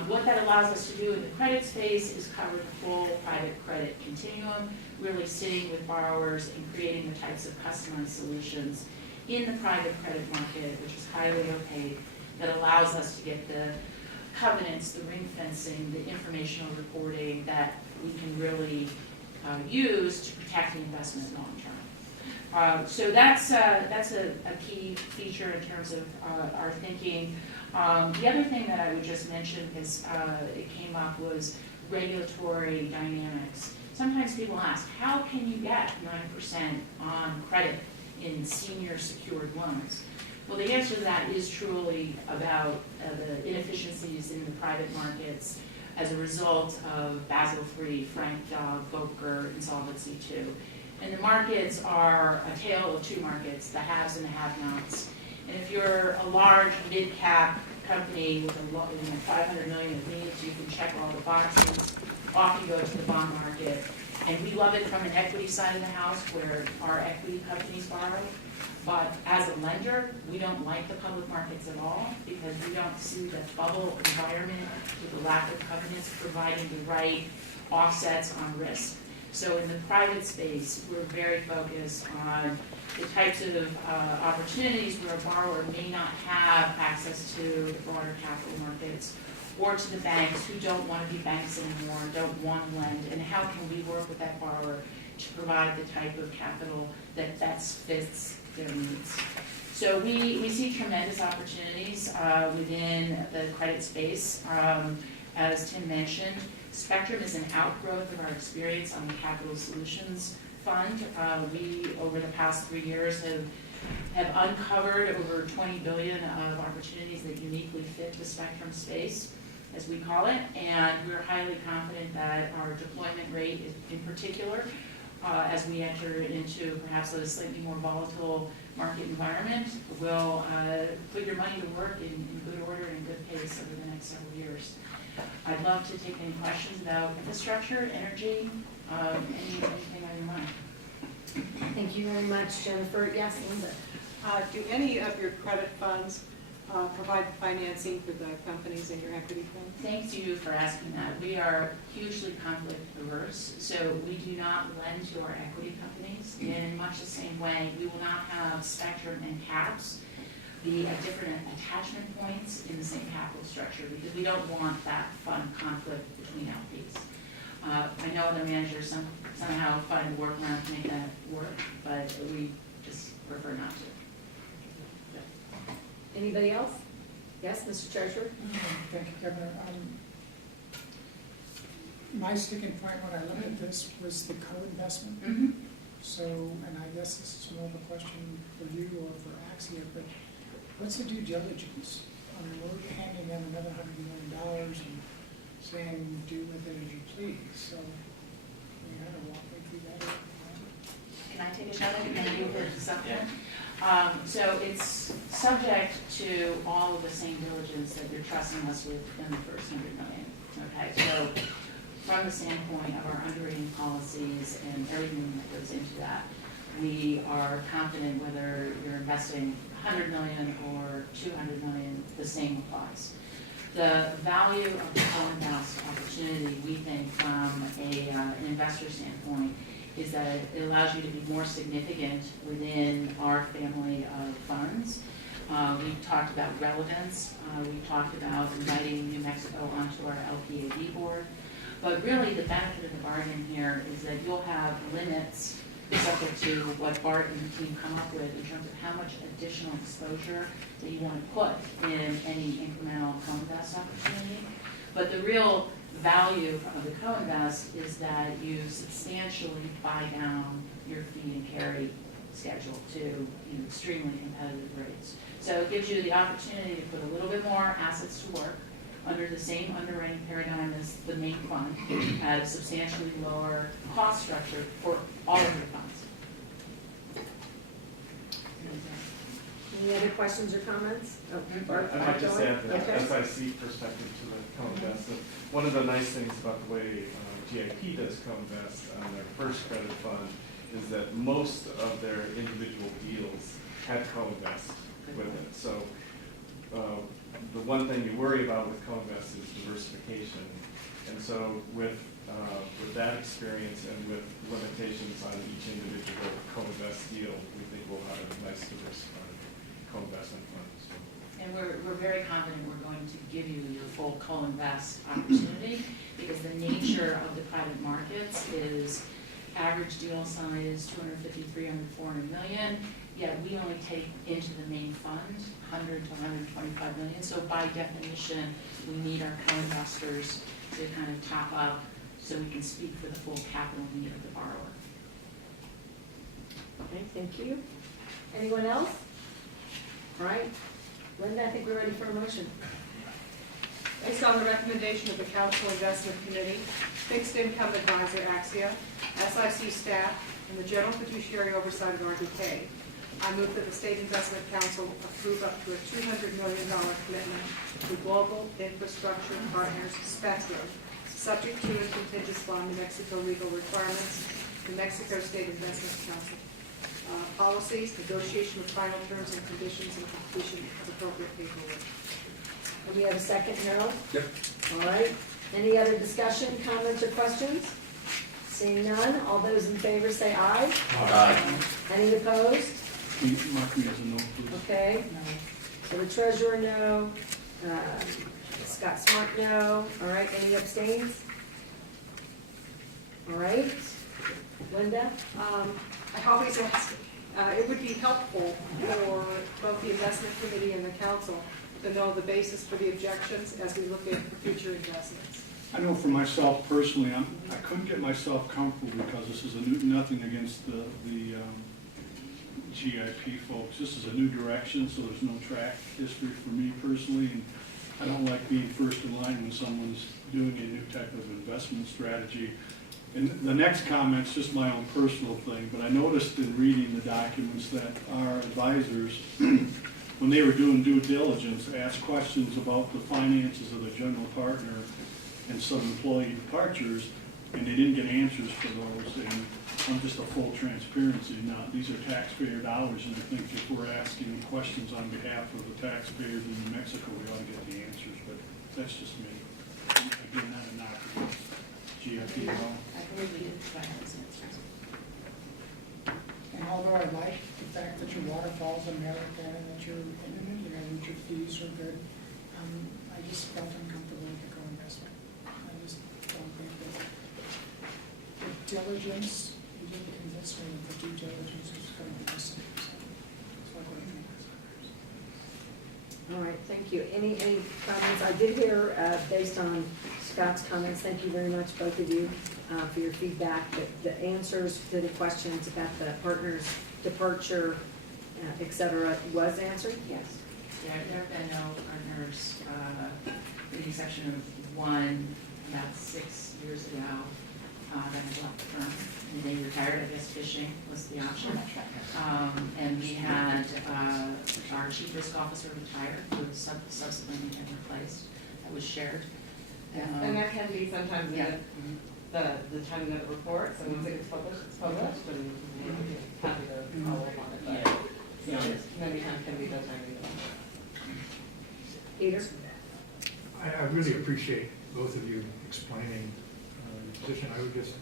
What that allows us to do in the credit space is cover the full private credit continuum, really sitting with borrowers and creating the types of customized solutions in the private credit market, which is highly opaque, that allows us to get the covenants, the ring fencing, the informational reporting that we can really use to protect the investment long term. So that's a key feature in terms of our thinking. The other thing that I would just mention, because it came up, was regulatory dynamics. Sometimes people ask, how can you get 9% on credit in senior secured loans? Well, the answer to that is truly about the inefficiencies in the private markets as a result of Basel III, Frank-Dodd, Volcker, Insolvency II. And the markets are a tale of two markets, the haves and the have-nots. And if you're a large mid-cap company with a 500 million of needs, you can check all the boxes, off you go to the bond market. And we love it from an equity side of the house where our equity companies borrow. But as a lender, we don't like the public markets at all because we don't see the bubble environment with the lack of covenants providing the right offsets on risk. So in the private space, we're very focused on the types of opportunities where a borrower may not have access to the broader capital markets or to the banks who don't want to be banks anymore, don't want to lend, and how can we work with that borrower to provide the type of capital that best fits their needs. So we see tremendous opportunities within the credit space. As Tim mentioned, Spectrum is an outgrowth of our experience on the Capital Solutions Fund. We, over the past 3 years, have uncovered over 20 billion of opportunities that uniquely fit the Spectrum space, as we call it, and we're highly confident that our deployment rate in particular, as we enter into perhaps a slightly more volatile market environment, will put your money to work in good order and good pace over the next several years. I'd love to take any questions about infrastructure, energy, anything on your mind. Thank you very much, Jennifer. Yes, Linda. Do any of your credit funds provide financing for the companies in your equity fund? Thank you for asking that. We are hugely conflict averse, so we do not lend to our equity companies. In much the same way, we will not have Spectrum and CAPS be at different attachment points in the same capital structure because we don't want that fund conflict between LPs. I know other managers somehow find a workaround to make that work, but we just prefer not to. Anybody else? Yes, Mr. Treasurer? Thank you, Governor. My sticking point when I looked at this was the co-investment. Mm-hmm. So, and I guess this is more of a question for you or for Axia, but What's the due diligence? I mean, we're handing them another $100 million and saying, do with it as you please, so, you gotta walk me through that. Can I take a shot at it and you for something? So it's subject to all of the same diligence that you're trusting us with in the first $100 million. Okay, so from the standpoint of our underwriting policies and everything that goes into that, we are confident whether you're investing $100 million or $200 million, the same applies. The value of the co-invest opportunity, we think, from an investor standpoint, is that it allows you to be more significant within our family of funds. We've talked about relevance. We've talked about inviting New Mexico onto our LPAD board. But really, the benefit of the bargain here is that you'll have limits subject to what Bart and the team come up with in terms of how much additional exposure that you want to put in any incremental co-invest opportunity. But the real value of the co-invest is that you substantially buy down your fee and carry schedule to extremely competitive rates. So it gives you the opportunity to put a little bit more assets to work under the same underwriting paradigm as the main fund at a substantially lower cost structure for all of your funds. Any other questions or comments? Oh, Bart, I might just add the Okay. SIC perspective to the co-invest. One of the nice things about the way GIP does co-invest on their first credit fund is that most of their individual deals had co-invest with it. So the one thing you worry about with co-invest is diversification. And so with that experience and with limitations on each individual co-invest deal, we think we'll have a nice diversified co-investment fund. So. And we're very confident we're going to give you your full co-invest opportunity because the nature of the private markets is average deal size 250, 300, 400 million. Yet we only take into the main fund 100 to 125 million. So by definition, we need our co-investors to kind of top up so we can speak for the full capital need of the borrower. Okay, thank you. Anyone else? All right. Linda, I think we're ready for a motion. Based on the recommendation of the Council Investment Committee, Fixed Income Advisor Axia, SIC staff, and the General Fiduciary Oversight of RBK, I move that the State Investment Council approve up to a $200 million commitment to Global Infrastructure Partners Spectrum, subject to and contingent upon New Mexico legal requirements, New Mexico State Investment Council policies, negotiation of final terms and conditions, and completion of appropriate paperwork. Do we have a second, Harold? Yep. All right. Any other discussion, comments, or questions? Seeing none, all those in favor say aye. Aye. Any opposed? Mark me as a no, please. Okay. So the treasurer, no. Scott Smart, no. All right, any abstains? All right. Linda? I always ask, it would be helpful for both the investment committee and the council to know the basis for the objections as we look at future investments. I know for myself personally, I couldn't get myself comfortable because this is nothing against the GIP folks. This is a new direction, so there's no track history for me personally, and I don't like being first in line when someone's doing a new type of investment strategy. And the next comment's just my own personal thing, but I noticed in reading the documents that our advisors, when they were doing due diligence, asked questions about the finances of the general partner and some employee departures, and they didn't get answers for those. And I'm just a full transparency. Now, these are taxpayer dollars, and I think if we're asking questions on behalf of the taxpayers in New Mexico, we ought to get the answers, but that's just me. Again, not a knock against GIP at all. I believe we did provide those answers. And although I like the fact that your waterfall's America and that you're intimate, that your fees are good, I just felt uncomfortable with the co-investment. I just don't think that the diligence, you didn't convince me that the due diligence is going to be the same. So that's what I think. All right, thank you. Any comments? I did hear, based on Scott's comments, thank you very much, both of you, for your feedback. The answers to the questions about the partner's departure, et cetera, was answered? Yes. There have been no partners, with the exception of one about 6 years ago, that had left the firm. And they retired, I guess fishing was the option. And we had, our chief risk officer retired, who was subsequently been replaced. That was shared. And that can be sometimes in Yeah. the timing of the report, so once it gets published, it's published, and we're happy to follow up on it, but, you know, many times can be the timing of it. Peter? I really appreciate both of you explaining your position. I would just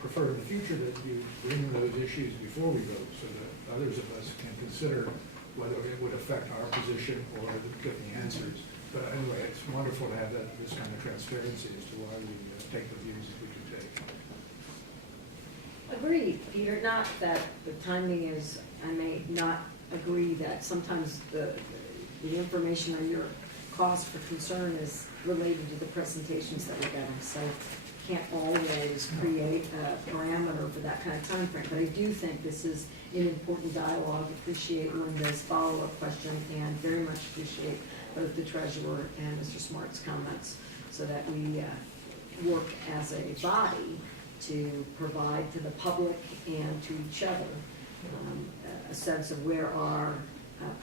prefer in the future that you bring those issues before we vote so that others of us can consider whether it would affect our position or get the answers. But anyway, it's wonderful to have this kind of transparency as to why we take the views that we can take. Agreed, Peter, not that the timing is, I may not agree that sometimes the information on your cause for concern is related to the presentations that we're getting, so can't always create a parameter for that kind of time frame. But I do think this is an important dialogue. Appreciate Linda's follow-up question and very much appreciate both the treasurer and Mr. Smart's comments so that we work as a body to provide to the public and to each other a sense of where our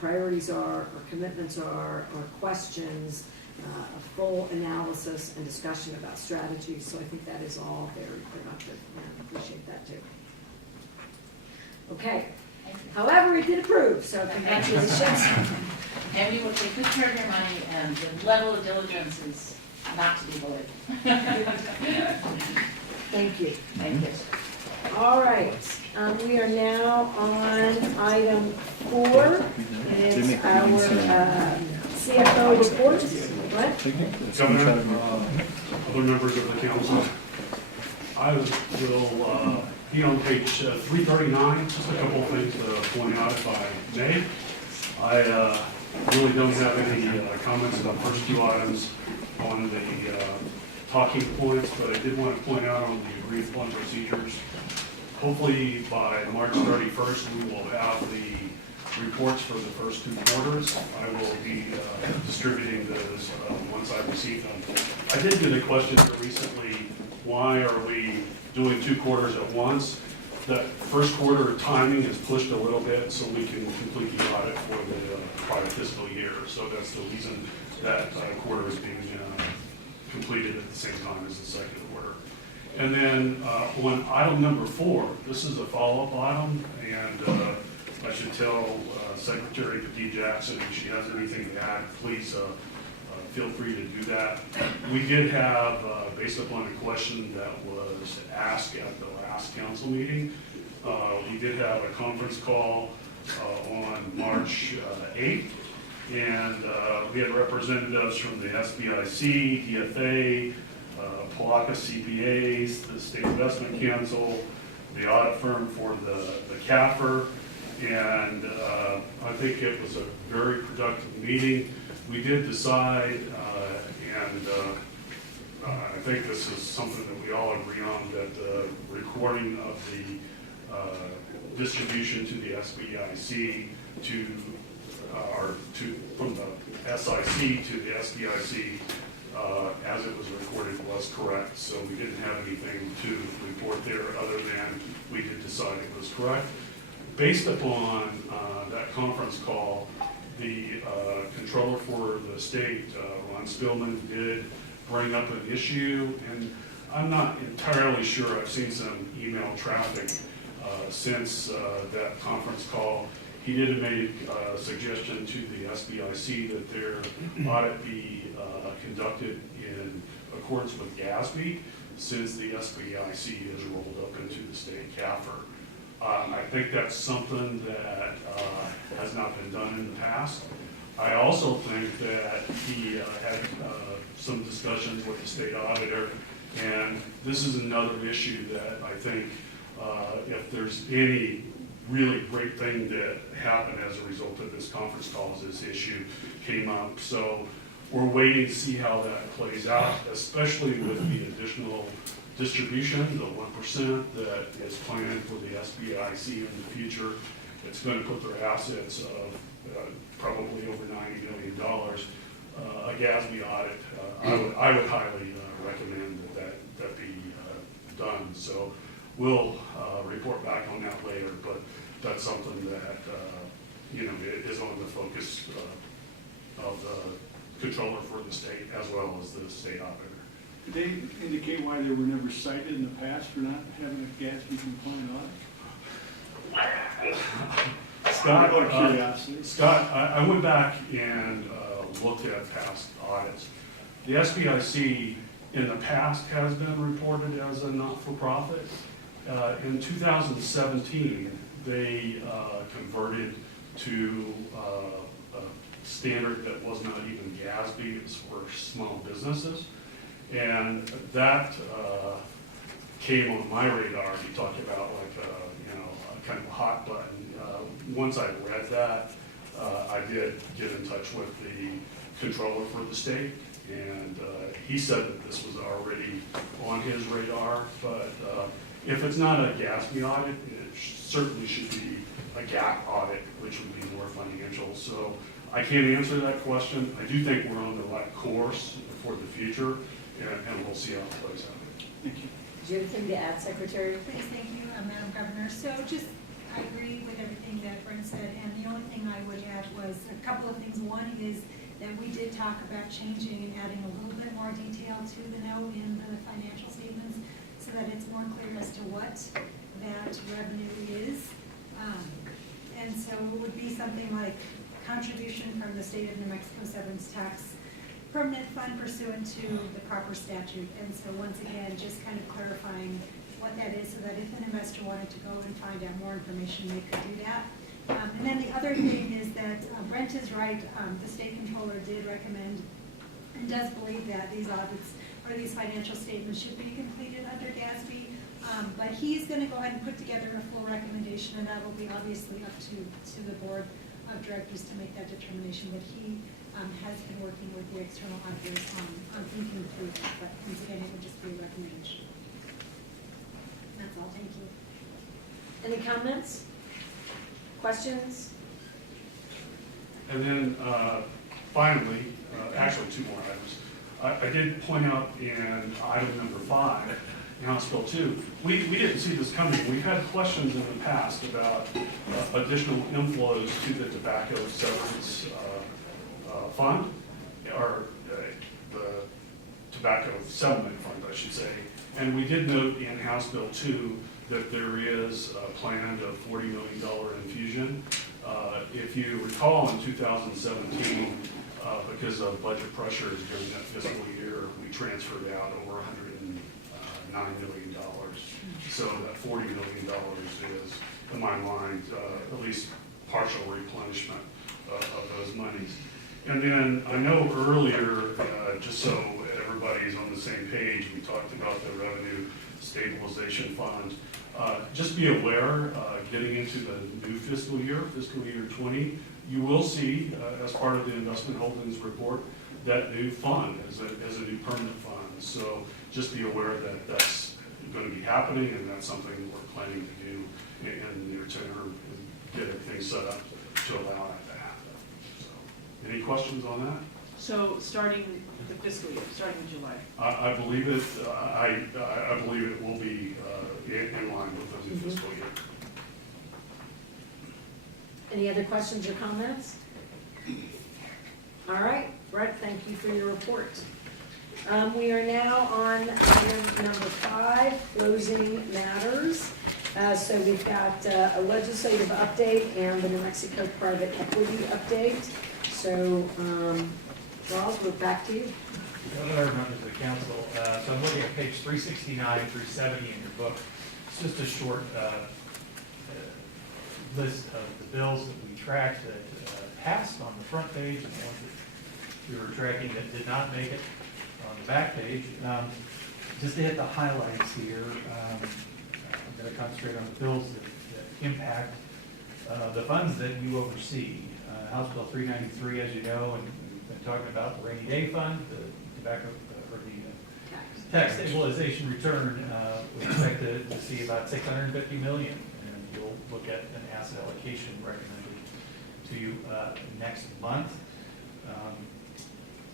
priorities are, our commitments are, our questions, a full analysis and discussion about strategies. So I think that is all very productive, and I appreciate that too. Okay. However, it did approve, so congratulations. And we will take good care of your money, and the level of diligence is not to be believed. Thank you. Thank you. All right, we are now on item 4. It's our CFO report. What? Governor, other members of the council, I will be on page 339, just a couple of things to point out if I may. I really don't have any comments on the first two items on the talking points, but I did want to point out on the agreed upon procedures. Hopefully by March 31st, we will have the reports for the first 2 quarters. I will be distributing those once I receive them. I did get a question recently, why are we doing 2 quarters at once? That first quarter timing is pushed a little bit so we can complete the audit for the prior fiscal year. So that's the reason that quarter is being completed at the same time as the second quarter. And then on item number 4, this is a follow-up item, and I should tell Secretary P. Jackson if she has anything to add, please feel free to do that. We did have, based upon a question that was asked at the last council meeting, we did have a conference call on March 8th, and we had representatives from the SBIC, DFA, Palaka CPAs, the State Investment Council, the audit firm for the CAFR, and I think it was a very productive meeting. We did decide, and I think this is something that we all agree on, that the recording of the distribution to the SBIC from the SIC to the SBIC as it was recorded was correct. So we didn't have anything to report there other than we did decide it was correct. Based upon that conference call, the controller for the state, Ron Spillman, did bring up an issue, and I'm not entirely sure. I've seen some email traffic since that conference call. He did make a suggestion to the SBIC that their audit be conducted in accordance with GASB, since the SBIC is rolled up into the state CAFR. I think that's something that has not been done in the past. I also think that he had some discussions with the state auditor, and this is another issue that I think if there's any really great thing that happened as a result of this conference call, this issue came up. So we're waiting to see how that plays out, especially with the additional distribution, the 1% that is planned for the SBIC in the future. it's going to put their assets of probably over $90 million. A GASB audit, I would highly recommend that be done. So we'll report back on that later, but that's something that is on the focus of the controller for the state as well as the state auditor. Did they indicate why they were never cited in the past for not having a GASB compliant audit? Scott, Out of curiosity. Scott, I went back and looked at past audits. The SBIC in the past has been reported as a not-for-profit. In 2017, they converted to a standard that was not even GASB, it was for small businesses. And that came on my radar. You talked about like a kind of a hot button. Once I read that, I did get in touch with the controller for the state, and he said that this was already on his radar. But if it's not a GASB audit, it certainly should be a GAAP audit, which would be more financial. So I can't answer that question. I do think we're on the right course for the future, and we'll see how it plays out. Thank you. Do you have anything to add, Secretary? Please, thank you, Madam Governor. So just, I agree with everything that Brent said, and the only thing I would add was a couple of things. One is that we did talk about changing and adding a little bit more detail to the note in the financial statements so that it's more clear as to what that revenue is. And so it would be something like contribution from the state of New Mexico severance tax permanent fund pursuant to the proper statute. And so once again, just kind of clarifying what that is so that if an investor wanted to go and find out more information, they could do that. And then the other thing is that Brent is right. The state controller did recommend and does believe that these audits or these financial statements should be completed under GASB. But he's going to go ahead and put together a full recommendation, and that will be obviously up to the board of directors to make that determination. But he has been working with the external auditors on thinking through that. But once again, it would just be a recommendation. That's all. Thank you. Any comments? Questions? And then finally, actually two more items. I did point out in item number 5, in House Bill 2, we didn't see this coming. We've had questions in the past about additional inflows to the tobacco severance fund, or the tobacco settlement fund, I should say. And we did note in House Bill 2 that there is a planned $40 million infusion. If you recall, in 2017, because of budget pressures during that fiscal year, we transferred out over $109 million. So that $40 million is, in my mind, at least partial replenishment of those monies. And then I know earlier, just so everybody's on the same page, we talked about the revenue stabilization fund. Just be aware, getting into the new fiscal year 20, you will see, as part of the investment holdings report, that new fund as a new permanent fund. So just be aware that that's going to be happening, and that's something we're planning to do in the near term, and get everything set up to allow that to happen. So, any questions on that? So starting the fiscal year, starting in July? I believe it. I believe it will be in line with the new fiscal year. Any other questions or comments? All right, Brett, thank you for your report. We are now on item number 5, closing matters. So we've got a legislative update and the New Mexico private equity update. So, Ross, we're back to you. Governor, members of the council, so I'm looking at page 369 through 70 in your book. It's just a short list of the bills that we tracked that passed on the front page and the ones that we were tracking that did not make it on the back page. Just to hit the highlights here, I'm going to concentrate on the bills that impact the funds that you oversee. House Bill 393, as you know, and we've been talking about the rainy day fund, the tobacco, or the tax stabilization return. We expect to see about $650 million, and you'll look at an asset allocation recommended to you next month.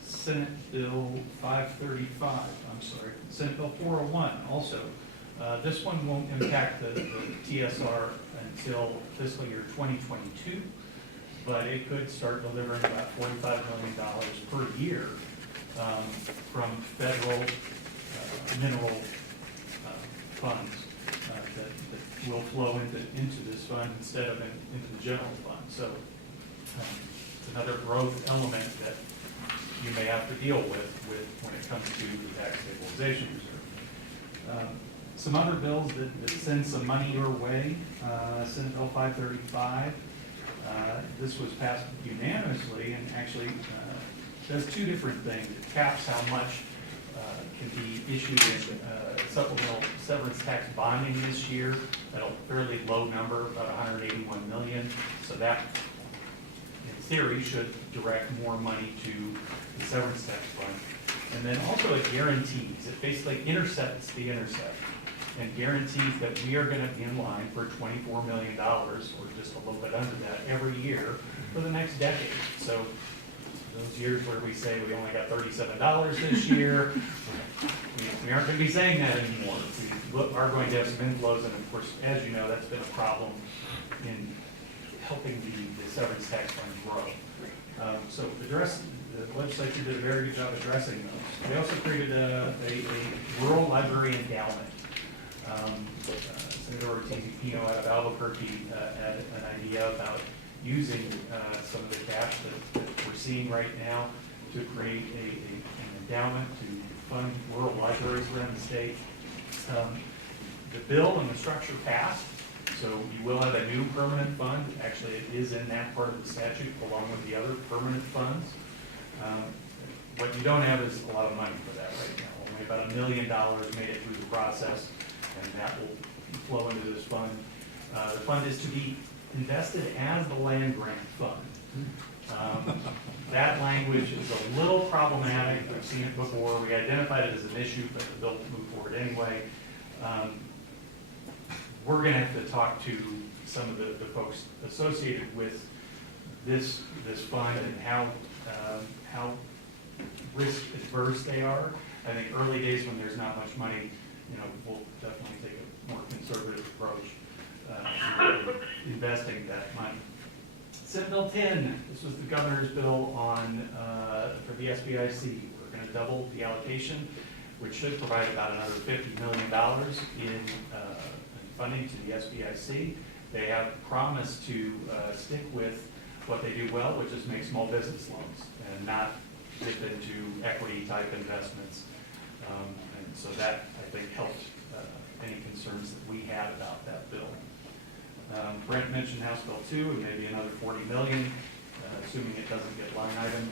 Senate Bill 535, I'm sorry, Senate Bill 401 also. This one won't impact the TSR until fiscal year 2022, but it could start delivering about $45 million per year from federal mineral funds that will flow into this fund instead of into the general fund. So it's another growth element that you may have to deal with when it comes to the tax stabilization reserve. Some other bills that send some money your way, Senate Bill 535. This was passed unanimously and actually does two different things. It caps how much can be issued in supplemental severance tax bonding this year at a fairly low number, about $181 million. So that, in theory, should direct more money to the severance tax fund. And then also it guarantees, it basically intercepts the intercept and guarantees that we are going to be in line for $24 million, or just a little bit under that, every year for the next decade. So those years where we say we only got $37 this year, we aren't going to be saying that anymore. We are going to have some inflows, and of course, as you know, that's been a problem in helping the severance tax fund grow. So the legislature did a very good job addressing those. We also created a rural library endowment. Senator Ortiz-Pino out of Albuquerque had an idea about using some of the cash that we're seeing right now to create an endowment to fund rural libraries around the state. The bill and the structure passed, so you will have a new permanent fund. Actually, it is in that part of the statute along with the other permanent funds. What you don't have is a lot of money for that right now. Only about $1 million made it through the process, and that will flow into this fund. The fund is to be invested as the land grant fund. That language is a little problematic. We've seen it before. We identified it as an issue, but the bill moved forward anyway. We're going to have to talk to some of the folks associated with this fund and how risk adverse they are. I think early days when there's not much money, we'll definitely take a more conservative approach to investing that money. Senate Bill 10, this was the governor's bill on for the SBIC. We're going to double the allocation, which should provide about another $50 million in funding to the SBIC. They have promised to stick with what they do well, which is make small business loans and not dip into equity type investments. And so that, I think, helped any concerns that we had about that bill. Brent mentioned House Bill 2, and maybe another $40 million, assuming it doesn't get line item,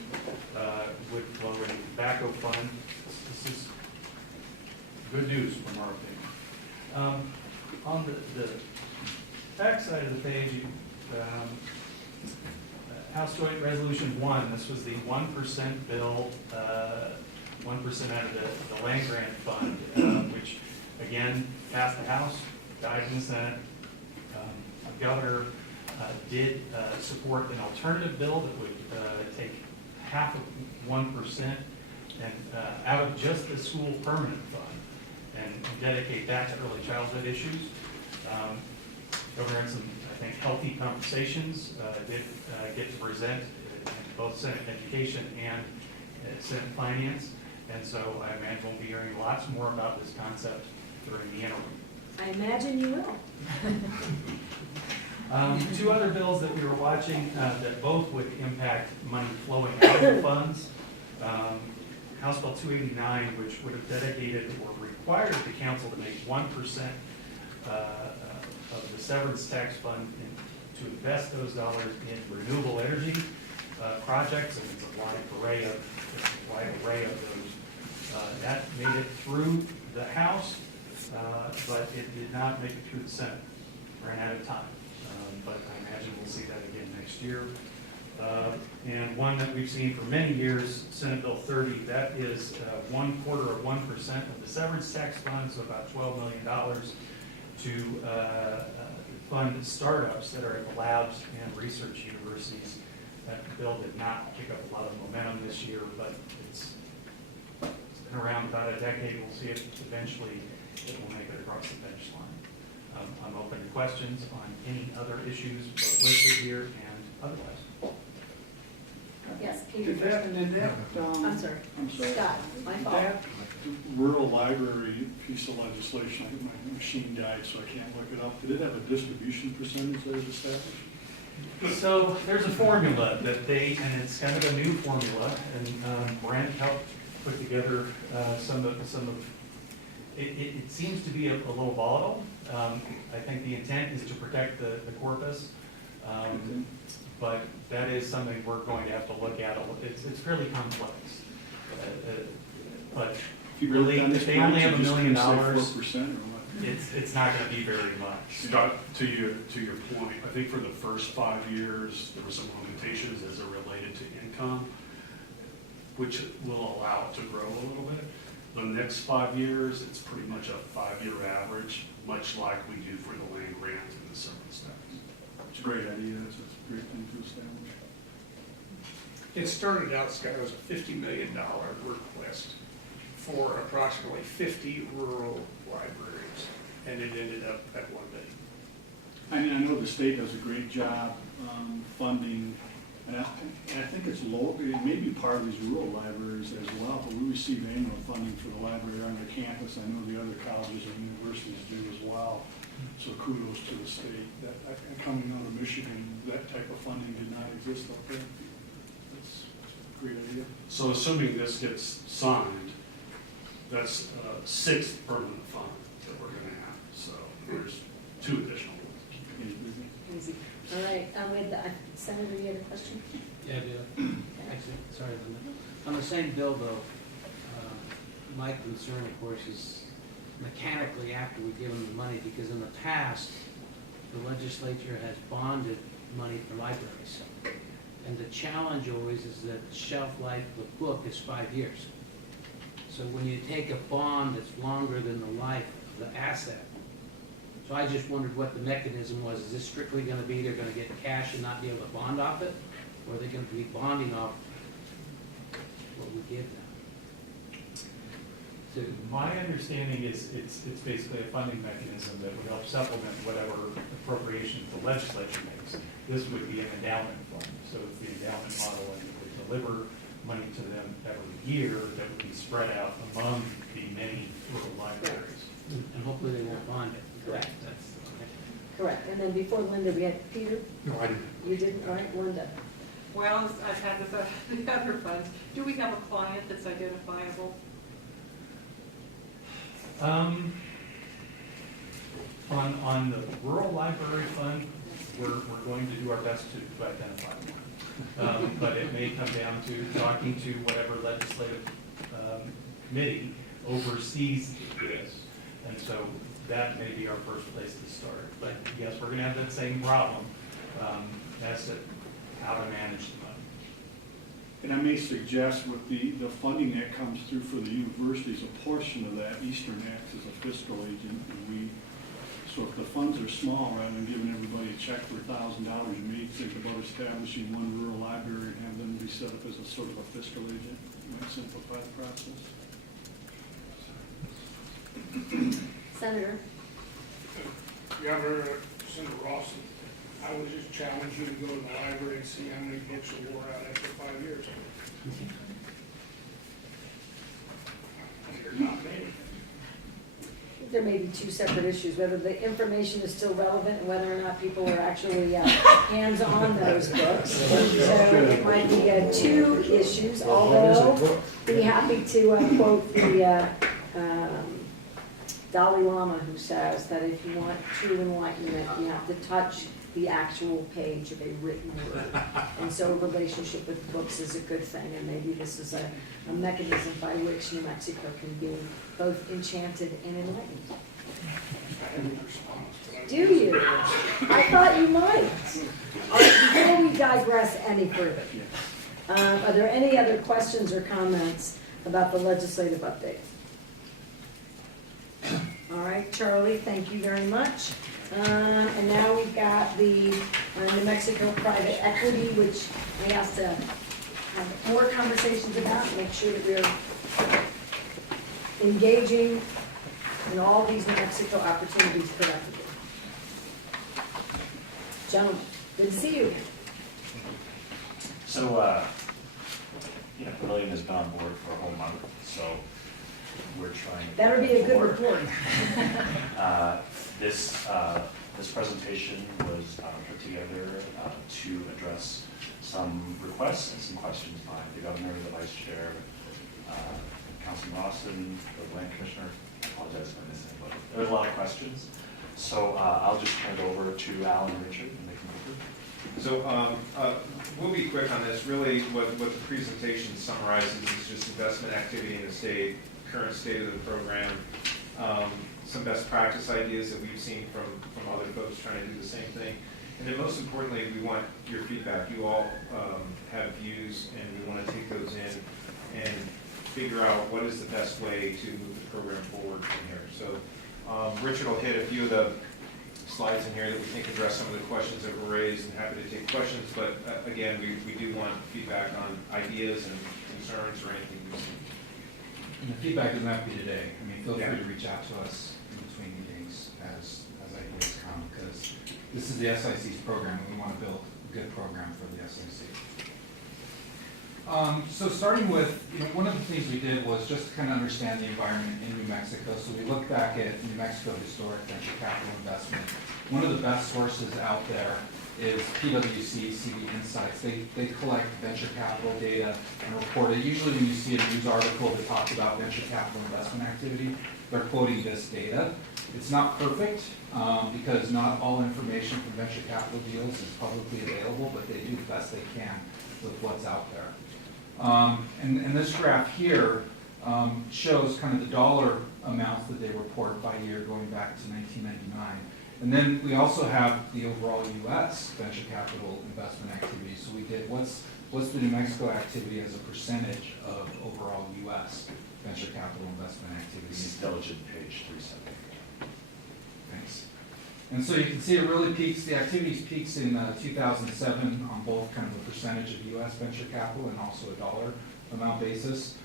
would flow into the tobacco fund. This is good news from our opinion. On the back side of the page, House Joint Resolution 1, this was the 1% bill, 1% out of the land grant fund, which again passed the House, died in the Senate. The governor did support an alternative bill that would take half of 1% and out of just the school permanent fund and dedicate that to early childhood issues. Governor had some, I think, healthy conversations. Did get to present in both Senate Education and Senate Finance, and so I imagine we'll be hearing lots more about this concept during the interim. I imagine you will. Two other bills that we were watching that both would impact money flowing out of the funds. House Bill 289, which would have dedicated or required the council to make 1% of the severance tax fund to invest those dollars in renewable energy projects, and it's a wide array of those. That made it through the House, but it did not make it through the Senate. Ran out of time. But I imagine we'll see that again next year. And one that we've seen for many years, Senate Bill 30, that is 1/4 of 1% of the severance tax fund, so about $12 million to fund startups that are at the labs and research universities. That bill did not pick up a lot of momentum this year, but it's been around about a decade. We'll see if eventually it will make it across the finish line. I'm open to questions on any other issues both listed here and otherwise. Yes, Peter. I'm sorry. I'm sorry. Scott, my fault. That rural library piece of legislation, I think my machine died, so I can't look it up. Did it have a distribution percentage that was established? So there's a formula that and it's kind of a new formula, and Brent helped put together some of it seems to be a little volatile. I think the intent is to protect the corpus, but that is something we're going to have to look at. It's fairly complex. But really, if they only have $1 million, 4% or what? it's not going to be very much. Scott, to your point, I think for the first 5 years, there were some limitations as it related to income, which will allow it to grow a little bit. The next 5 years, it's pretty much a 5-year average, much like we do for the land grant and the service tax. It's a great idea, it's a great thing to establish. It started out, Scott, as a $50 million request for approximately 50 rural libraries, and it ended up at $1 million. I mean, I know the state does a great job funding, and I think it's local, it may be part of these rural libraries as well, but we receive annual funding for the library on the campus. I know the other colleges and universities do as well, so kudos to the state. That, coming out of Michigan, that type of funding did not exist up there. That's a great idea. So assuming this gets signed, that's a 6th permanent fund that we're going to have. So there's 2 additional ones. Easy. All right, with Senator, you have a question? Yeah, I do. Actually, sorry, Linda. On the same bill though, my concern, of course, is mechanically after we give them the money, because in the past, the legislature has bonded money for libraries. And the challenge always is that the shelf life of the book is 5 years. So when you take a bond that's longer than the life of the asset, so I just wondered what the mechanism was. Is this strictly going to be they're going to get cash and not be able to bond off it? Or are they going to be bonding off what we give them? So my understanding is it's basically a funding mechanism that would help supplement whatever appropriations the legislature makes. This would be an endowment fund, so it's the endowment model, and it would deliver money to them every year that would be spread out among the many rural libraries. And hopefully they won't bond it. Correct. That's okay. Correct. And then before Linda, we had Peter. No, I didn't. You didn't, all right, Linda. Well, as I've had with the other funds, do we have a client that's identifiable? On the rural library fund, we're going to do our best to identify one. But it may come down to talking to whatever legislative committee oversees this. And so that may be our first place to start. But yes, we're gonna have that same problem as to how to manage the money. And I may suggest with the funding that comes through for the universities, a portion of that Eastern acts as a fiscal agent. And so if the funds are small, rather than giving everybody a check for $1,000, you may think about establishing one rural library and have them be set up as a sort of a fiscal agent. It might simplify the process. Senator. Governor, Senator Rawson, I would just challenge you to go to the library and see how many books are wore out after 5 years. There's not many. There may be 2 separate issues, whether the information is still relevant and whether or not people are actually hands-on those books. So it might be 2 issues, although be happy to quote the Dalai Lama, who says that if you want true enlightenment, you have to touch the actual page of a written word. And so a relationship with books is a good thing, and maybe this is a mechanism by which New Mexico can be both enchanted and enlightened. Do you? I thought you might. All right, before we digress any further, are there any other questions or comments about the legislative update? All right, Charlie, thank you very much. And now we've got the New Mexico private equity, which we have to have more conversations about, make sure that we're engaging in all these New Mexico opportunities productively. Gentlemen, good to see you. So, Pavilion has been on board for a whole month, so we're trying to. That'll be a good report. This presentation was put together to address some requests and some questions by the governor, the vice chair, Councilman Rawson, the land commissioner. I apologize for missing, but there was a lot of questions. So I'll just turn it over to Alan and Richard, and they can go through. So we'll be quick on this. Really, what the presentation summarizes is just investment activity in the state, current state of the program, some best practice ideas that we've seen from other folks trying to do the same thing. And then most importantly, we want your feedback. You all have views, and we want to take those in and figure out what is the best way to move the program forward from here. So Richard will hit a few of the slides in here that we think address some of the questions that were raised, and happy to take questions. But again, we do want feedback on ideas and concerns or anything we've seen. And the feedback doesn't have to be today. I mean, feel free to reach out to us in between meetings as ideas come, because this is the SIC's program, and we want to build a good program for the SIC. So starting with, one of the things we did was just to kind of understand the environment in New Mexico. So we looked back at New Mexico historic venture capital investment. One of the best sources out there is PwC CV Insights. They collect venture capital data and report it. Usually when you see a news article that talks about venture capital investment activity, they're quoting this data. It's not perfect because not all information from venture capital deals is publicly available, but they do the best they can with what's out there. And this graph here shows kind of the dollar amounts that they report by year going back to 1999. And then we also have the overall U.S. venture capital investment activity. So we did what's the New Mexico activity as a percentage of overall U.S. venture capital investment activity. This is diligent page 370. Thanks. And so you can see it really peaks, the activities peaks in 2007 on both kind of a percentage of U.S. venture capital and also a dollar amount basis.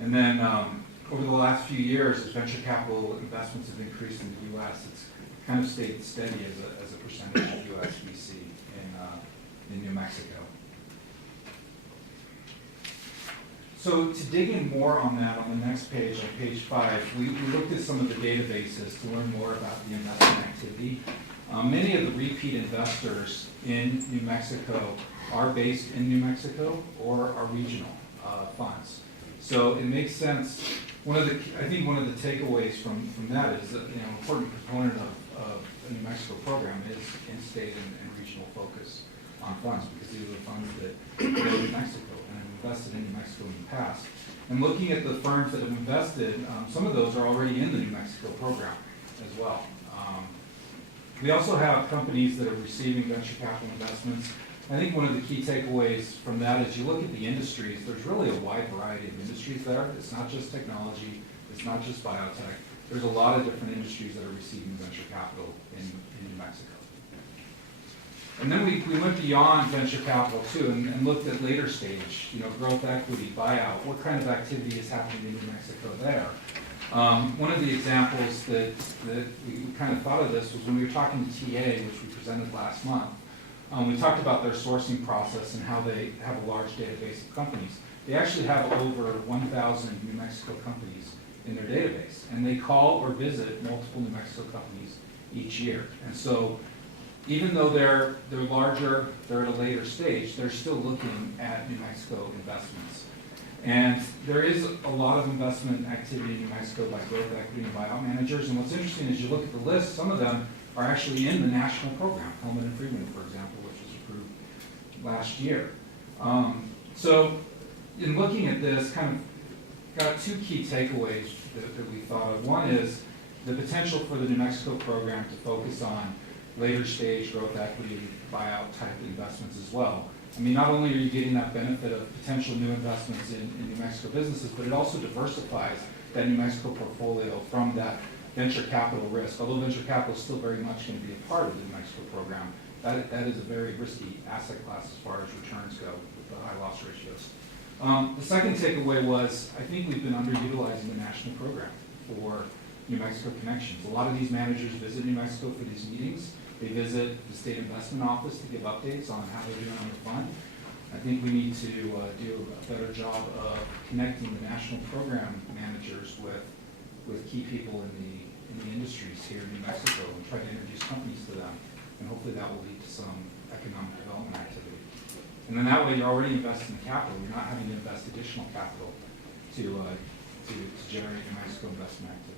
And then over the last few years, as venture capital investments have increased in the U.S., it's kind of stayed steady as a percentage of U.S. VC in New Mexico. So to dig in more on that, on the next page, on page 5, we looked at some of the databases to learn more about the investment activity. Many of the repeat investors in New Mexico are based in New Mexico or are regional funds. So it makes sense. I think one of the takeaways from that is that an important component of the New Mexico program is in-state and regional focus on funds, because these are the funds that go to New Mexico and have invested in New Mexico in the past. And looking at the firms that have invested, some of those are already in the New Mexico program as well. We also have companies that are receiving venture capital investments. I think one of the key takeaways from that is you look at the industries, there's really a wide variety of industries there. It's not just technology, it's not just biotech. There's a lot of different industries that are receiving venture capital in New Mexico. And then we went beyond venture capital too and looked at later stage, growth equity, buyout, what kind of activity is happening in New Mexico there. One of the examples that we kind of thought of this was when we were talking to TA, which we presented last month. We talked about their sourcing process and how they have a large database of companies. They actually have over 1,000 New Mexico companies in their database, and they call or visit multiple New Mexico companies each year. And so even though they're larger, they're at a later stage, they're still looking at New Mexico investments. And there is a lot of investment activity in New Mexico by growth equity and buyout managers. And what's interesting is you look at the list, some of them are actually in the national program, Hellman and Friedman, for example, which was approved last year. So in looking at this, kind of got two key takeaways that we thought of. One is the potential for the New Mexico program to focus on later stage growth equity buyout type investments as well. I mean, not only are you getting that benefit of potential new investments in New Mexico businesses, but it also diversifies that New Mexico portfolio from that venture capital risk. Although venture capital is still very much going to be a part of the New Mexico program, that is a very risky asset class as far as returns go with the high loss ratios. The second takeaway was, I think we've been underutilizing the national program for New Mexico Connections. A lot of these managers visit New Mexico for these meetings. They visit the state investment office to give updates on how they're doing on the fund. I think we need to do a better job of connecting the national program managers with key people in the industries here in New Mexico and try to introduce companies to them. And hopefully that will lead to some economic development activity. And then that way you're already investing the capital. You're not having to invest additional capital to generate New Mexico investment activity.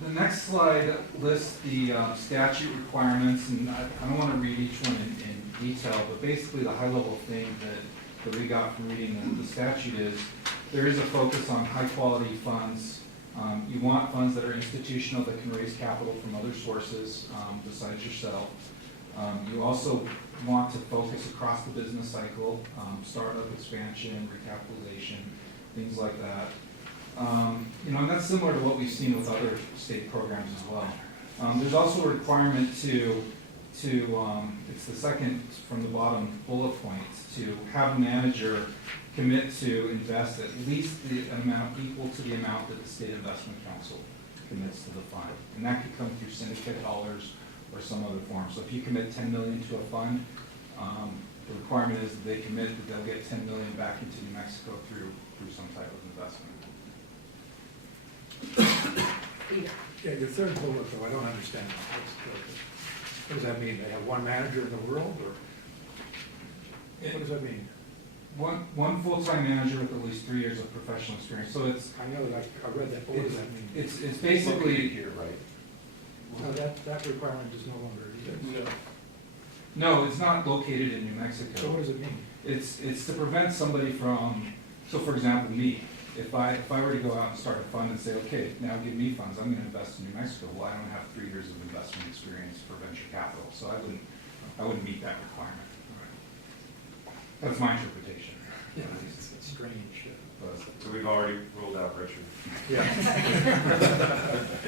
The next slide lists the statute requirements, and I don't want to read each one in detail, but basically the high-level thing that we got from reading the statute is there is a focus on high-quality funds. You want funds that are institutional, that can raise capital from other sources besides yourself. You also want to focus across the business cycle, startup, expansion, recapitalization, things like that. And that's similar to what we've seen with other state programs as well. There's also a requirement it's the second from the bottom bullet point, to have a manager commit to invest at least the amount equal to the amount that the State Investment Council commits to the fund. And that could come through syndicate dollars or some other form. So if you commit $10 million to a fund, the requirement is that they commit that they'll get $10 million back into New Mexico through some type of investment. Yeah, your third bullet, though, I don't understand. What does that mean? They have one manager in the world, or what does that mean? One full-time manager with at least 3 years of professional experience. So it's. I know that I read that. What does that mean? It's basically here, right? No, that requirement is no longer exists. No, it's not located in New Mexico. So what does it mean? It's to prevent somebody from. So for example, me. If I were to go out and start a fund and say, okay, now give me funds, I'm going to invest in New Mexico. Well, I don't have 3 years of investment experience for venture capital, so I wouldn't meet that requirement. That's my interpretation. Yeah, it's strange. So we've already ruled out Richard. Yeah.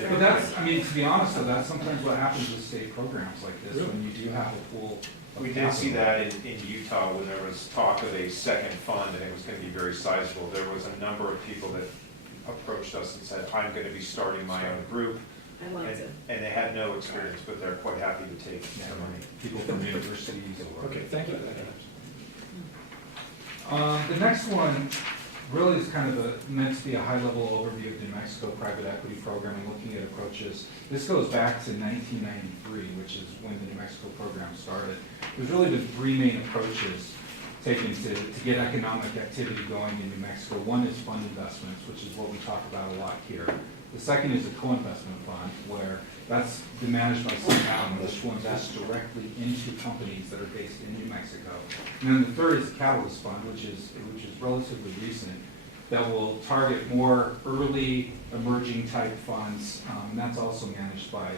But that's, I mean, to be honest though, that's sometimes what happens with state programs like this, Really? when you do have a pool of We did see capital. that in Utah when there was talk of a second fund and it was going to be very sizable. There was a number of people that approached us and said, I'm going to be starting my own group. I liked it. And they had no experience, but they're quite happy to take the money. People from universities or. Okay, thank you. The next one really is kind of meant to be a high-level overview of the New Mexico private equity program and looking at approaches. This goes back to 1993, which is when the New Mexico program started. There's really been 3 main approaches taken to get economic activity going in New Mexico. One is fund investments, which is what we talk about a lot here. The second is a co-investment fund, where that's been managed by SIC-2019, which will invest directly into companies that are based in New Mexico. And then the third is a catalyst fund, which is relatively recent, that will target more early emerging type funds, and that's also managed by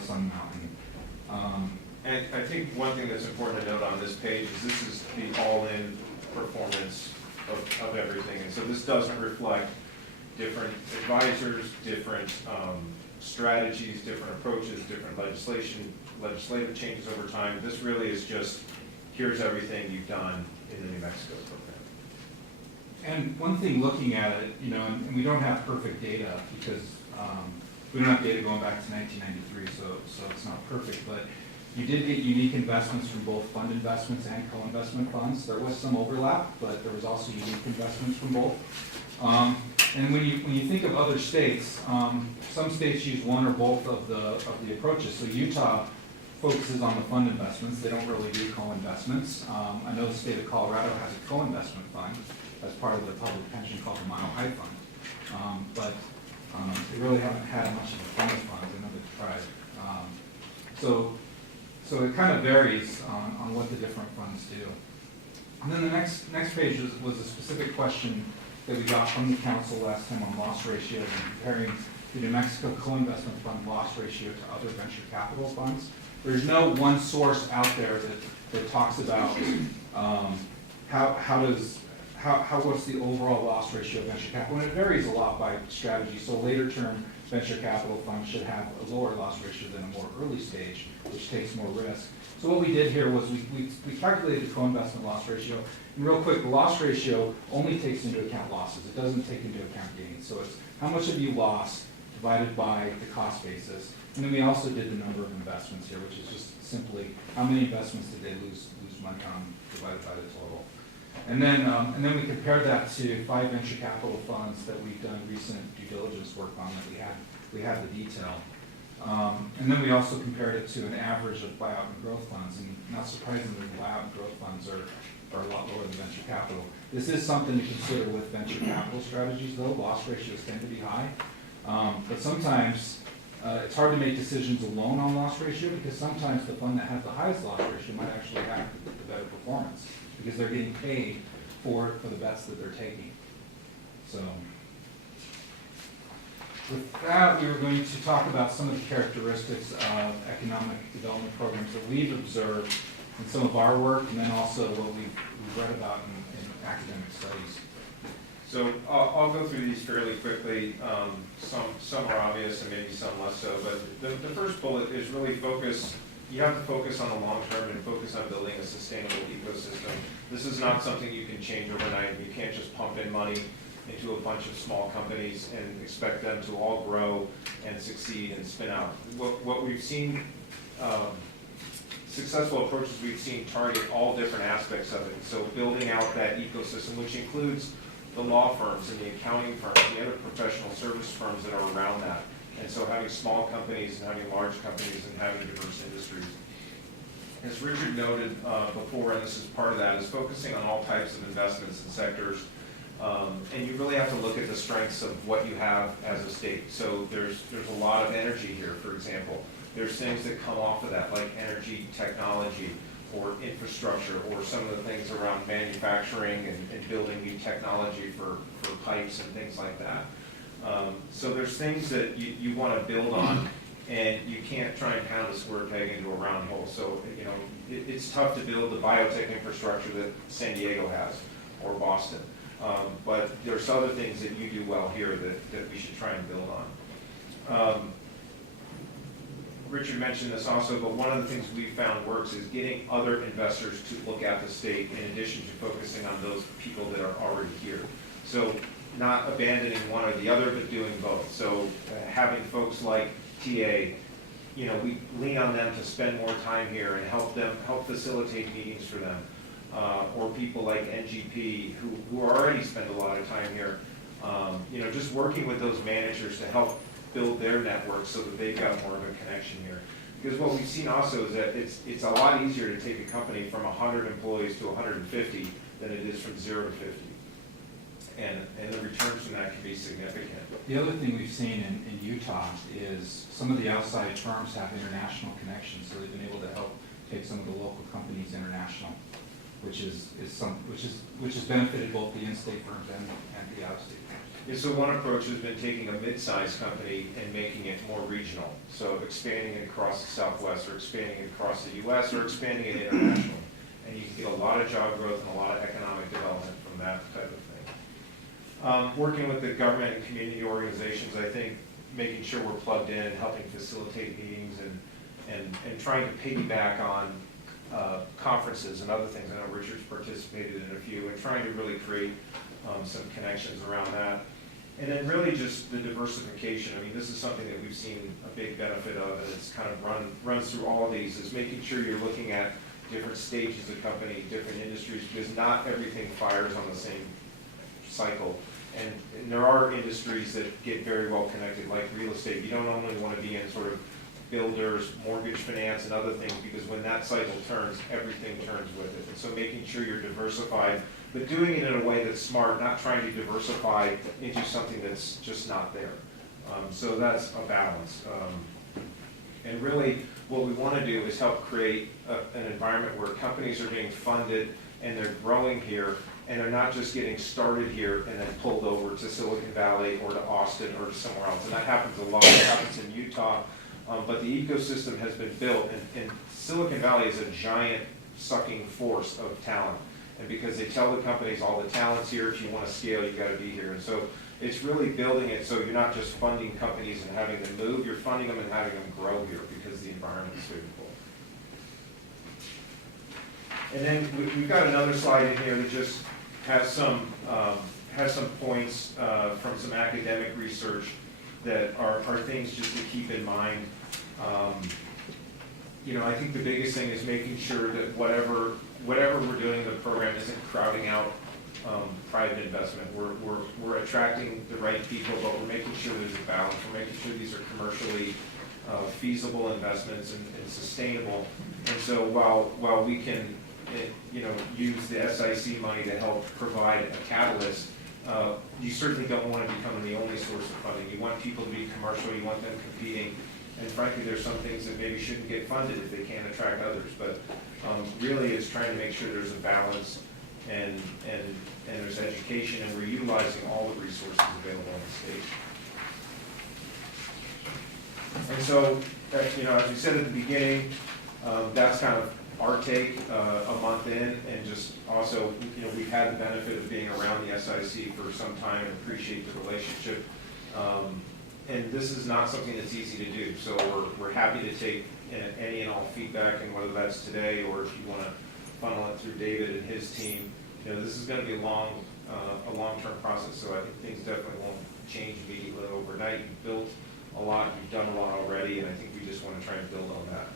Sun Mountain. And I think one thing that's important to note on this page is this is the all-in performance of everything. And so this doesn't reflect different advisors, different strategies, different approaches, different legislative changes over time. This really is just, here's everything you've done in the New Mexico program. And one thing looking at it, and we don't have perfect data because we don't have data going back to 1993, so it's not perfect, but you did get unique investments from both fund investments and co-investment funds. There was some overlap, but there was also unique investments from both. And when you think of other states, some states use one or both of the approaches. So Utah focuses on the fund investments. They don't really do co-investments. I know the state of Colorado has a co-investment fund as part of the public pension called the Mile High Fund. But they really haven't had much of a fund of funds. I know they've tried. So it kind of varies on what the different funds do. And then the next page was a specific question that we got from the council last time on loss ratios and comparing the New Mexico co-investment fund loss ratio to other venture capital funds. There's no one source out there that talks about how does what's the overall loss ratio of venture capital? And it varies a lot by strategy. So later term venture capital funds should have a lower loss ratio than a more early stage, which takes more risk. So what we did here was we calculated the co-investment loss ratio. And real quick, the loss ratio only takes into account losses. It doesn't take into account gains. So it's how much have you lost divided by the cost basis. And then we also did the number of investments here, which is just simply how many investments did they lose money on divided by the total. And then we compared that to 5 venture capital funds that we've done recent due diligence work on that we have the detail. And then we also compared it to an average of buyout and growth funds, and not surprisingly, buyout and growth funds are a lot lower than venture capital. This is something to consider with venture capital strategies, though. Loss ratios tend to be high, but sometimes it's hard to make decisions alone on loss ratio, because sometimes the fund that has the highest loss ratio might actually have the better performance, because they're getting paid for the bets that they're taking. So with that, we were going to talk about some of the characteristics of economic development programs that we've observed in some of our work, and then also what we've read about in academic studies. So I'll go through these fairly quickly. Some are obvious and maybe some less so, but the first bullet is really you have to focus on the long term and focus on building a sustainable ecosystem. This is not something you can change overnight. You can't just pump in money into a bunch of small companies and expect them to all grow and succeed and spin out. What we've seen, successful approaches we've seen target all different aspects of it. So building out that ecosystem, which includes the law firms and the accounting firms, the other professional service firms that are around that. And so having small companies and having large companies and having diverse industries. As Richard noted before, and this is part of that, is focusing on all types of investments and sectors. And you really have to look at the strengths of what you have as a state. So there's a lot of energy here, for example. There's things that come off of that, like energy technology or infrastructure, or some of the things around manufacturing and building new technology for pipes and things like that. So there's things that you want to build on, and you can't try and pound a square peg into a round hole. So, you know, it's tough to build the biotech infrastructure that San Diego has, or Boston. But there's other things that you do well here that we should try and build on. Richard mentioned this also, but one of the things we found works is getting other investors to look at the state in addition to focusing on those people that are already here. So not abandoning one or the other, but doing both. So having folks like TA, you know, we lean on them to spend more time here and help facilitate meetings for them. Or people like NGP who already spend a lot of time here. You know, just working with those managers to help build their network so that they've got more of a connection here. Because what we've seen also is that it's a lot easier to take a company from 100 employees to 150 than it is from 0 to 50. And the returns from that can be significant. The other thing we've seen in Utah is some of the outside firms have international connections, so they've been able to help take some of the local companies international, which has benefited both the in-state firms and the out-of-state firms. Yeah, so one approach has been taking a mid-sized company and making it more regional. So expanding it across the Southwest, or expanding it across the U.S., or expanding it internationally. And you can get a lot of job growth and a lot of economic development from that type of thing. Working with the government and community organizations, I think making sure we're plugged in and helping facilitate meetings and trying to piggyback on conferences and other things. I know Richard's participated in a few, and trying to really create some connections around that. And then really just the diversification. I mean, this is something that we've seen a big benefit of, and it's kind of runs through all of these, is making sure you're looking at different stages of company, different industries, because not everything fires on the same cycle. And there are industries that get very well connected, like real estate. You don't only want to be in sort of builders, mortgage finance, and other things, because when that cycle turns, everything turns with it. And so making sure you're diversified, but doing it in a way that's smart, not trying to diversify into something that's just not there. So that's a balance. And really, what we want to do is help create an environment where companies are getting funded and they're growing here, and they're not just getting started here and then pulled over to Silicon Valley or to Austin or to somewhere else. And that happens a lot. It happens in Utah. But the ecosystem has been built, and Silicon Valley is a giant sucking force of talent. and because they tell the companies all the talent's here, if you want to scale, you've got to be here. And so it's really building it so you're not just funding companies and having them move, you're funding them and having them grow here because the environment is favorable. And then we've got another slide in here that just has some points from some academic research that are things just to keep in mind. I think the biggest thing is making sure that whatever we're doing in the program isn't crowding out private investment. We're attracting the right people, but we're making sure there's a balance. We're making sure these are commercially feasible investments and sustainable. And so while we can use the SIC money to help provide a catalyst, you certainly don't want to become the only source of funding. You want people to be commercial, you want them competing, and frankly, there's some things that maybe shouldn't get funded if they can't attract others. But really, it's trying to make sure there's a balance and there's education, and we're utilizing all the resources available in the state. And so, as we said at the beginning, that's kind of our take a month in, and just also, we've had the benefit of being around the SIC for some time and appreciate the relationship. And this is not something that's easy to do, so we're happy to take any and all feedback, and whether that's today or if you want to funnel it through David and his team. This is going to be a long-term process, so I think things definitely won't change immediately overnight. You've built a lot, you've done a lot already, and I think we just want to try and build on that.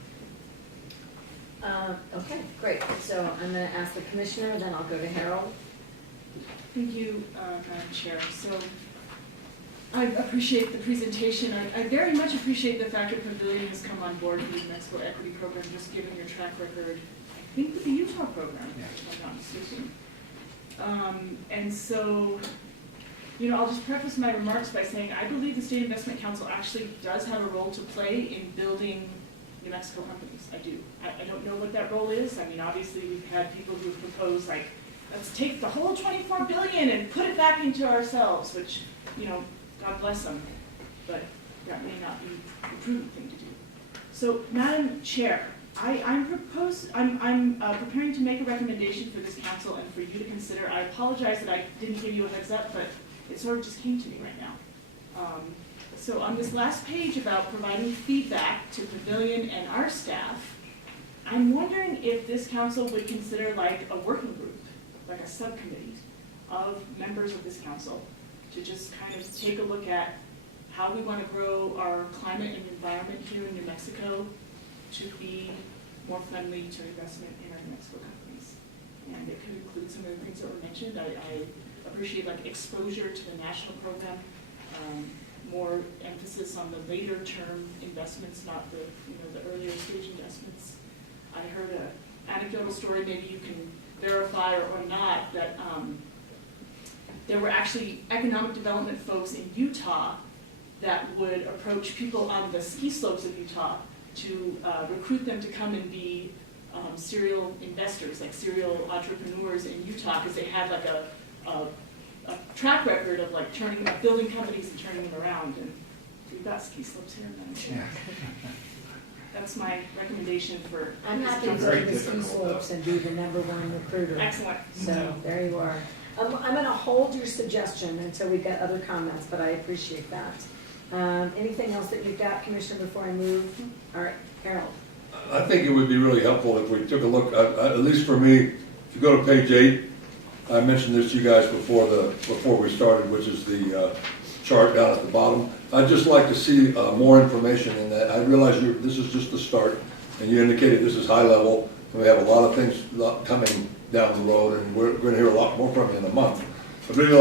Okay, great. So I'm going to ask the commissioner, then I'll go to Harold. Thank you, Madam Chair. So I appreciate the presentation. I very much appreciate the fact that Pavilion has come on board with the New Mexico Equity Program, just given your track record, I think with the Utah program, if I'm not mistaken. And so, I'll just preface my remarks by saying I believe the State Investment Council actually does have a role to play in building New Mexico companies. I do. I don't know what that role is. I mean, obviously we've had people who've proposed, like, let's take the whole $24 billion and put it back into ourselves, which, God bless them, but that may not be the prudent thing to do. So, Madam Chair, I'm preparing to make a recommendation for this council and for you to consider. I apologize that I didn't give you a heads up, but it sort of just came to me right now. So on this last page about providing feedback to Pavilion and our staff, I'm wondering if this council would consider like a working group, like a subcommittee of members of this council to just kind of take a look at how we want to grow our climate and environment here in New Mexico to be more friendly to investment in our New Mexico companies. And it could include some of the things that were mentioned. I appreciate like exposure to the national program, more emphasis on the later term investments, not the the earlier stage investments. I heard an anecdotal story, maybe you can verify or not, that there were actually economic development folks in Utah that would approach people on the ski slopes of Utah to recruit them to come and be serial investors, like serial entrepreneurs in Utah, because they had like a track record of like building companies and turning them around. And we've got ski slopes here, man. That's my recommendation for. I'm happy to go to the ski slopes and be the #1 recruiter. Excellent. So there you are. I'm going to hold your suggestion until we've got other comments, but I appreciate that. Anything else that you've got, Commissioner, before I move? All right, Harold. I think it would be really helpful if we took a look, at least for me, if you go to page 8, I mentioned this to you guys before we started, which is the chart down at the bottom. I'd just like to see more information in that. I realize this is just the start, and you indicated this is high level, and we have a lot of things coming down the road, and we're going to hear a lot more from you in a month. I'd really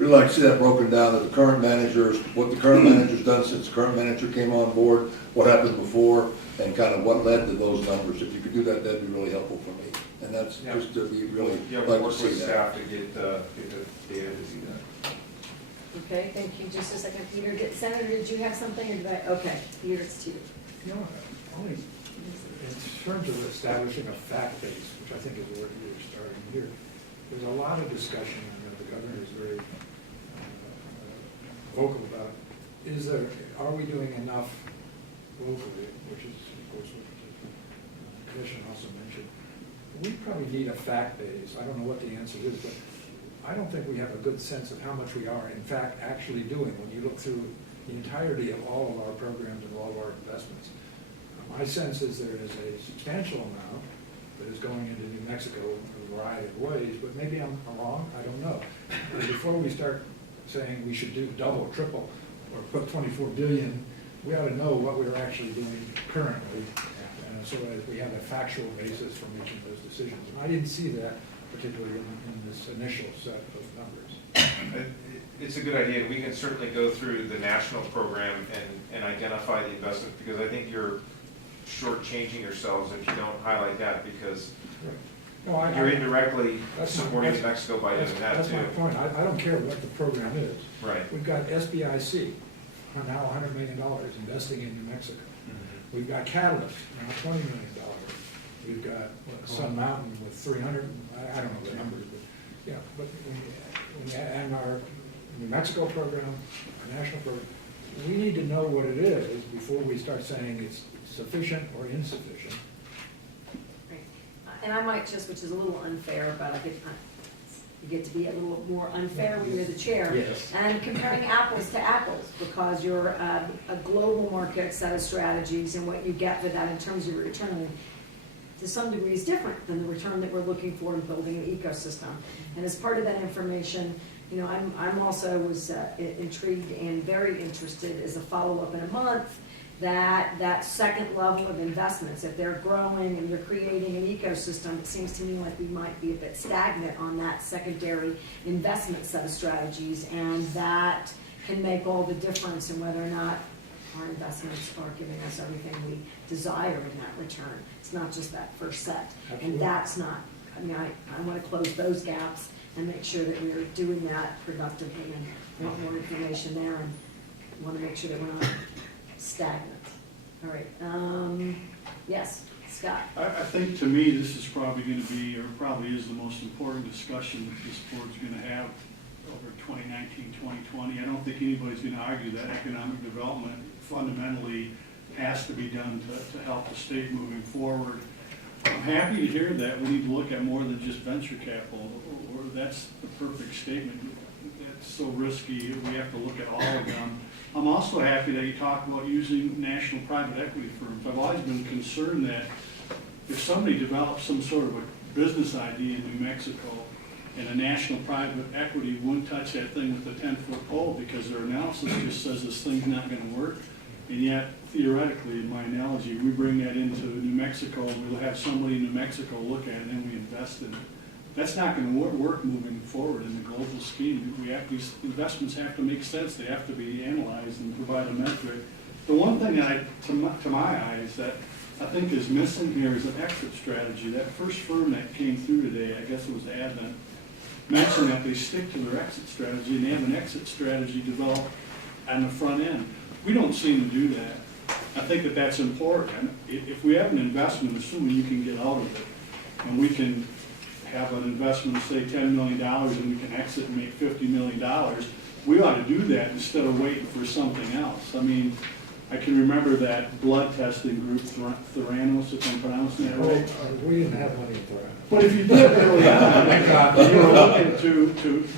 like to see that broken down, that the current managers, what the current manager's done since the current manager came on board, what happened before, and kind of what led to those numbers. If you could do that, that'd be really helpful for me. And that's just to be really we'll like work to see with that. staff to get the data to do that. Okay, thank you. Just a second, Peter. Senator, did you have something? Or did I? Okay, Peter, it's to you. Only in terms of establishing a fact base, which I think is what you're starting here, there's a lot of discussion, and the governor is very vocal about, are we doing enough locally, which is, of course, what the commission also mentioned, we probably need a fact base. I don't know what the answer is, but I don't think we have a good sense of how much we are, in fact, actually doing when you look through the entirety of all of our programs and all of our investments. My sense is there is a substantial amount that is going into New Mexico in a variety of ways, but maybe I'm wrong, I don't know. And before we start saying we should do double, triple, or put 24 billion, we ought to know what we're actually doing currently, so that we have a factual basis for making those decisions. And I didn't see that particularly in this initial set of numbers. It's a good idea. We can certainly go through the national program and identify the investment, because I think you're shortchanging yourselves if you don't highlight that, because No, you're indirectly supporting that's- Mexico by doing that too. That's my point. I don't care what the program is. Right. We've got SBIC, now $100 million investing in New Mexico. We've got Catalyst, now $20 million. We've got Sun Mountain with 300, I don't know the numbers, but, yeah, but and our New Mexico program, our national program, we need to know what it is before we start saying it's sufficient or insufficient. And I might just, which is a little unfair, but you get to be a little more unfair when you're the chair. Yes. And comparing apples to apples, because you're a global market set of strategies, and what you get for that in terms of return, to some degree is different than the return that we're looking for in building an ecosystem. And as part of that information, you know, I'm also was intrigued and very interested as a follow-up in a month, that second level of investments, if they're growing and you're creating an ecosystem, it seems to me like we might be a bit stagnant on that secondary investment set of strategies, and that can make all the difference in whether or not our investments are giving us everything we desire in that return. It's not just that first set. Absolutely. And that's not, I mean, I want to close those gaps and make sure that we're doing that productively, and want more information there, and want to make sure that we're not stagnant. All right, yes, Scott. I think to me, this is probably going to be, or probably is the most important discussion that this board's going to have over 2019, 2020. I don't think anybody's going to argue that economic development fundamentally has to be done to help the state moving forward. I'm happy to hear that we need to look at more than just venture capital, or that's the perfect statement. That's so risky, we have to look at all of them. I'm also happy that you talk about using national private equity firms. I've always been concerned that if somebody develops some sort of a business idea in New Mexico, and a national private equity wouldn't touch that thing with a 10-foot pole because their analysis just says this thing's not going to work. And yet, theoretically, in my analogy, we bring that into New Mexico, we'll have somebody in New Mexico look at it, and then we invest in it. That's not going to work moving forward in the global scheme. These investments have to make sense. They have to be analyzed and provide a metric. The one thing to my eyes, that I think is missing here is an exit strategy. That first firm that came through today, I guess it was Advent, mentioned that they stick to their exit strategy, and they have an exit strategy developed on the front end. We don't seem to do that. I think that that's important. If we have an investment, assuming you can get out of it, and we can have an investment, say $10 million, and we can exit and make $50 million, we ought to do that instead of waiting for something else. I mean, I can remember that blood testing group, Theranos, if I'm pronouncing that right. We didn't have money for that. But if you did early on, you were looking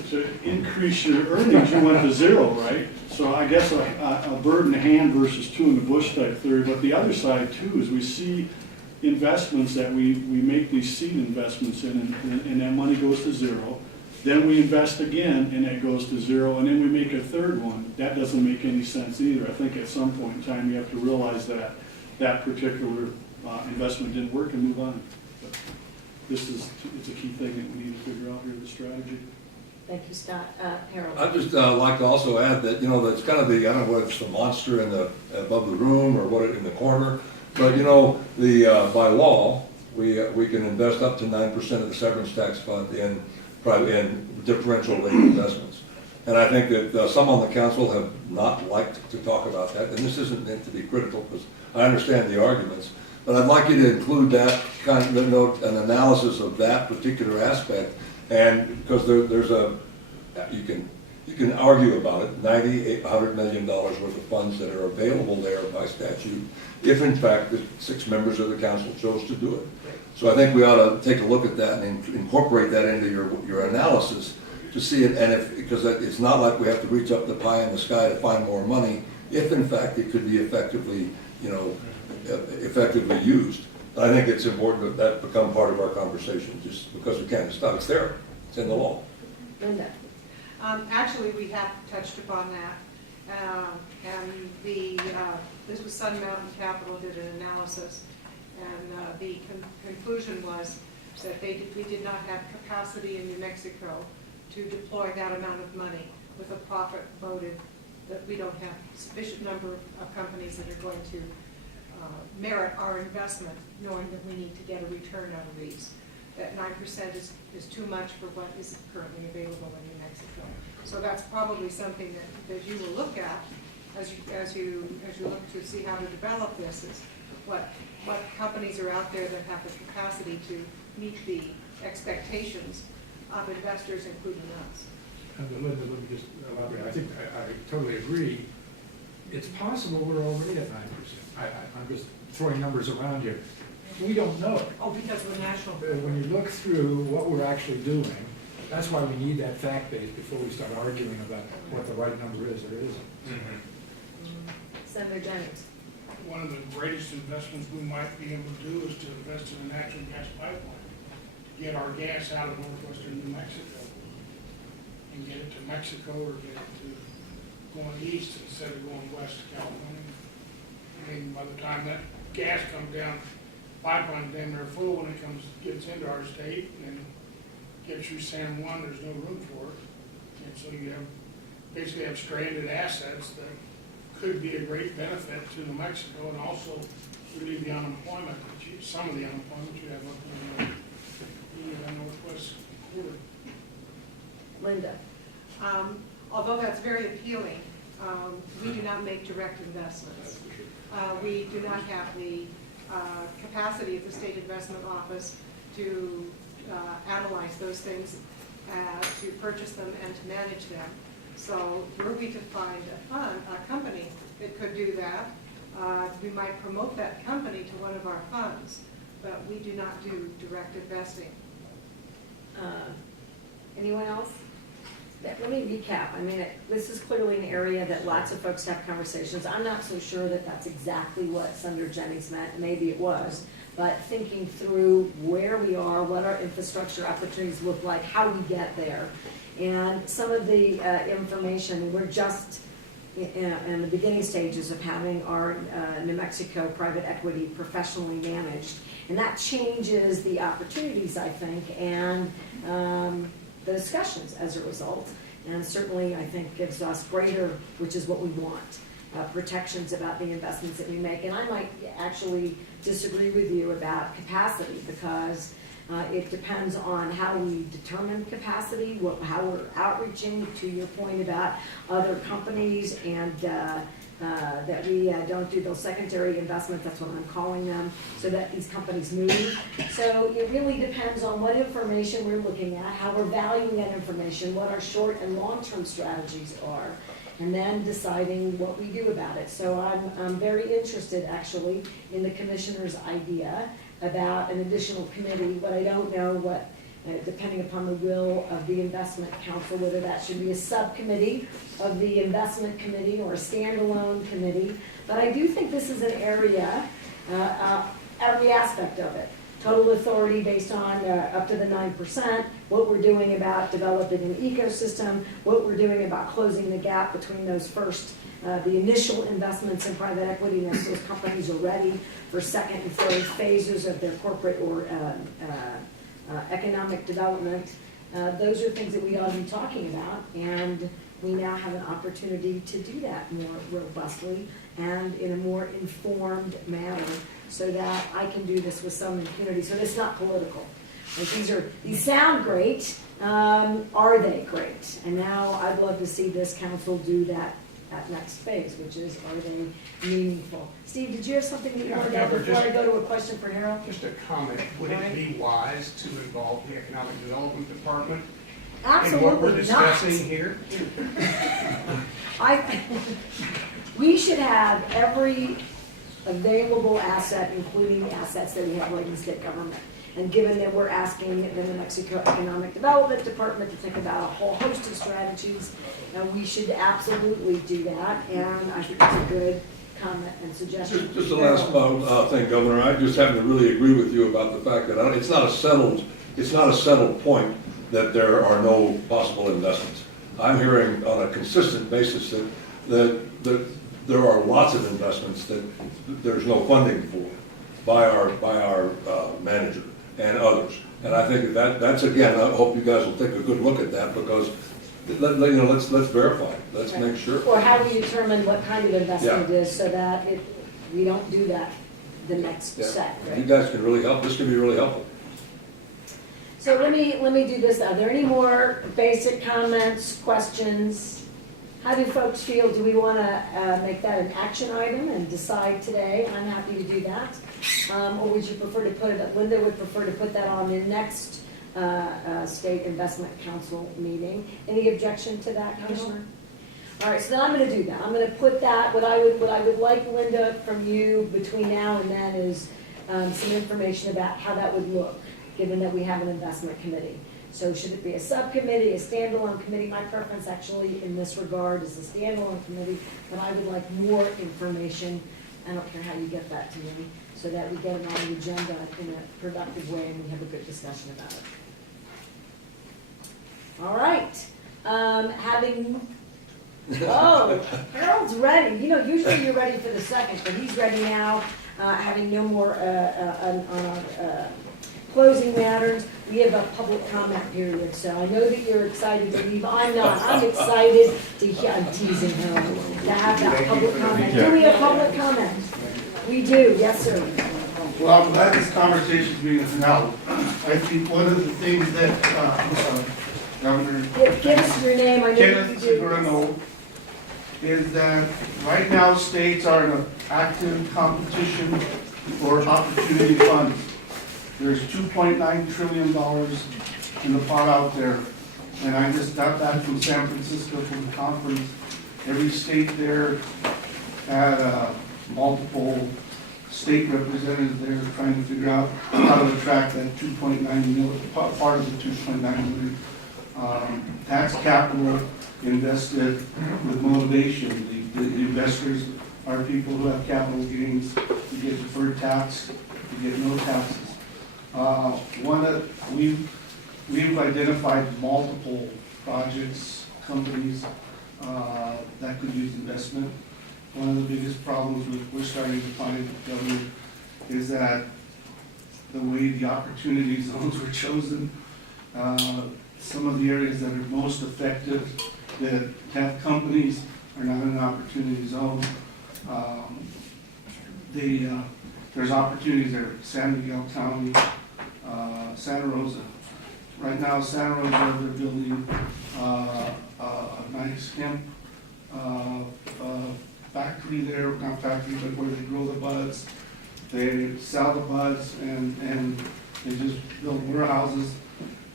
to increase your earnings, you went to zero, right? So I guess a bird in the hand versus two in the bush type theory. But the other side too is we see investments that we make these seed investments in, and that money goes to zero. Then we invest again, and that goes to zero, and then we make a third one. That doesn't make any sense either. I think at some point in time you have to realize that that particular investment didn't work and move on. But it's a key thing that we need to figure out here, the strategy. Thank you, Scott. Harold. I'd just like to also add that, you know, that's kind of the, I don't know whether it's the monster in the, above the room or what in the corner, but, you know, by law, we can invest up to 9% of the severance tax fund in differential rate investments. And I think that some on the council have not liked to talk about that, and this isn't meant to be critical, because I understand the arguments, but I'd like you to include that kind of note, an analysis of that particular aspect, and because there's you can You can argue about it, $100 million worth of funds that are available there by statute, if in fact the 6 members of the council chose to do it. So I think we ought to take a look at that and incorporate that into your analysis to see it, and because it's not like we have to reach up the pie in the sky to find more money, if in fact it could be effectively, effectively used. I think it's important that become part of our conversation, just because we can. It's not, it's there, it's in the law. Linda? Actually, we have touched upon that, and this was Sun Mountain Capital did an analysis, and the conclusion was that we did not have capacity in New Mexico to deploy that amount of money with a profit motive, that we don't have sufficient number of companies that are going to merit our investment, knowing that we need to get a return out of these. That 9% is too much for what is currently available in New Mexico. So that's probably something that you will look at as you look to see how to develop this, is what companies are out there that have the capacity to meet the expectations of investors, including us. Linda, let me just elaborate. I think I totally agree. It's possible we're already at 9%. I'm just throwing numbers around here. We don't know it. Oh, because of the national. When you look through what we're actually doing, that's why we need that fact base before we start arguing about what the right number is or isn't. Senator Jennings? One of the greatest investments we might be able to do is to invest in a natural gas pipeline, to get our gas out of northwestern New Mexico and get it to Mexico, or get it to going east instead of going west to California. I mean, by the time that gas comes down, pipeline damn near full when it gets into our state, and gets through San Juan, there's no room for it. And so you basically have stranded assets that could be a great benefit to New Mexico, and also relieve the unemployment, some of the unemployment you have up in the northwest quarter. Linda? Although that's very appealing, we do not make direct investments. We do not have the capacity of the State Investment Office to analyze those things, to purchase them and to manage them. So were we to find a company that could do that, we might promote that company to one of our funds, but we do not do direct investing. Anyone else? Let me recap. I mean, this is clearly an area that lots of folks have conversations. I'm not so sure that that's exactly what Senator Jennings meant. Maybe it was. But thinking through where we are, what our infrastructure opportunities look like, how we get there. And some of the information, we're just in the beginning stages of having our New Mexico private equity professionally managed. And that changes the opportunities, I think, and the discussions as a result, and certainly I think gives us greater, which is what we want, protections about the investments that we make. And I might actually disagree with you about capacity, because it depends on how we determine capacity, how we're outreaching, to your point about other companies, and that we don't do those secondary investments, that's what I'm calling them, so that these companies move. So it really depends on what information we're looking at, how we're valuing that information, what our short and long-term strategies are, and then deciding what we do about it. So I'm very interested, actually, in the commissioner's idea about an additional committee, but I don't know what, depending upon the will of the investment council, whether that should be a subcommittee of the investment committee or a standalone committee. But I do think this is an area, every aspect of it, total authority based on up to the 9%, what we're doing about developing an ecosystem, what we're doing about closing the gap between those first, the initial investments in private equity, and as those companies are ready for second and third phases of their corporate or economic development. Those are things that we ought to be talking about, and we now have an opportunity to do that more robustly and in a more informed manner, so that I can do this with some impunity, so it's not political. Like these sound great, are they great? And now I'd love to see this council do that next phase, which is, are they meaningful? Steve, did you have something that you wanted to add before I go to a question for Harold? Just a comment. Would it be wise to involve the Economic Development Department Absolutely what we're not. discussing here? We should have every available asset, including the assets that we have right in state government. And given that we're asking the New Mexico Economic Development Department to think about a whole host of strategies, we should absolutely do that. And I think it's a good comment and suggestion. Just the last thing, Governor, I just happen to really agree with you about the fact that it's not a settled point that there are no possible investments. I'm hearing on a consistent basis that there are lots of investments that there's no funding for by our manager and others. And I think that's again, I hope you guys will take a good look at that, because let's verify, let's make sure. Or how we determine what kind of investment it is, so that we don't do that the next set, right? You guys can really help, this can be really helpful. So let me do this. Are there any more basic comments, questions? How do folks feel? Do we want to make that an action item and decide today? I'm happy to do that. Or would you prefer to put it, Linda would prefer to put that on the next State Investment Council meeting. Any objection to that, Commissioner? All right, so then I'm going to do that. I'm going to put that, what I would like, Linda, from you between now and then is some information about how that would look, given that we have an investment committee. So should it be a subcommittee, a standalone committee? My preference actually in this regard is a standalone committee, but I would like more information. I don't care how you get that to me, so that we get it on the agenda in a productive way and we have a good discussion about it. All right. Harold's ready. You know, usually you're ready for the second, but he's ready now, having no more on our closing matters. We have a public comment period, so I know that you're excited to leave. I'm not. I'm excited to hear, I'm teasing Harold, to have that public comment. Do we have public comment? We do, yes, sir. Well, I'm glad this conversation is being held. I think one of the things that Governor Give us your name. I know Kenneth you do. Segurano is that right now states are in an active competition for opportunity funds. There's $2.9 trillion in the pot out there. And I just got back from San Francisco from the conference. Every state there had multiple state representatives there trying to figure out how to attract that 2.9 million, part of the 2.9 million tax capital invested with motivation. The investors are people who have capital gains, to get deferred tax, to get no taxes. We've identified multiple projects, companies that could use investment. One of the biggest problems we're starting to find, Governor, is that the way the opportunity zones were chosen, some of the areas that are most effective that have companies are not in an opportunity zone. There's opportunities there, San Miguel County, Santa Rosa. Right now, Santa Rosa, they're building a nice hemp factory there, not factory, but where they grow the buds. They sell the buds and they just build warehouses.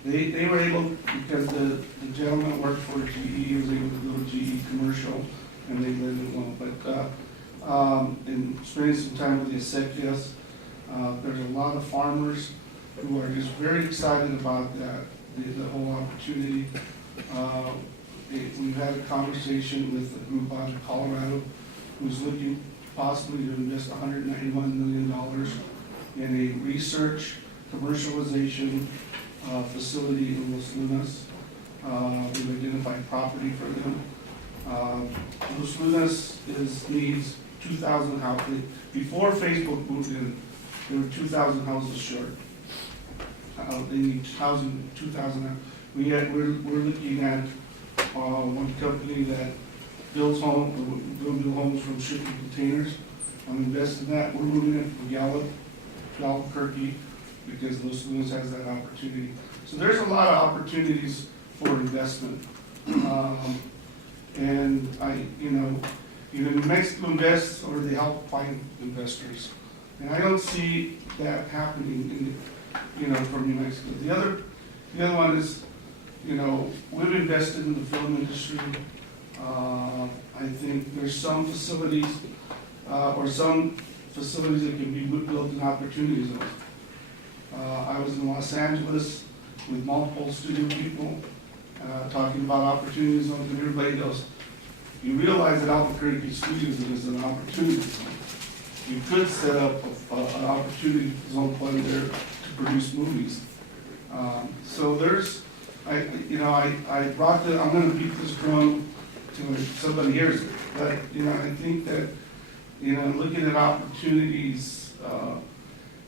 They were able, because the gentleman that worked for GE was able to go to GE commercial, and they lived it well. But in spending some time with the SIC-2019, there's a lot of farmers who are just very excited about that, the whole opportunity. We've had a conversation with a group out of Colorado who's looking possibly to invest $191 million in a research commercialization facility in Los Lunas. We've identified property for them. Los Lunas needs 2,000 houses. Before Facebook moved in, there were 2,000 houses short. They need 2,000. We're looking at one company that builds homes from shipping containers. I'm investing in that. We're moving it from Gallup to Albuquerque because Los Lunas has that opportunity. So there's a lot of opportunities for investment. And either New Mexico invests or they help find investors. And I don't see that happening from New Mexico. The other one is we've invested in the film industry. I think there's some facilities, or some facilities that can be built in opportunity zones. I was in Los Angeles with multiple studio people, talking about opportunity zones, and everybody goes, you realize that Albuquerque Studios is an opportunity zone. You could set up an opportunity zone fund there to produce movies. So there's, I brought I'm gonna beat this drum till somebody hears it. But, I think that, looking at opportunities,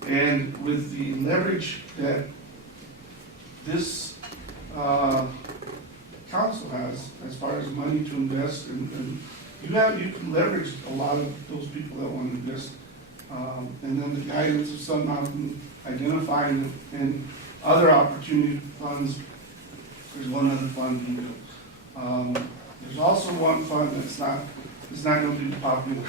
and with the leverage that this council has, as far as money to invest, and you can leverage a lot of those people that want to invest, and then the guidance of some identifying and other opportunity funds. There's one other fund. There's also one fund that's not going to be popular.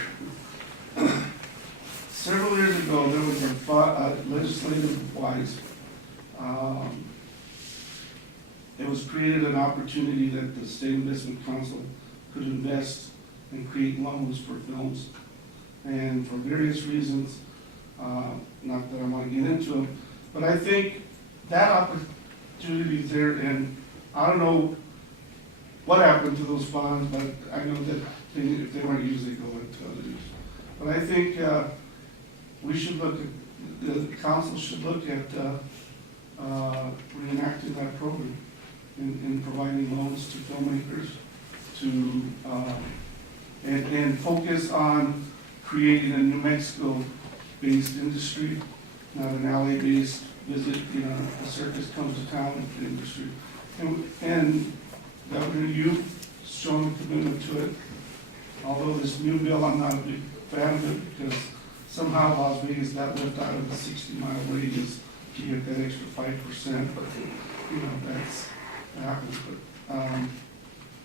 Several years ago, there was a legislative-wise, it was created an opportunity that the State Investment Council could invest and create loans for films. And for various reasons, not that I want to get into them, but I think that opportunity is there, and I don't know what happened to those funds, but I know that if they weren't used, they go into other use. But I think we should look at, the council should look at reenacting that program in providing loans to filmmakers and focus on creating a New Mexico-based industry, not an LA-based visit, a circus comes to town industry. And Governor, you've shown a commitment to it. Although this new bill, I'm not a big fan of it because somehow Las Vegas got left out of the 60-mile radius to get that extra 5%. But that's happens. But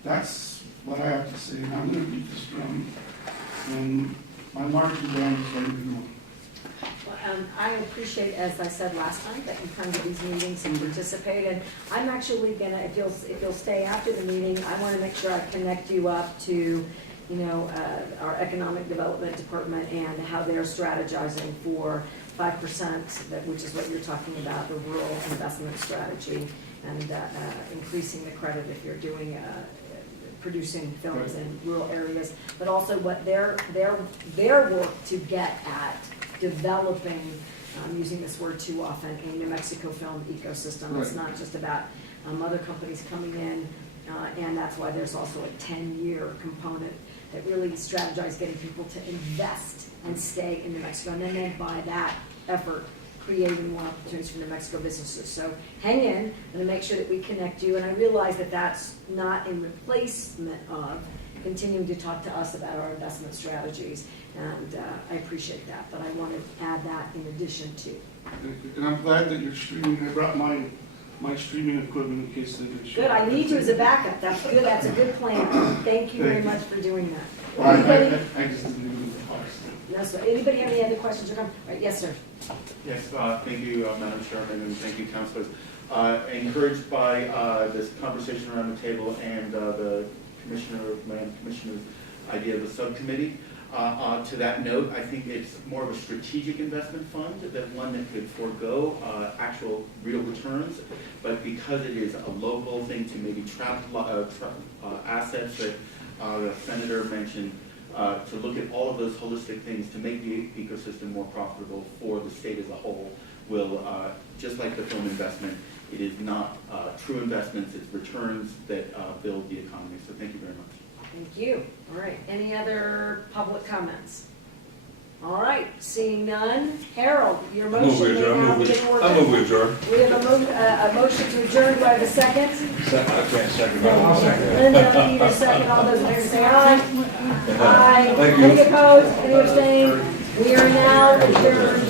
that's what I have to say. And I'm going to beat this drum. And my marching band is ready to go. I appreciate, as I said last time, that you come to these meetings and participate, and I'm actually gonna, if you'll stay after the meeting, I wanna make sure I connect you up to, our economic development department and how they're strategizing for 5%, which is what you're talking about, the rural investment strategy, and increasing the credit if you're doing producing films in rural areas, but also what their work to get at developing, I'm using this word too often, a New Mexico film ecosystem. Right. It's not just about other companies coming in, and that's why there's also a 10-year component that really strategizes getting people to invest and stay in New Mexico, and then by that effort, creating more opportunities for New Mexico businesses. So hang in, I'm going to make sure that we connect you, and I realize that that's not in replacement of continuing to talk to us about our investment strategies, and I appreciate that, but I want to add that in addition to. And I'm glad that you're streaming. I brought my streaming equipment in case they did show. Good, I need you as a backup. That's good. That's a good plan. Thank you very much for doing that. I just didn't do the parts. No, sir. Anybody have any other questions or comments? Right, yes, sir. Yes, thank you, Madam Chairman, and thank you, councilors. Encouraged by this conversation around the table and the Commissioner's idea of the subcommittee. To that note, I think it's more of a strategic investment fund than one that could forego actual real returns, but because it is a local thing to maybe trap assets that the Senator mentioned, to look at all of those holistic things to make the ecosystem more profitable for the state as a whole will, just like the film investment, it is not true investments, it's returns that build the economy. So thank you very much. Thank you. All right. Any other public comments? All right. Seeing none. Harold, your motion may now be in order. I move we adjourn. We have a motion to adjourn. Do I have a second? I can't second. Linda, need a second. All those in favor say aye. Aye. Thank you. Any opposed? Any abstained? We are now adjourned.